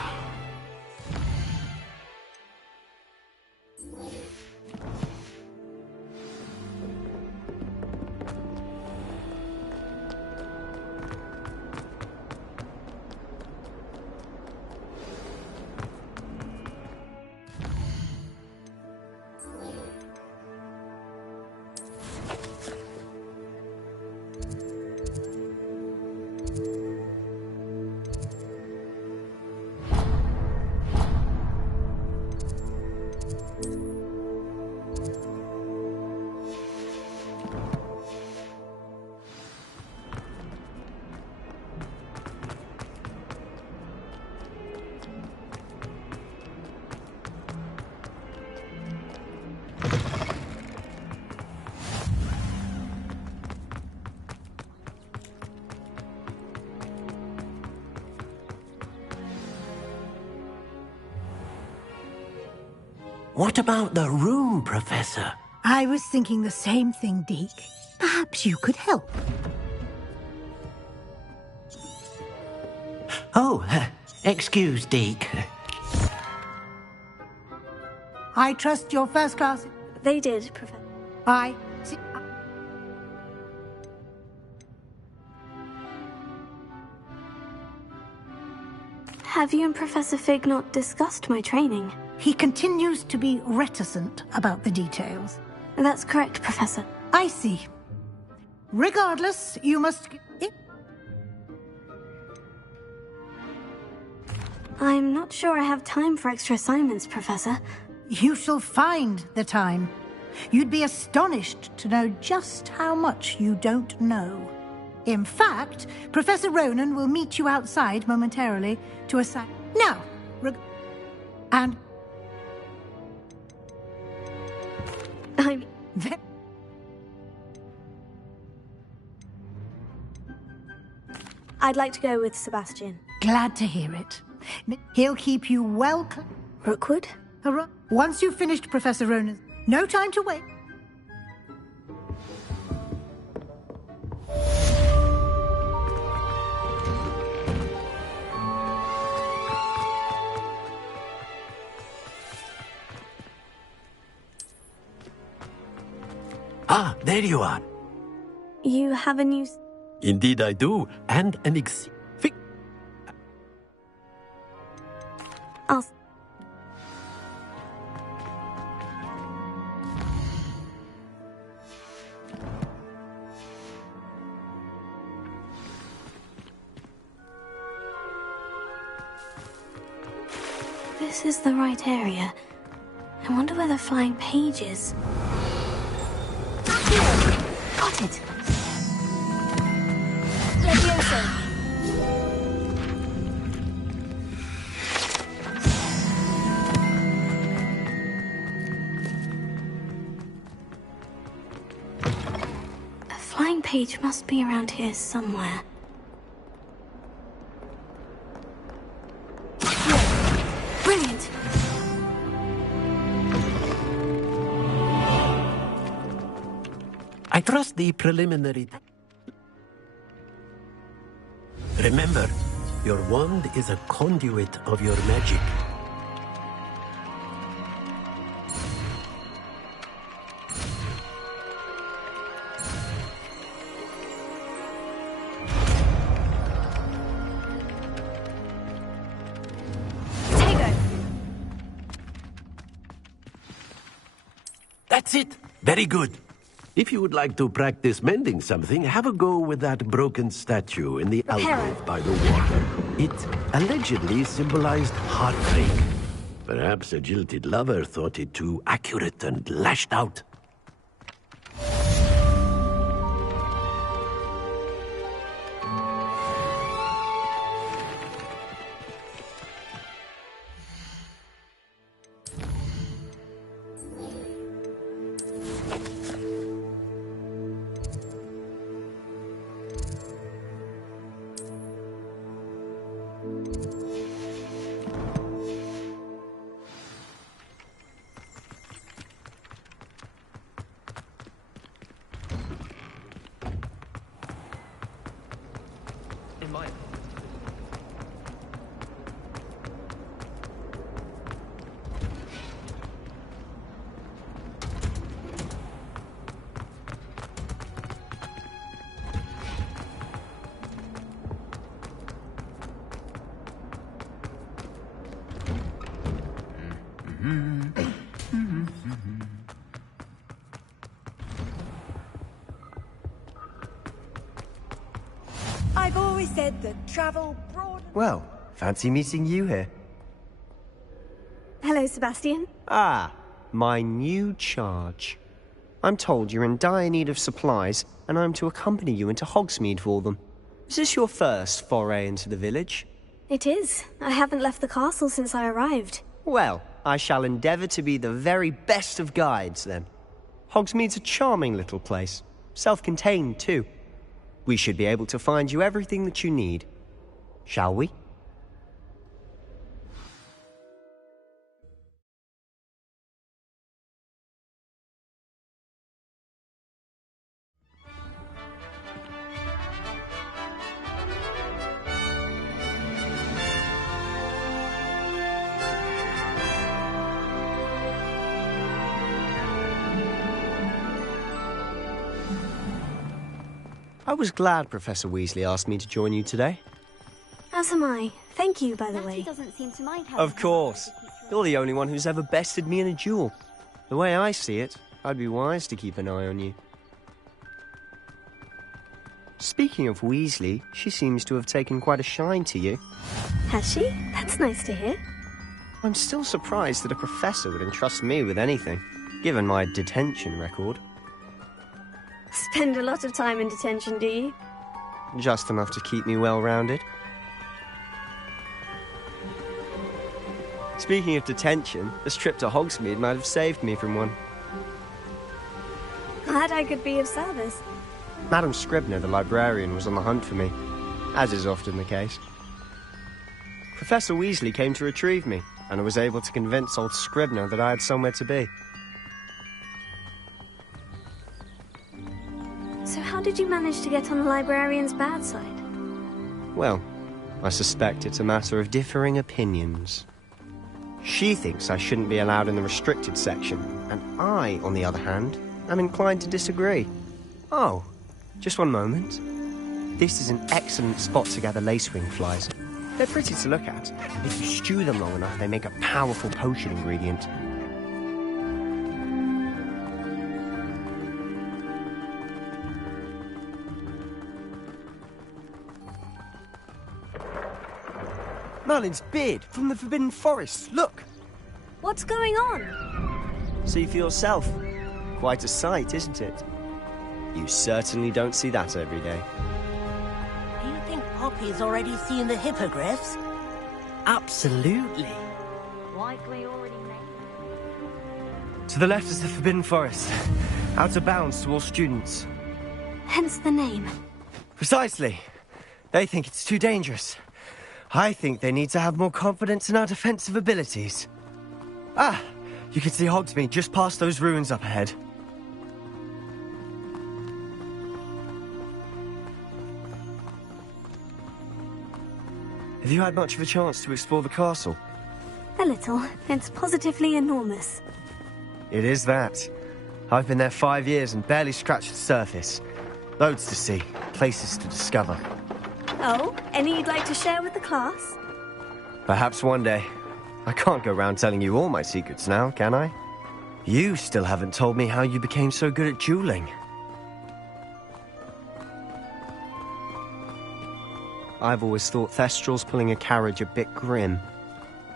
What about the room, Professor? I was thinking the same thing, Deke. Perhaps you could help. Oh, excuse, Deke. I trust your first class... They did, Professor. I... Have you and Professor Fig not discussed my training? He continues to be reticent about the details. That's correct, Professor. I see. Regardless, you must... I'm not sure I have time for extra assignments, Professor. You shall find the time. You'd be astonished to know just how much you don't know. In fact, Professor Ronan will meet you outside momentarily to assign... Now, and... I'd like to go with Sebastian. Glad to hear it. He'll keep you well... Rookwood? Once you've finished, Professor Ronan, no time to wait. Ah, there you are. You have a new... Indeed I do, and an I'll... This is the right area. I wonder where the flying page is. Got it! Levioso! A flying page must be around here somewhere. Brilliant! I trust the preliminary... Remember, your wand is a conduit of your magic. That's it! Very good. If you would like to practice mending something, have a go with that broken statue in the alcove by the water. It allegedly symbolized heartbreak. Perhaps a jilted lover thought it too accurate and lashed out. I've always said that travel broad... Well, fancy meeting you here. Hello, Sebastian. Ah, my new charge. I'm told you're in dire need of supplies, and I'm to accompany you into Hogsmeade for them. Is this your first foray into the village? It is. I haven't left the castle since I arrived. Well, I shall endeavour to be the very best of guides, then. Hogsmeade's a charming little place. Self-contained, too. We should be able to find you everything that you need. Shall we? I was glad Professor Weasley asked me to join you today. As am I. Thank you, by the way. doesn't seem to mind Of course. You're the only one who's ever bested me in a duel. The way I see it, I'd be wise to keep an eye on you. Speaking of Weasley, she seems to have taken quite a shine to you. Has she? That's nice to hear. I'm still surprised that a professor would entrust me with anything, given my detention record. Spend a lot of time in detention, do you? Just enough to keep me well-rounded. Speaking of detention, this trip to Hogsmeade might have saved me from one. Glad I could be of service. Madam Scribner, the librarian, was on the hunt for me, as is often the case. Professor Weasley came to retrieve me, and I was able to convince old Scribner that I had somewhere to be. So how did you manage to get on the librarian's bad side? Well, I suspect it's a matter of differing opinions. She thinks I shouldn't be allowed in the restricted section, and I, on the other hand, am inclined to disagree. Oh, just one moment. This is an excellent spot to gather lacewing flies. They're pretty to look at. If you stew them long enough, they make a powerful potion ingredient. Merlin's beard from the Forbidden Forest. Look! What's going on? See for yourself. Quite a sight, isn't it? You certainly don't see that every day. Do you think Poppy's already seen the hippogriffs? Absolutely. Likely already made. To the left is the Forbidden Forest. Out of bounds to all students. Hence the name. Precisely. They think it's too dangerous. I think they need to have more confidence in our defensive abilities. Ah, you can see Hogsmeade just past those ruins up ahead. Have you had much of a chance to explore the castle? A little. It's positively enormous. It is that. I've been there 5 years and barely scratched the surface. Loads to see, places to discover. Oh, any you'd like to share with the class? Perhaps one day. I can't go around telling you all my secrets now, can I? You still haven't told me how you became so good at dueling. I've always thought Thestrals pulling a carriage a bit grim.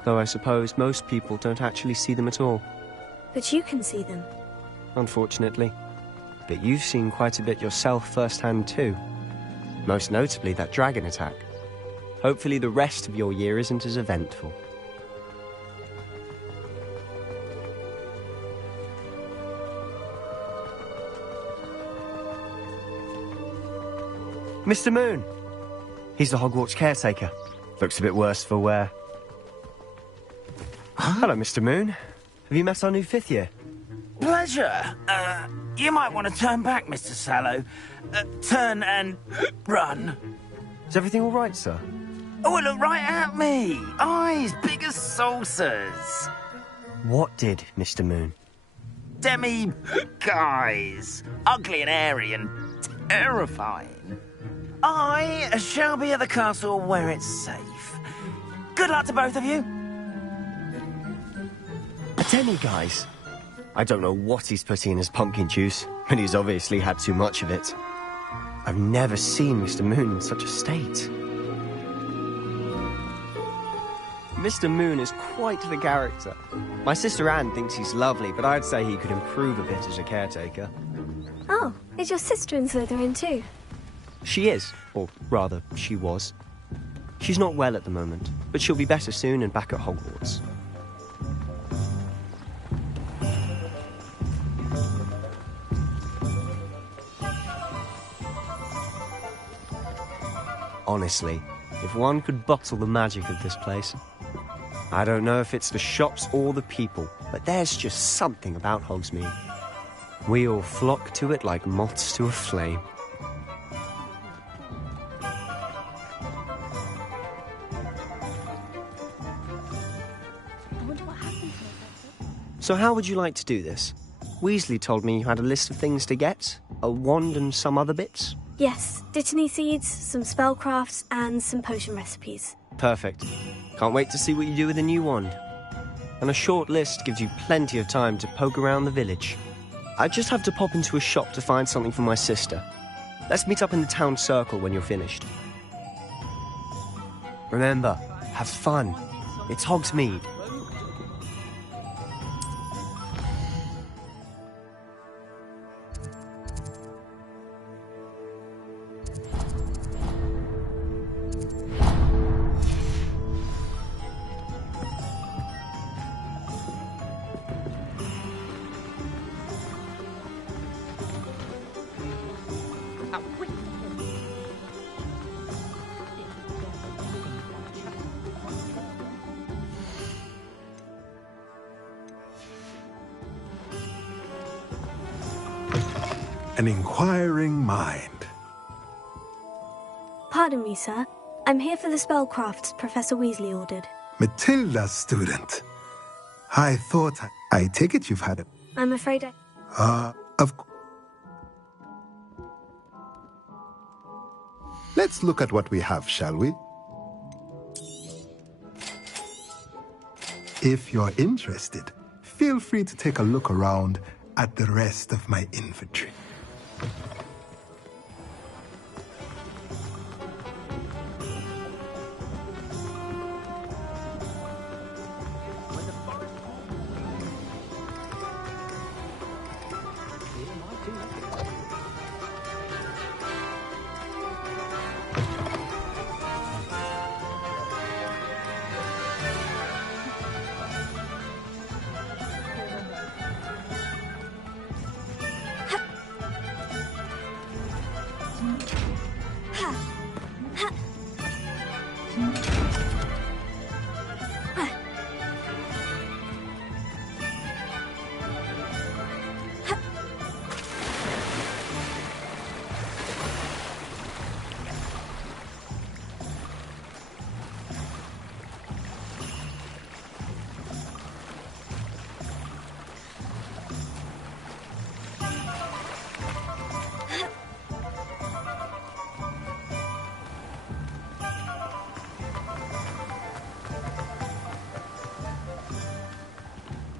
Though I suppose most people don't actually see them at all. But you can see them. Unfortunately. But you've seen quite a bit yourself firsthand too. Most notably that dragon attack. Hopefully the rest of your year isn't as eventful. Mr. Moon! He's the Hogwarts caretaker. Looks a bit worse for wear. Hello, Mr. Moon. Have you met our new 5th year? Pleasure. You might want to turn back, Mr. Sallow. Turn and run. Is everything all right, sir? Oh, look right at me. Eyes big as saucers. What did, Mr. Moon? Guys. Ugly and airy and terrifying. I shall be at the castle where it's safe. Good luck to both of you. Guys. I don't know what he's putting in his pumpkin juice, but he's obviously had too much of it. I've never seen Mr. Moon in such a state. Mr. Moon is quite the character. My sister Anne thinks he's lovely, but I'd say he could improve a bit as a caretaker. Oh, is your sister in Slytherin too? She is, or rather, she was. She's not well at the moment, but she'll be better soon and back at Hogwarts. Honestly, if one could bottle the magic of this place. I don't know if it's the shops or the people, but there's just something about Hogsmeade. We all flock to it like moths to a flame. So how would you like to do this? Weasley told me you had a list of things to get, a wand and some other bits. Yes, Dittany seeds, some spellcrafts, and some potion recipes. Perfect. Can't wait to see what you do with the new wand. And a short list gives you plenty of time to poke around the village. I just have to pop into a shop to find something for my sister. Let's meet up in the town circle when you're finished. Remember, have fun. It's Hogsmeade. An inquiring mind. Pardon me, sir. I'm here for the spellcrafts Professor Weasley ordered. Matilda's student. I thought... I take it you've had it. I'm afraid I... Of course. Let's look at what we have, shall we? If you're interested, feel free to take a look around at the rest of my inventory.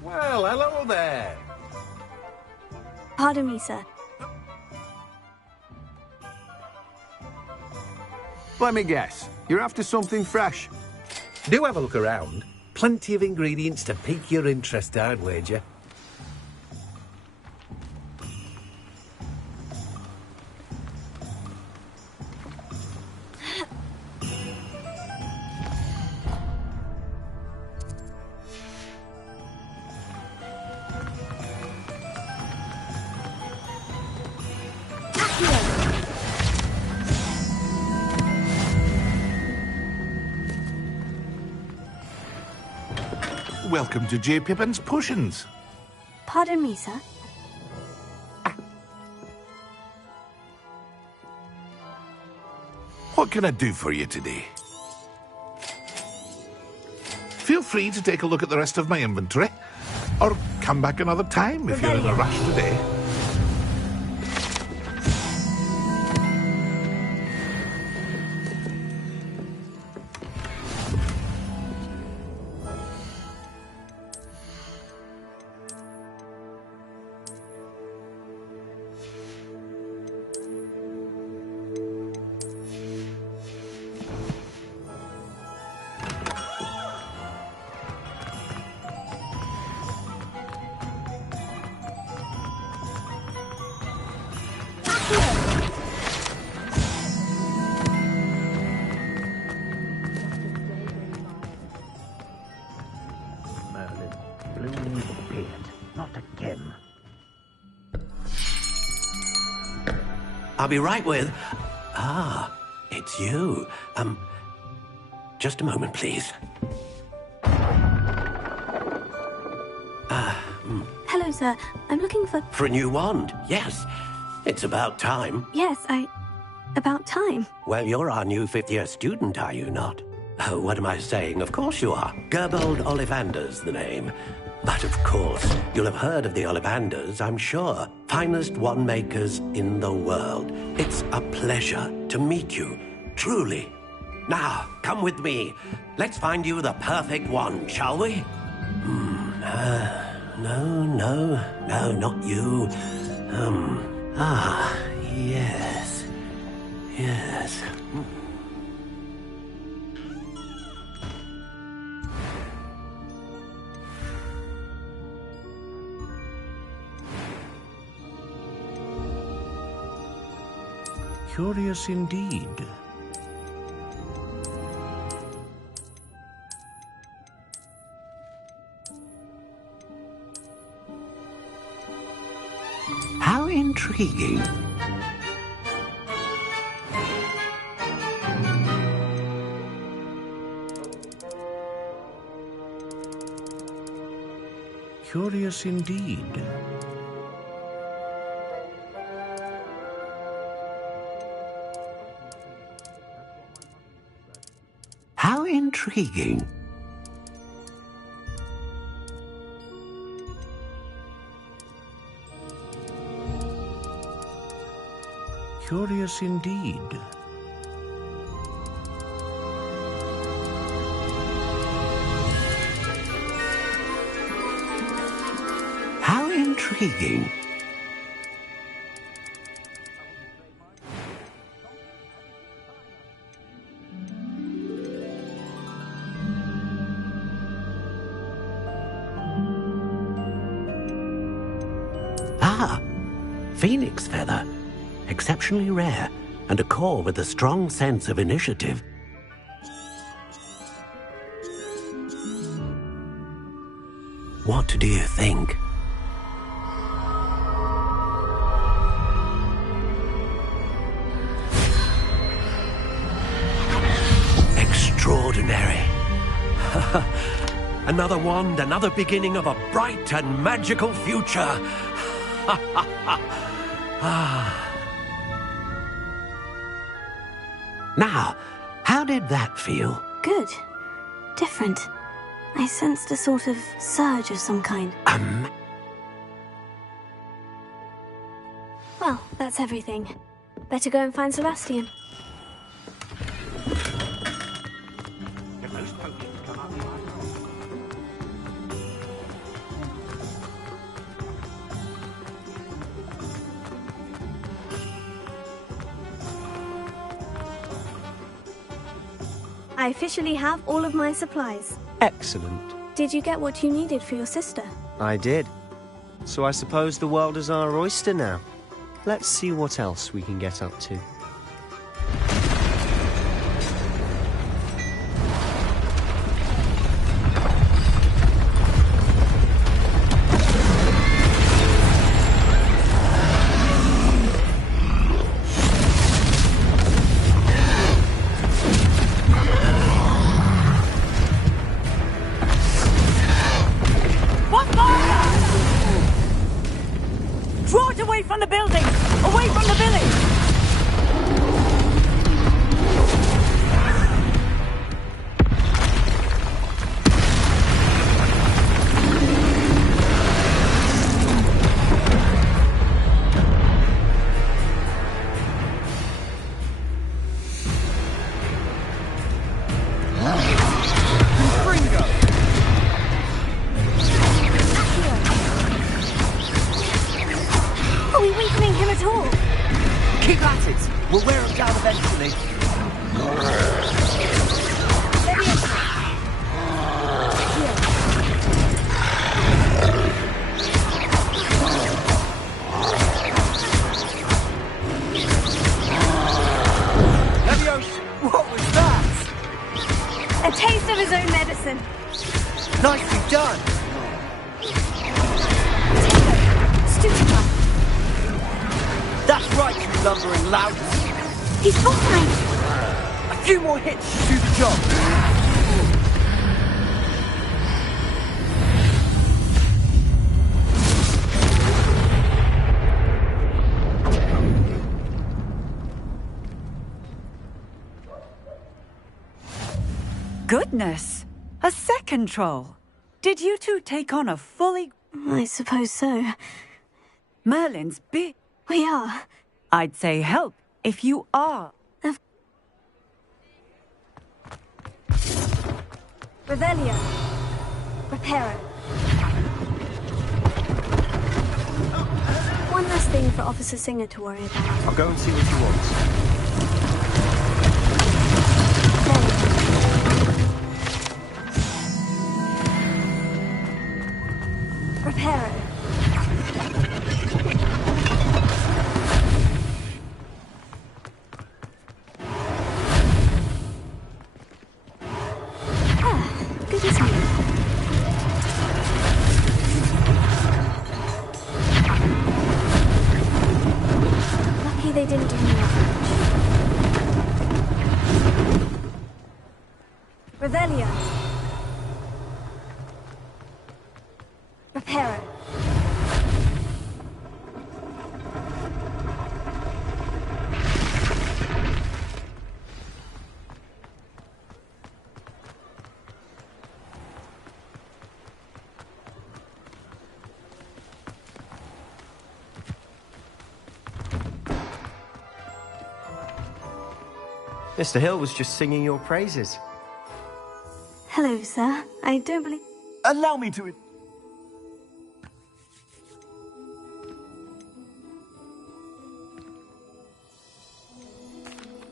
Well, hello there. Pardon me, sir. Let me guess. You're after something fresh. Do have a look around. Plenty of ingredients to pique your interest, I'd wager. Welcome to J. Pippin's Potions. Pardon me, sir. What can I do for you today? Feel free to take a look at the rest of my inventory, or come back another time if you're in a rush today. I'll be right with... Ah, it's you. Just a moment, please. Hello, sir. I'm looking for... For a new wand, yes. It's about time. Yes, about time. Well, you're our new fifth-year student, are you not? Oh, what am I saying? Of course you are. Gerbold Ollivander's the name. But of course, you'll have heard of the Ollivanders, I'm sure. Finest wand makers in the world. It's a pleasure to meet you, truly. Now, come with me. Let's find you the perfect wand, shall we? No, not you. Yes. Yes. Curious indeed. How intriguing. Curious indeed. How intriguing. Curious indeed. How intriguing. Ah, phoenix feather. Exceptionally rare, and a core with a strong sense of initiative. What do you think? Extraordinary. Another wand, another beginning of a bright and magical future. Now, how did that feel? Good. Different. I sensed a sort of surge of some kind. Well, that's everything. Better go and find Sebastian. I officially have all of my supplies. Excellent. Did you get what you needed for your sister? I did. So I suppose the world is our oyster now. Let's see what else we can get up to. Draw it away from the building! Away from the village! Are we weakening him at all? Keep at it! We'll wear him down eventually. Leviosa, what was that? A taste of his own medicine. Nicely done! Stupefy. That's right, you lumbering lout! He's fine! A few more hits should do the job. Goodness! A second troll! Did you two take on a fully... I suppose so. Merlin's big... We are. I'd say help if you are. Revelio. Reparo. One less thing for Officer Singer to worry about. I'll go and see what he wants. Reparo. Good as new. Lucky they didn't do me that much. Revelio. Reparo. Mr. Hill was just singing your praises. Hello, sir. I don't believe... Allow me to...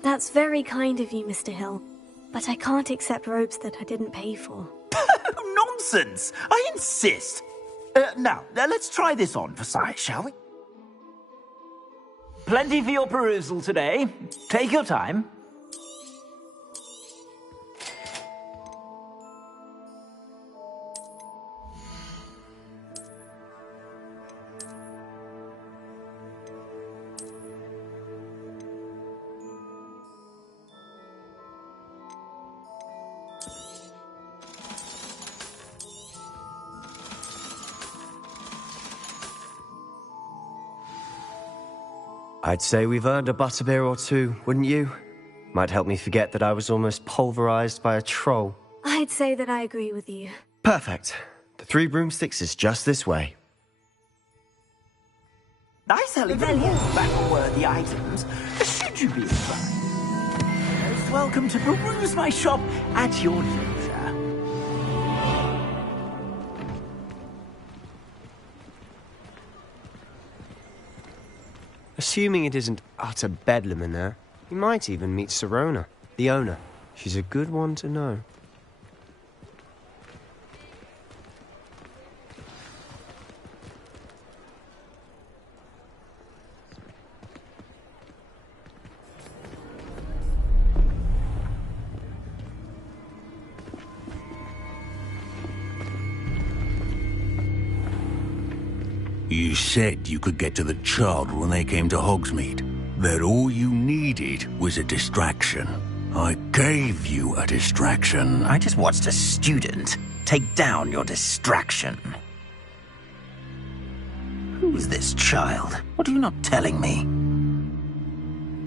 That's very kind of you, Mr. Hill. But I can't accept robes that I didn't pay for. Nonsense! I insist! Now, let's try this on for size, shall we? Plenty for your perusal today. Take your time. I'd say we've earned a butterbeer or two, wouldn't you? Might help me forget that I was almost pulverized by a troll. I'd say that I agree with you. Perfect. The 3 broomsticks is just this way. I sell even more battle-worthy items, should you be inclined. Most welcome to peruse my shop at your leisure. Assuming it isn't utter bedlam in there, you might even meet Sirona, the owner. She's a good one to know. You said you could get to the child when they came to Hogsmeade. That all you needed was a distraction. I gave you a distraction. I just watched a student take down your distraction. Who's this child? What are you not telling me?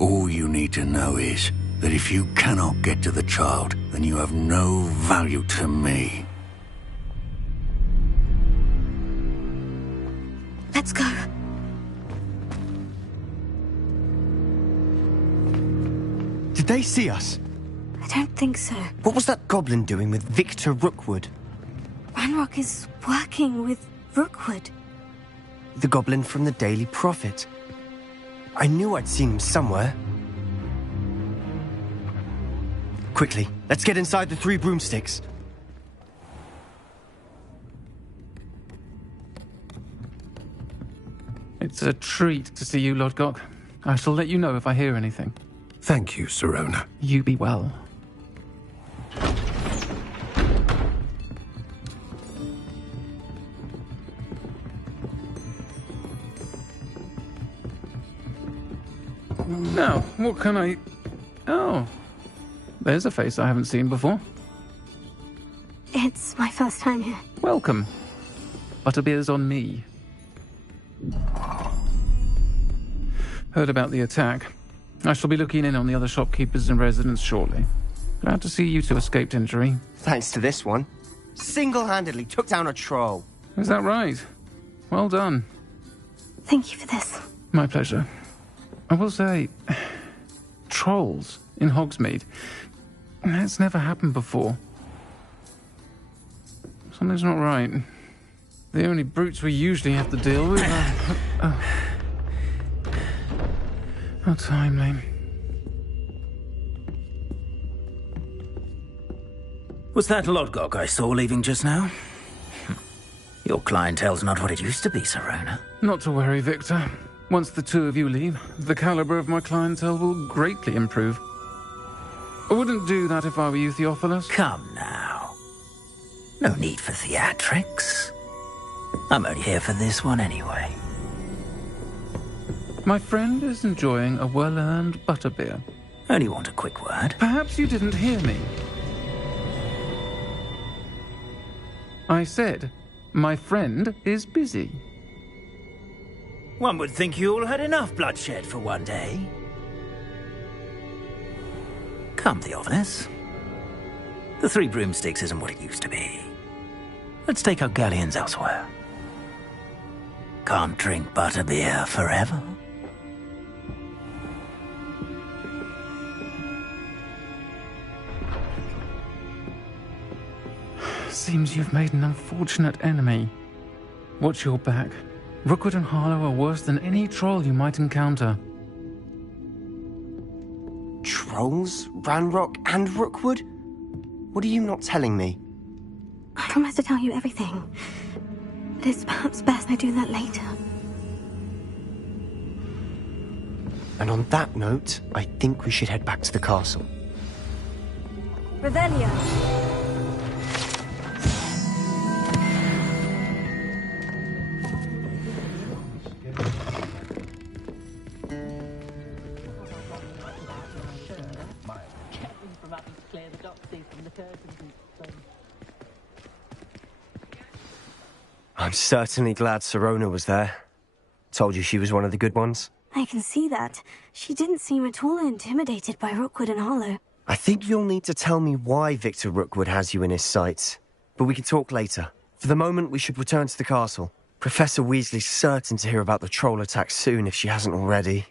All you need to know is that if you cannot get to the child, then you have no value to me. Let's go. Did they see us? I don't think so. What was that goblin doing with Victor Rookwood? Ranrock is working with Rookwood. The goblin from the Daily Prophet. I knew I'd seen him somewhere. Quickly, let's get inside the 3 broomsticks. It's a treat to see you, Lodgok. I shall let you know if I hear anything. Thank you, Sirona. You be well. Now, what can I... Oh, there's a face I haven't seen before. It's my first time here. Welcome. Butterbeer's on me. Heard about the attack. I shall be looking in on the other shopkeepers and residents shortly. Glad to see you two escaped injury. Thanks to this one. Single-handedly took down a troll. Is that right? Well done. Thank you for this. My pleasure. I will say, trolls in Hogsmeade. That's never happened before. Something's not right. The only brutes we usually have to deal with are... How timely. Was that Lodgok I saw leaving just now? Your clientele's not what it used to be, Sirona. Not to worry, Victor. Once the two of you leave, the caliber of my clientele will greatly improve. I wouldn't do that if I were you, Theophilus. Come now. No need for theatrics. I'm only here for this one anyway. My friend is enjoying a well-earned butterbeer. Only want a quick word. Perhaps you didn't hear me. I said, my friend is busy. One would think you all had enough bloodshed for one day. Come, Theophilus. The Three Broomsticks isn't what it used to be. Let's take our galleons elsewhere. Can't drink butterbeer forever. Seems you've made an unfortunate enemy. Watch your back. Rookwood and Harlow are worse than any troll you might encounter. Trolls? Ranrock and Rookwood? What are you not telling me? I promise to tell you everything. But it's perhaps best I do that later. And on that note, I think we should head back to the castle. Revelio. I'm certainly glad Sirona was there. Told you she was one of the good ones. I can see that. She didn't seem at all intimidated by Rookwood and Harlow. I think you'll need to tell me why Victor Rookwood has you in his sights. But we can talk later. For the moment, we should return to the castle. Professor Weasley's certain to hear about the troll attack soon if she hasn't already.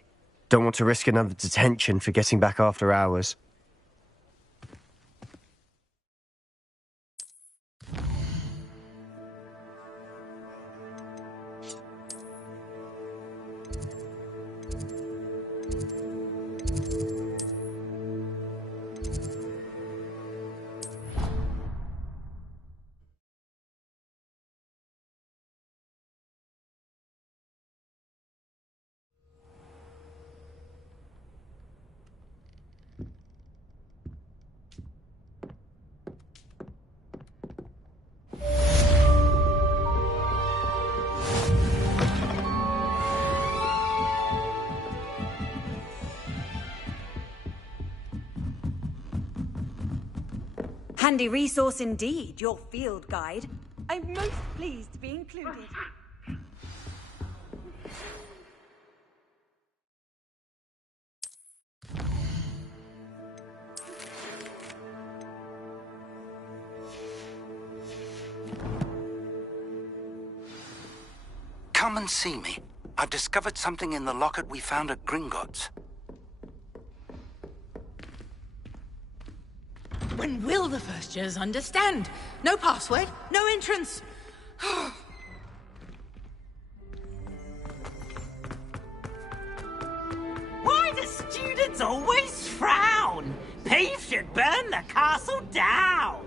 Don't want to risk another detention for getting back after hours. Handy resource indeed, your field guide. I'm most pleased to be included. Come and see me. I've discovered something in the locket we found at Gringotts. When will the first years understand? No password, no entrance. Why do students always frown? Peeve should burn the castle down.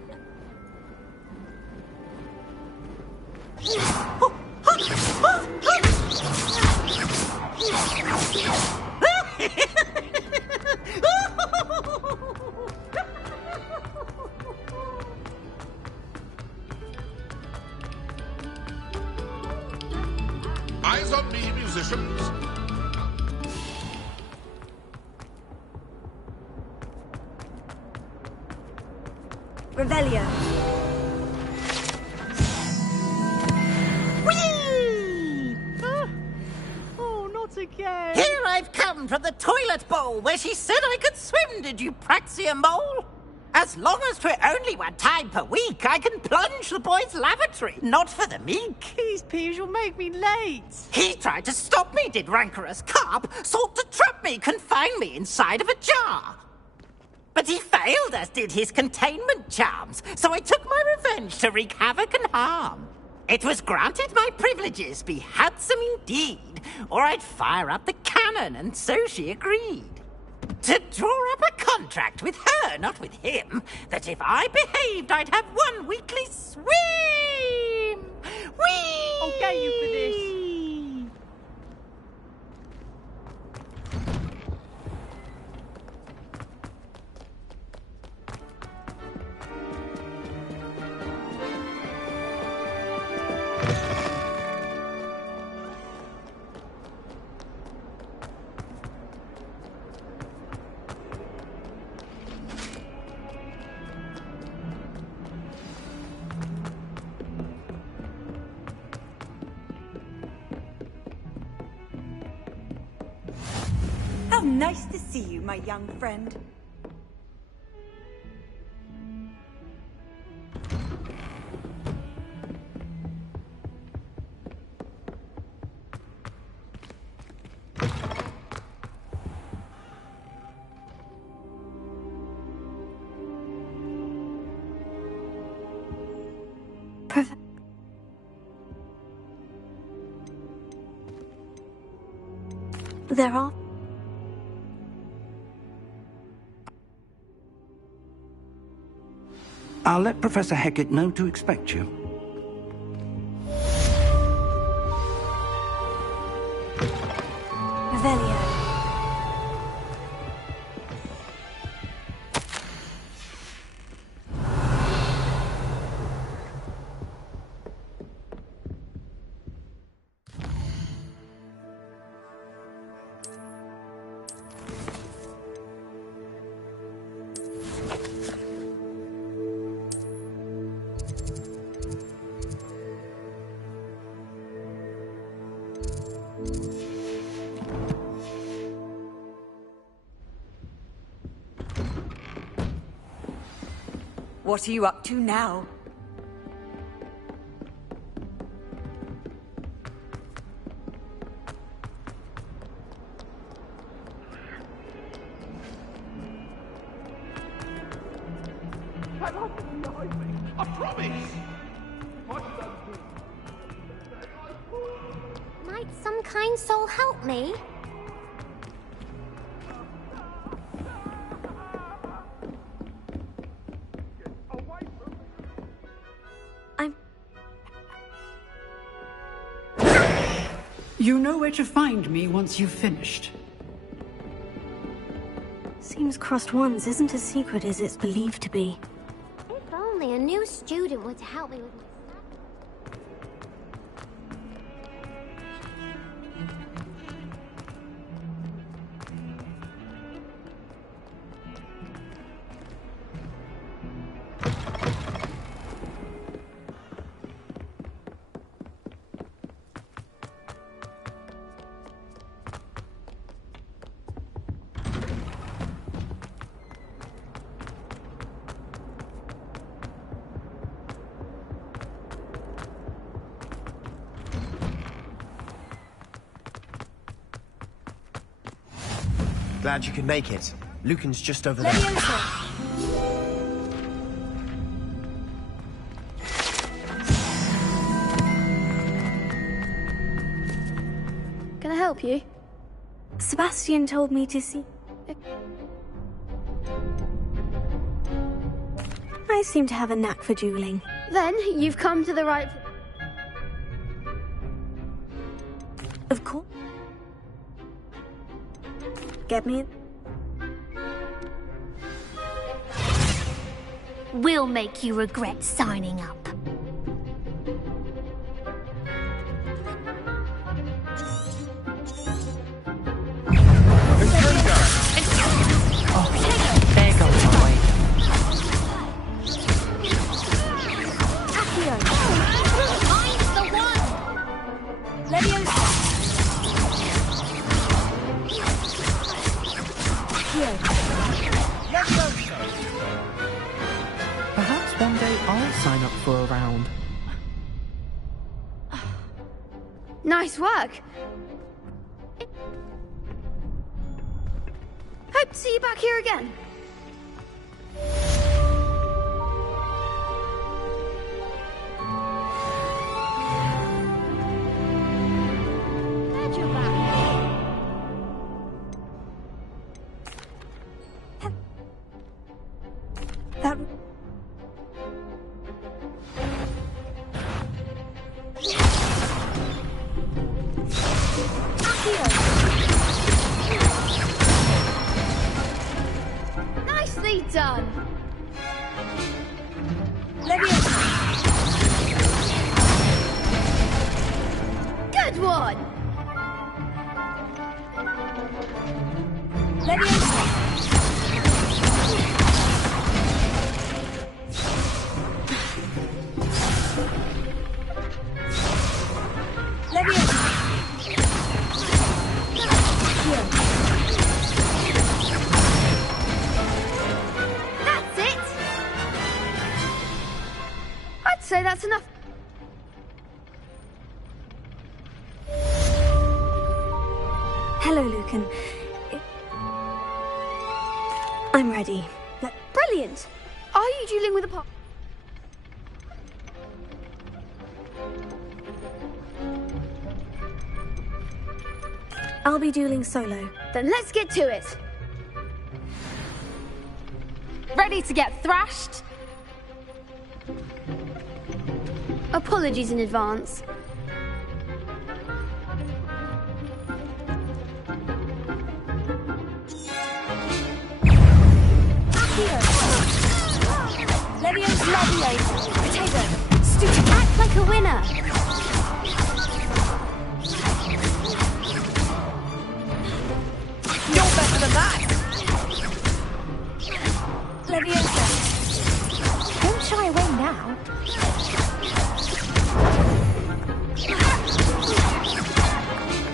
Eyes on me, musicians. Revelio. Whee! Oh, not again. Here I've come from the toilet bowl where she said I could swim, did you praxia mole? As long as 'twere only one time per week, I can plunge the boy's lavatory, not for the meek. These peeves will make me late. He tried to stop me, did rancorous carp, sought to trap me, confine me inside of a jar. But he failed, as did his containment charms, so I took my revenge to wreak havoc and harm. It was granted my privileges be handsome indeed, or I'd fire up the cannon, and so she agreed. To draw up a contract with her, not with him, that if I behaved, I'd have one weekly swim! Whee! I'll get you for this. How nice to see you, my young friend. There are... I'll let Professor Hecat know to expect you. Revelio. What are you up to now? I promise! Might some kind soul help me? You know where to find me once you've finished. Seems crossed ones isn't as secret as it's believed to be. If only a new student were to help me with my... Glad you could make it. Lucan's just over there. Can I help you? Sebastian told me to see... I seem to have a knack for dueling. Then you've come to the right... Of course. Get me? We'll make you regret signing up. Perhaps one day I'll sign up for a round. Nice work. Hope to see you back here again. say that's enough. Hello, Lucan. I'm ready. Brilliant! Are you dueling with a pop? I'll be dueling solo. Then let's get to it. Ready to get thrashed? Apologies in advance. Leviosa. Potato. Stupid. Act like a winner. You're better than that. Leviosa. Don't shy away now.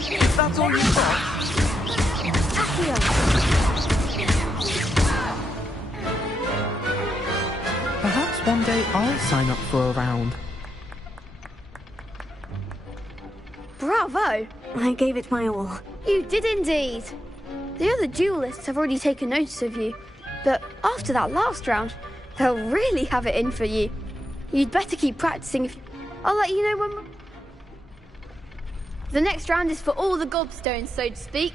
If that's all you've got. Perhaps one day I'll sign up for a round. Bravo! I gave it my all. You did indeed. The other duelists have already taken notice of you, but after that last round, they'll really have it in for you. You'd better keep practicing if... I'll let you know when... The next round is for all the gobstones, so to speak.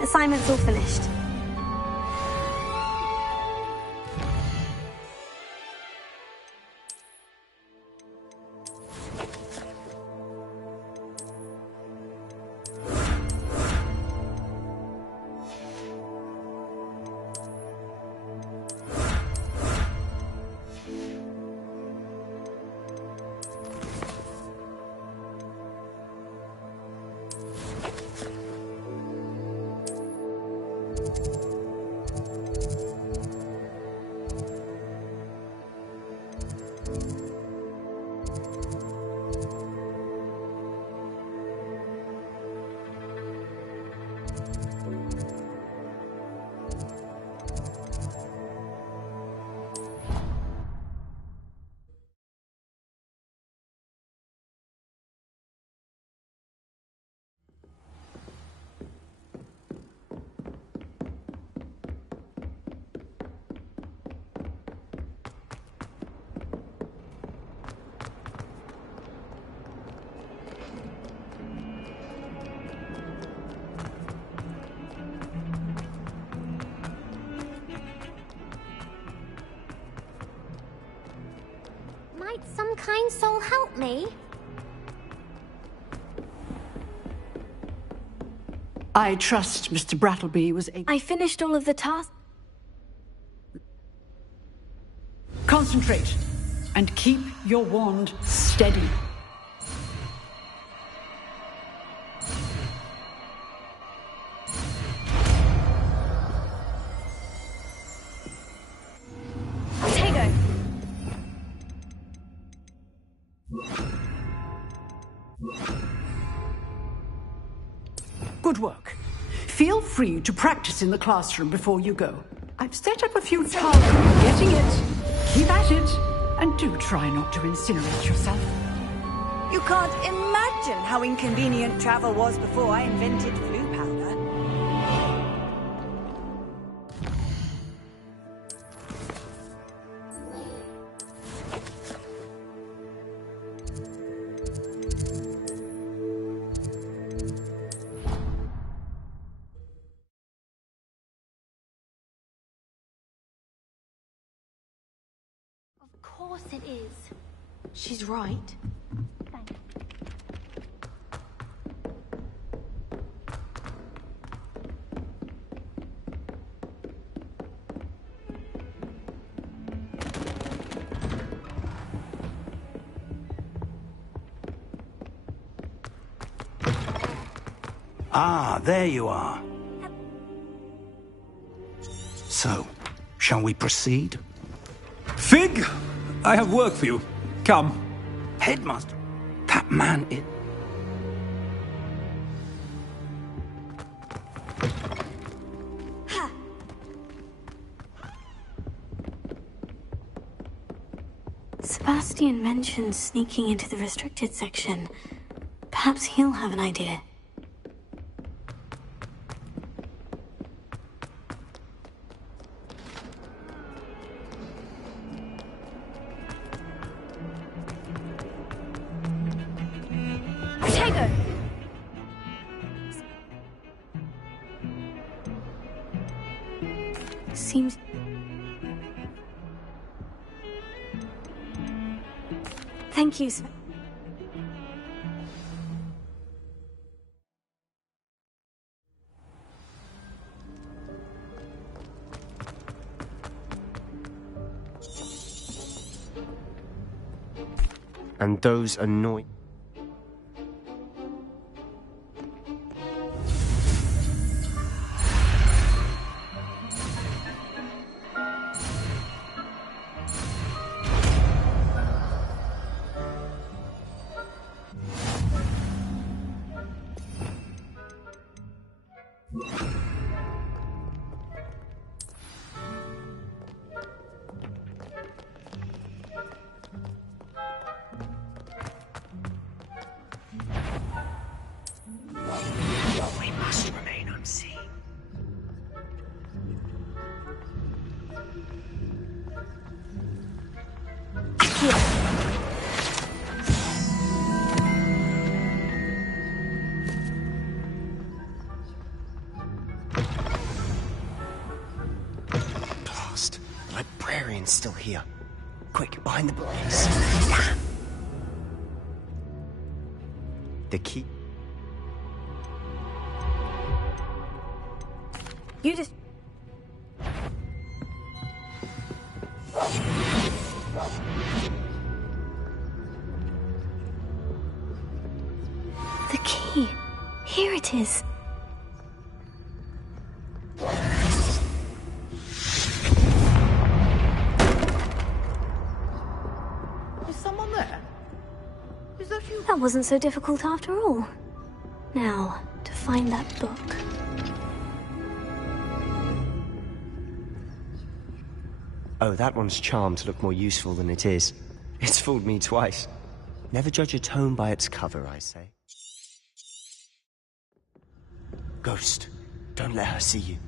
Assignment's all finished. Might some kind soul help me? I trust Mr. Brattleby was able... I finished all of the tasks. Concentrate and keep your wand steady. Potato. Good work. Feel free to practice in the classroom before you go. I've set up a few tasks. Getting it. Keep at it. And do try not to incinerate yourself. You can't imagine how inconvenient travel was before I invented blue powder. Of course it is. She's right. Thanks. Ah, there you are. So, shall we proceed? Fig! I have work for you. Come. Headmaster, that man is... Sebastian mentioned sneaking into the restricted section. Perhaps he'll have an idea. Tego! Seems... Thank you, Seb. And those annoying... We must remain unseen. Blast! The librarian's still here. Quick, behind the bookcase. Damn! The key... You just... The key. Here it is. Is someone there? Is that you? That wasn't so difficult after all. Now, to find that book. Oh, that one's charmed to look more useful than it is. It's fooled me twice. Never judge a tome by its cover, I say. Ghost, don't let her see you.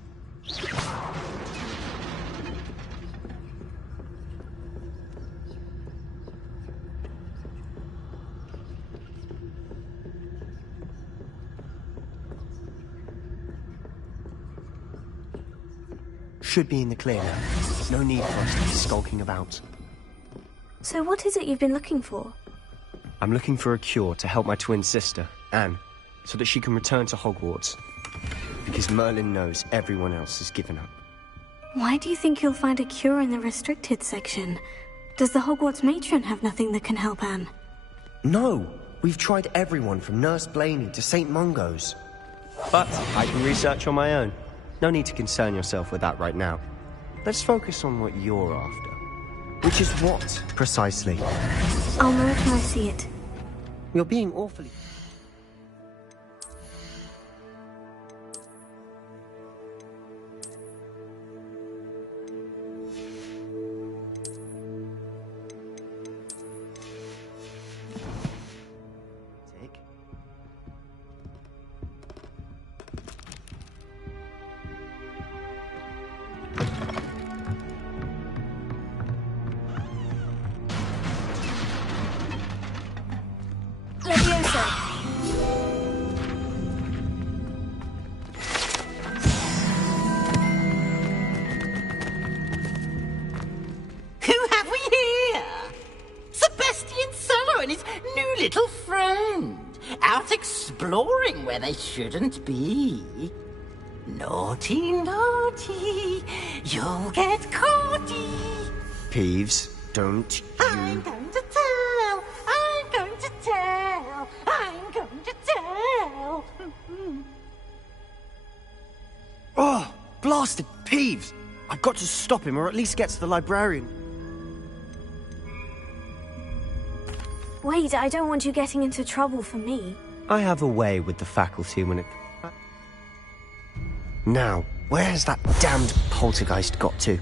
Should be in the clear now. No need for us to be skulking about. So what is it you've been looking for? I'm looking for a cure to help my twin sister, Anne, so that she can return to Hogwarts. Because Merlin knows everyone else has given up. Why do you think you'll find a cure in the restricted section? Does the Hogwarts matron have nothing that can help Anne? No! We've tried everyone from Nurse Blaney to St. Mungo's. But I can research on my own. No need to concern yourself with that right now. Let's focus on what you're after. Which is what, precisely? I'll know it when I see it. You're being awfully... Exploring where they shouldn't be. Naughty, naughty, you'll get caughty. Peeves, don't you... I'm going to tell, I'm going to tell, I'm going to tell. Oh, blasted Peeves! I've got to stop him, or at least get to the librarian. Wait, I don't want you getting into trouble for me. I have a way with the faculty when it... Now, where has that damned poltergeist got to?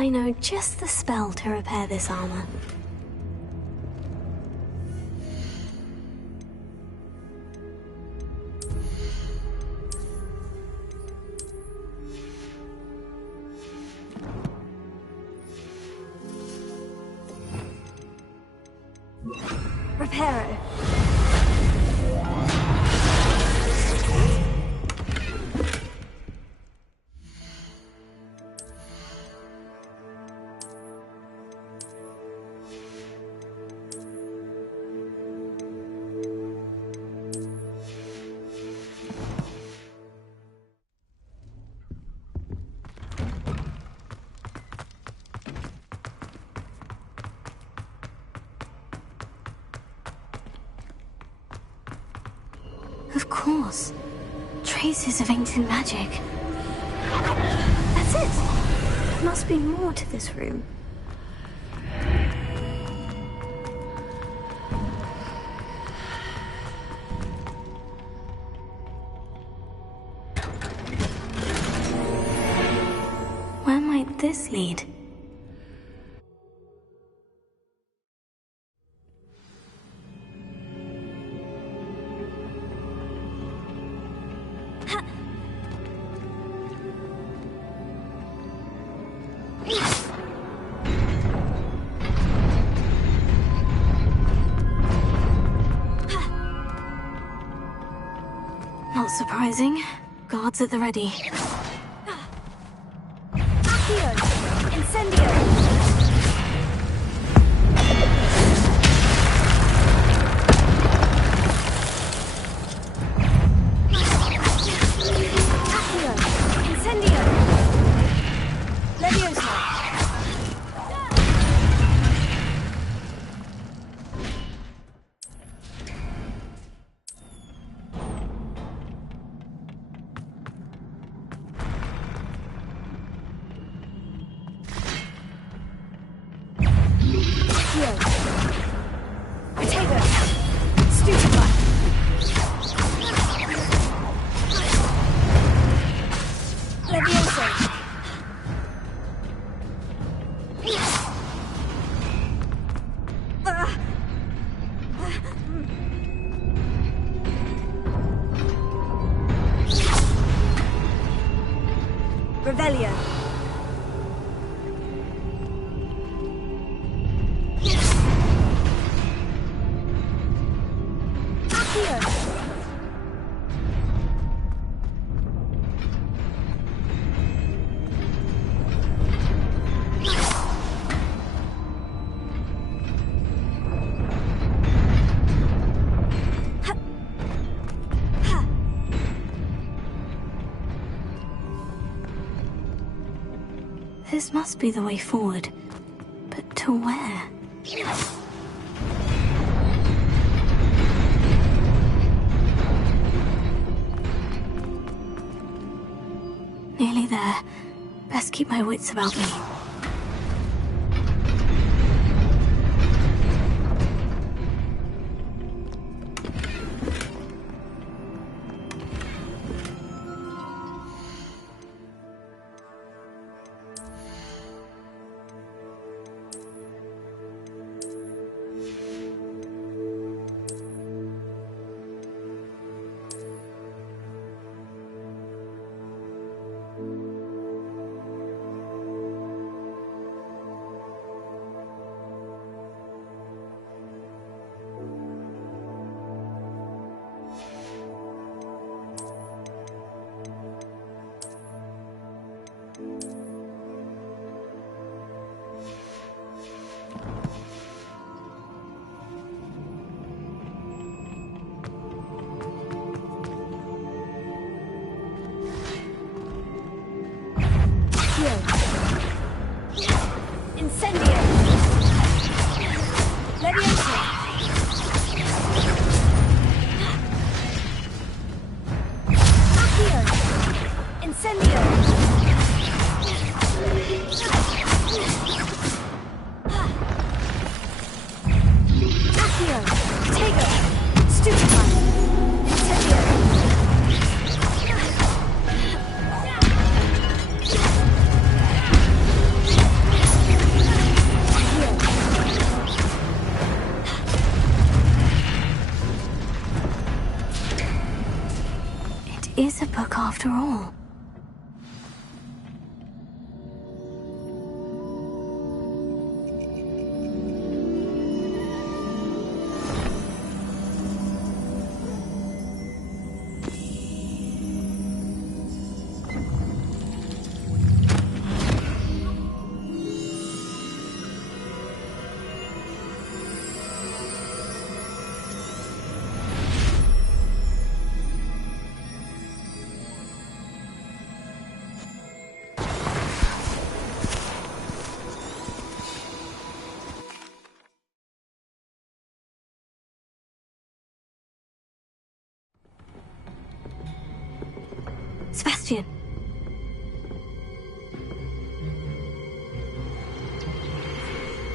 I know just the spell to repair this armor. Reparo. Of course. Traces of ancient magic. That's it! There must be more to this room. Where might this lead? Not surprising. Guards at the ready. Accio! Incendio! Accio! Incendio! Leviosa! Revelio. Accio. This must be the way forward. But to where? Nearly there. Best keep my wits about me. Incendio! Leviosa! Accio! Incendio! Accio! Tego! Stupefy! Incendio! after all. Sebastian.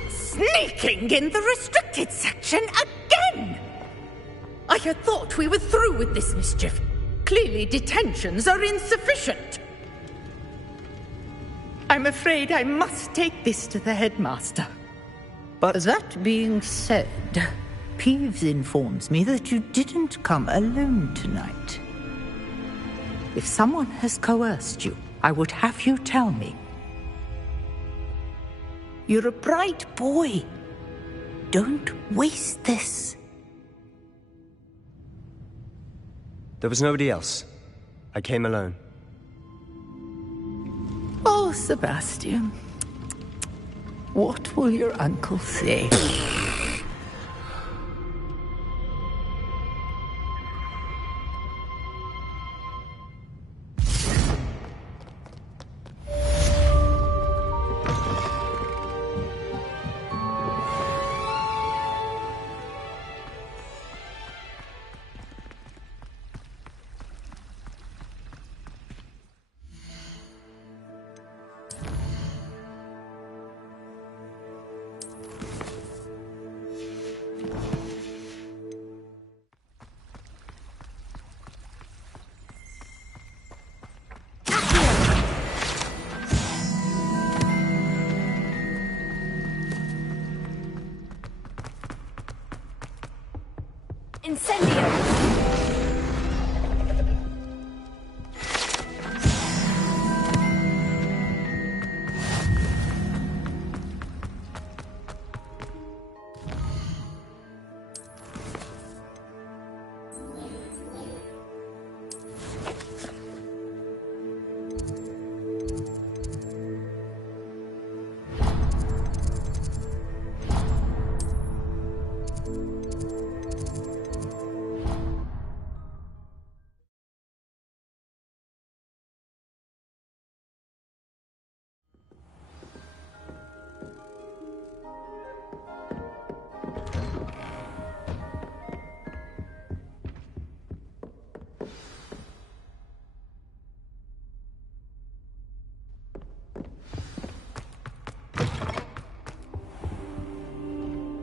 Sneaking in the restricted section again! I had thought we were through with this mischief. Clearly detentions are insufficient. I'm afraid I must take this to the headmaster. But that being said, Peeves informs me that you didn't come alone tonight. If someone has coerced you, I would have you tell me. You're a bright boy. Don't waste this. There was nobody else. I came alone. Oh, Sebastian. What will your uncle say? Incendio!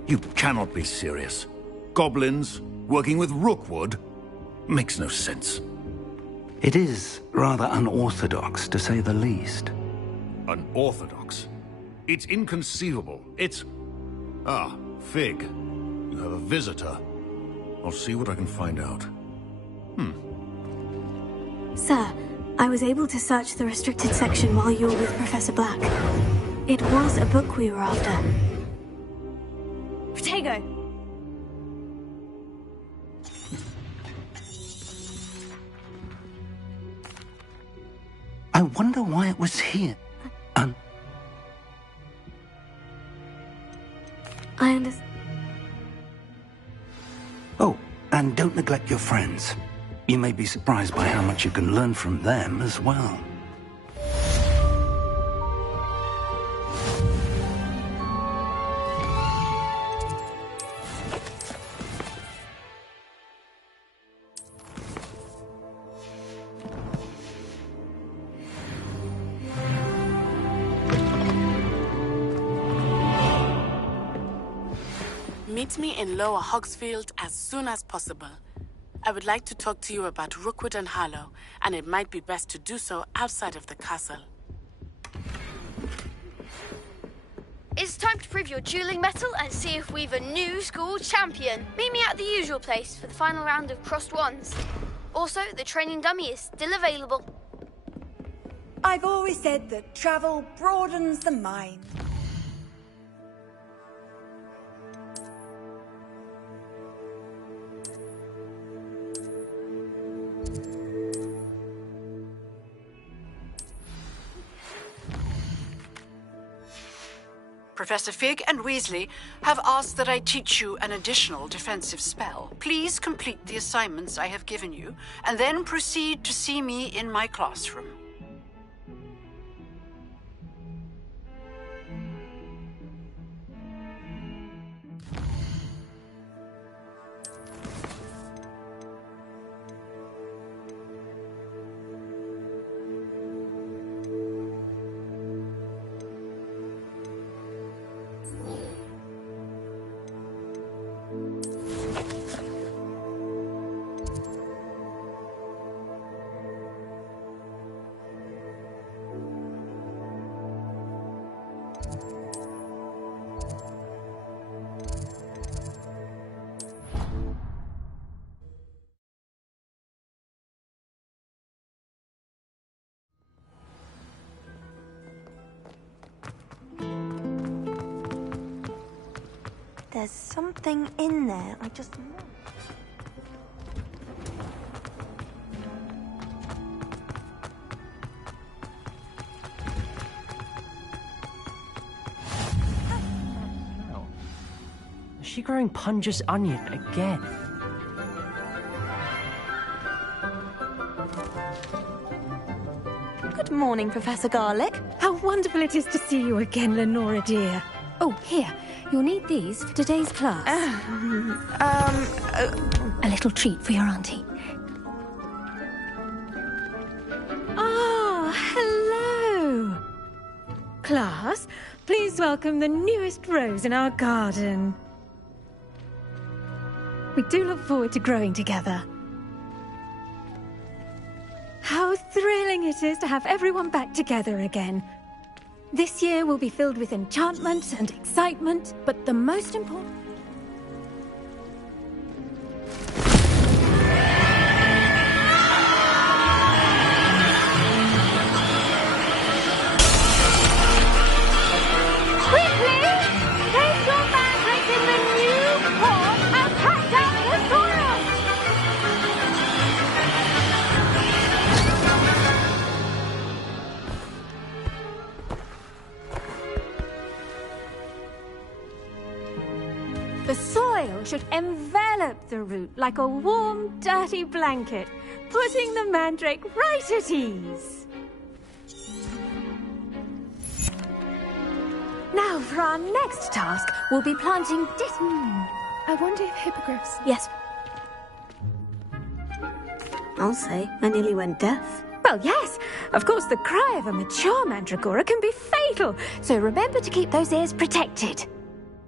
You cannot be serious. Goblins working with Rookwood? Makes no sense. It is rather unorthodox, to say the least. Unorthodox? It's inconceivable. It's... Ah, Fig. You have a visitor. I'll see what I can find out. Sir, I was able to search the restricted section while you were with Professor Black. It was a book we were after. Protego! I wonder why it was here. I understand. Oh, and don't neglect your friends. You may be surprised by how much you can learn from them as well. Meet me in Lower Hogsfield as soon as possible. I would like to talk to you about Rookwood and Harlow, and it might be best to do so outside of the castle. It's time to prove your dueling mettle and see if we've a new school champion. Meet me at the usual place for the final round of crossed wands. Also, the training dummy is still available. I've always said that travel broadens the mind. Professor Fig and Weasley have asked that I teach you an additional defensive spell. Please complete the assignments I have given you, and then proceed to see me in my classroom. There's something in there, I just know. Is she growing Punja's onion again? Good morning, Professor Garlick. How wonderful it is to see you again, Lenora dear. Oh, here. You'll need these for today's class. A little treat for your auntie. Ah, hello. Class, please welcome the newest rose in our garden. We do look forward to growing together. How thrilling it is to have everyone back together again. This year will be filled with enchantment and excitement, but the most important... Quickly! Place your mandrake in the new pot and pack down the soil! The soil should envelop the root like a warm, dirty blanket, putting the mandrake right at ease. Now, for our next task, we'll be planting I wonder if hippogriffs... Yes. I'll say, I nearly went deaf. Well, yes. Of course, the cry of a mature mandragora can be fatal, so remember to keep those ears protected.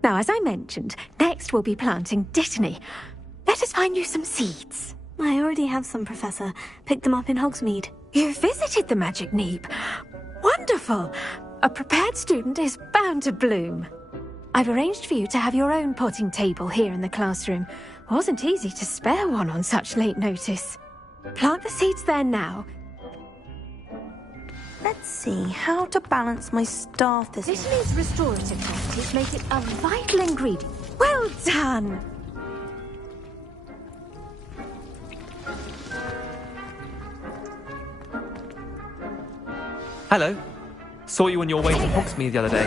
Now, as I mentioned, next we'll be planting Dittany. Let us find you some seeds. I already have some, Professor. Picked them up in Hogsmeade. You visited the Magic Neep. Wonderful. A prepared student is bound to bloom. I've arranged for you to have your own potting table here in the classroom. Wasn't easy to spare one on such late notice. Plant the seeds there now. Let's see, how to balance my staff this morning. Dittany's restorative properties make it a vital ingredient. Well done! Hello. Saw you on your way to Hogsmeade the other day.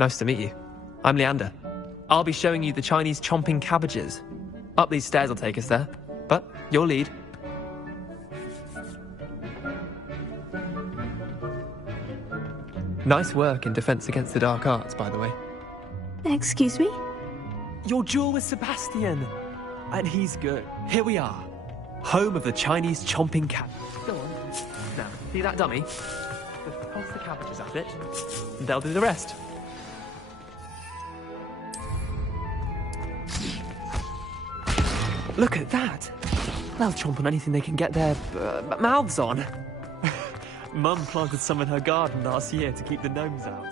Nice to meet you. I'm Leander. I'll be showing you the Chinese chomping cabbages. Up these stairs will take us there. But your lead. Nice work in Defense Against the Dark Arts, by the way. Excuse me? Your duel with Sebastian. And he's good. Here we are. Home of the Chinese chomping cat. Go on. Now, see that dummy? Just toss the cabbages at it, and they'll do the rest. Look at that. They'll chomp on anything they can get their mouths on. Mum planted some in her garden last year to keep the gnomes out.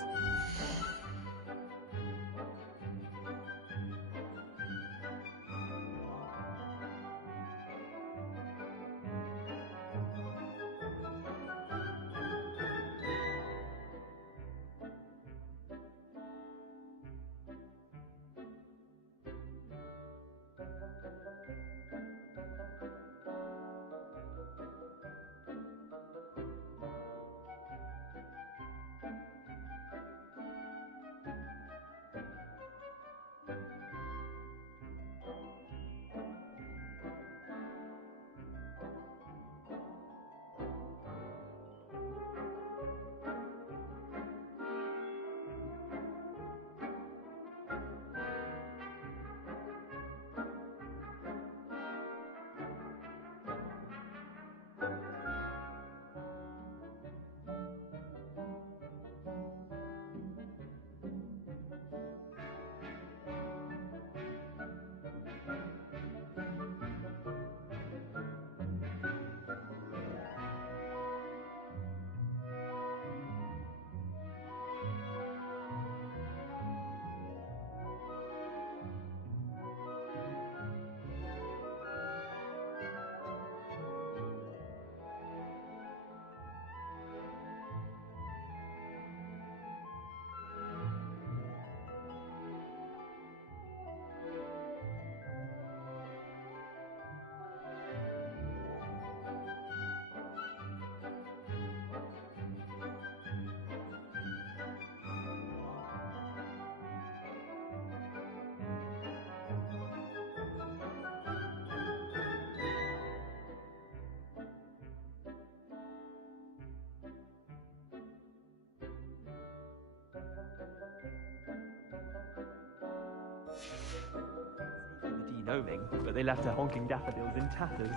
gnoming, but they left her honking daffodils in tatters.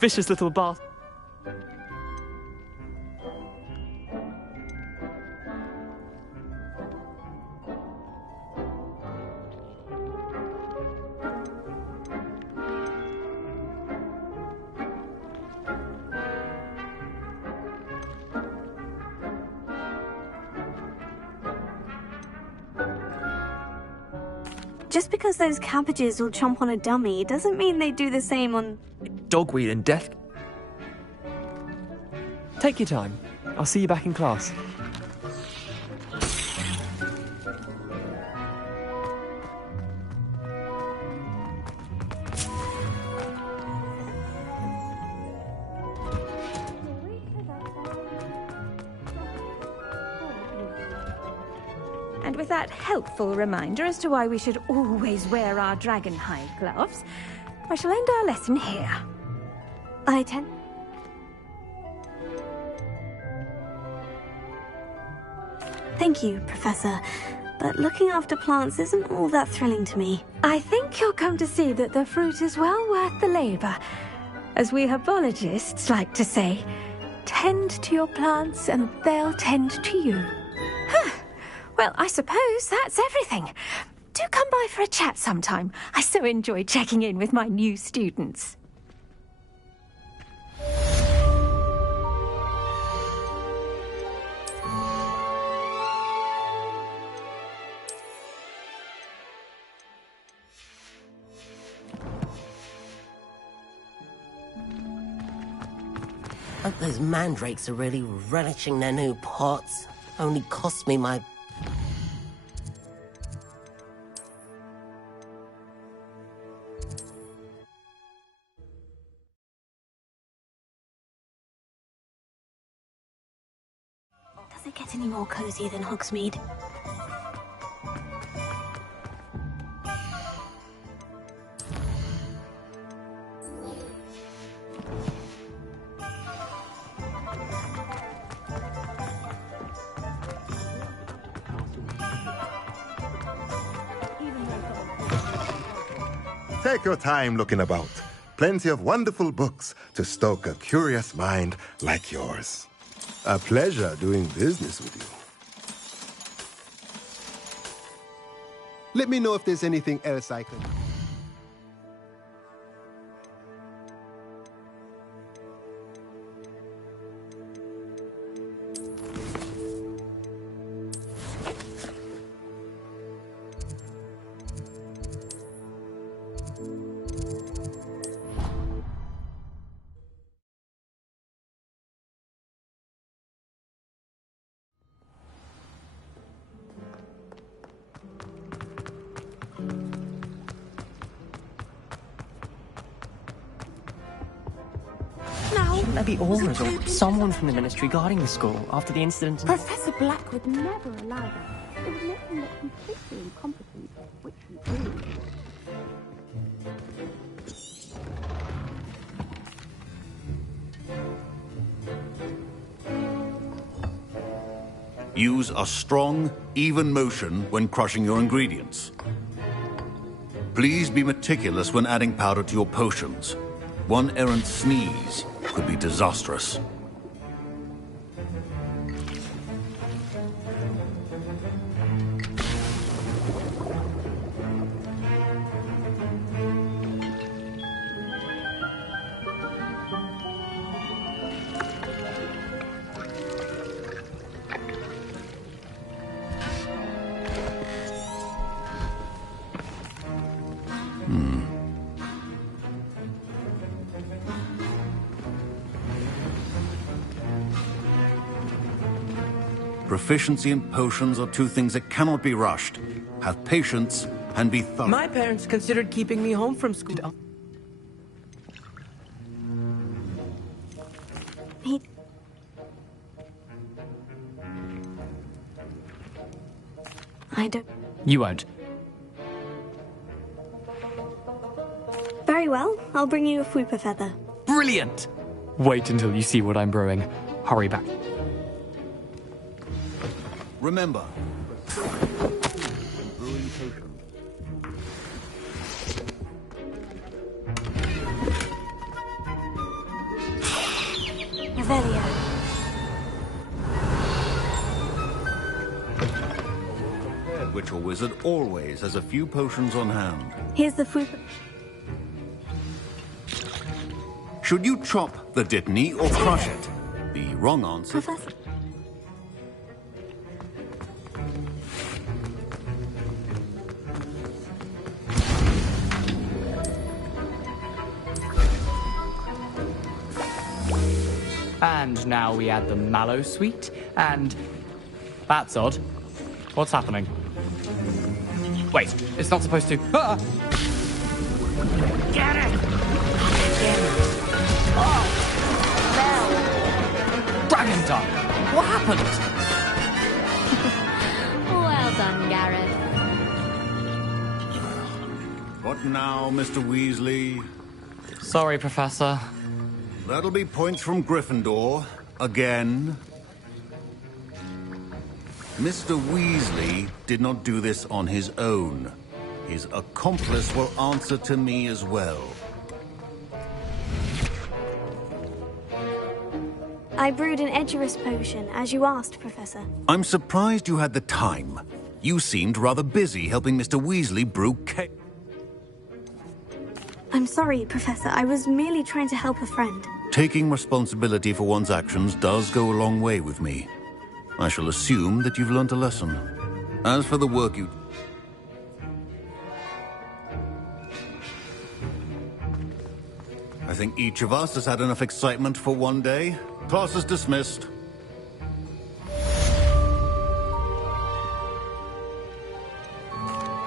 Vicious little bastard. Just because those cabbages will chomp on a dummy doesn't mean they do the same on... Dogweed and death. Take your time. I'll see you back in class. And with that helpful reminder as to why we should always wear our dragon-hide gloves, I shall end our lesson here. Thank you, Professor. But looking after plants isn't all that thrilling to me. I think you'll come to see that the fruit is well worth the labour. As we herbologists like to say, tend to your plants and they'll tend to you. Well, I suppose that's everything. Do come by for a chat sometime. I so enjoy checking in with my new students. Hope those mandrakes are really relishing their new pots. Only cost me my... Does it get any more cozy than Hogsmeade? Take your time looking about. Plenty of wonderful books to stoke a curious mind like yours. A pleasure doing business with you. Let me know if there's anything else I can... Shouldn't there be auras or someone from the ministry guarding the school after the incident? Professor Black would never allow that. It would make him look completely incompetent, which he is. Use a strong, even motion when crushing your ingredients. Please be meticulous when adding powder to your potions. One errant sneeze could be disastrous. Proficiency and potions are two things that cannot be rushed. Have patience and be thorough. My parents considered keeping me home from school. I don't... You won't. Very well. I'll bring you a fupa feather. Brilliant! Wait until you see what I'm brewing. Hurry back. Remember, brewing potion. Revelio. Which a wizard always has a few potions on hand. Here's the fruit. Should you chop the Dittany or crush it? The wrong answer. Professor. And now we add the mallow sweet, and... That's odd. What's happening? Wait, it's not supposed to... Ah! Get it! Dragon Dog! What happened? Well done, Gareth. What now, Mr. Weasley? Sorry, Professor. That'll be points from Gryffindor. Again. Mr. Weasley did not do this on his own. His accomplice will answer to me as well. I brewed an Edgerus potion, as you asked, Professor. I'm surprised you had the time. You seemed rather busy helping Mr. Weasley brew cake. I'm sorry, Professor. I was merely trying to help a friend. Taking responsibility for one's actions does go a long way with me. I shall assume that you've learnt a lesson. As for the work you... I think each of us has had enough excitement for one day. Class is dismissed.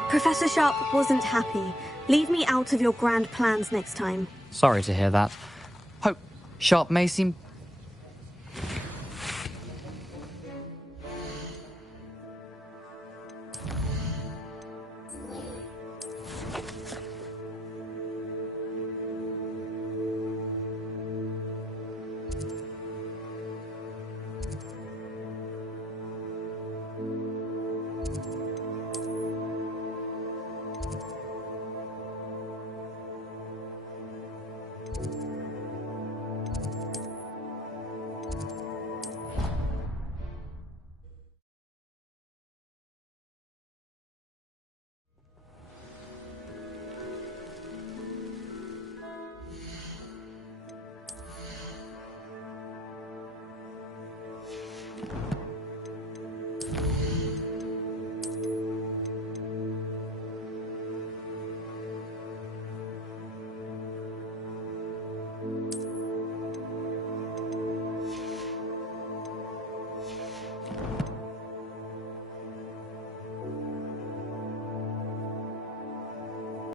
Professor Sharp wasn't happy. Leave me out of your grand plans next time. Sorry to hear that. Hope Sharp may seem...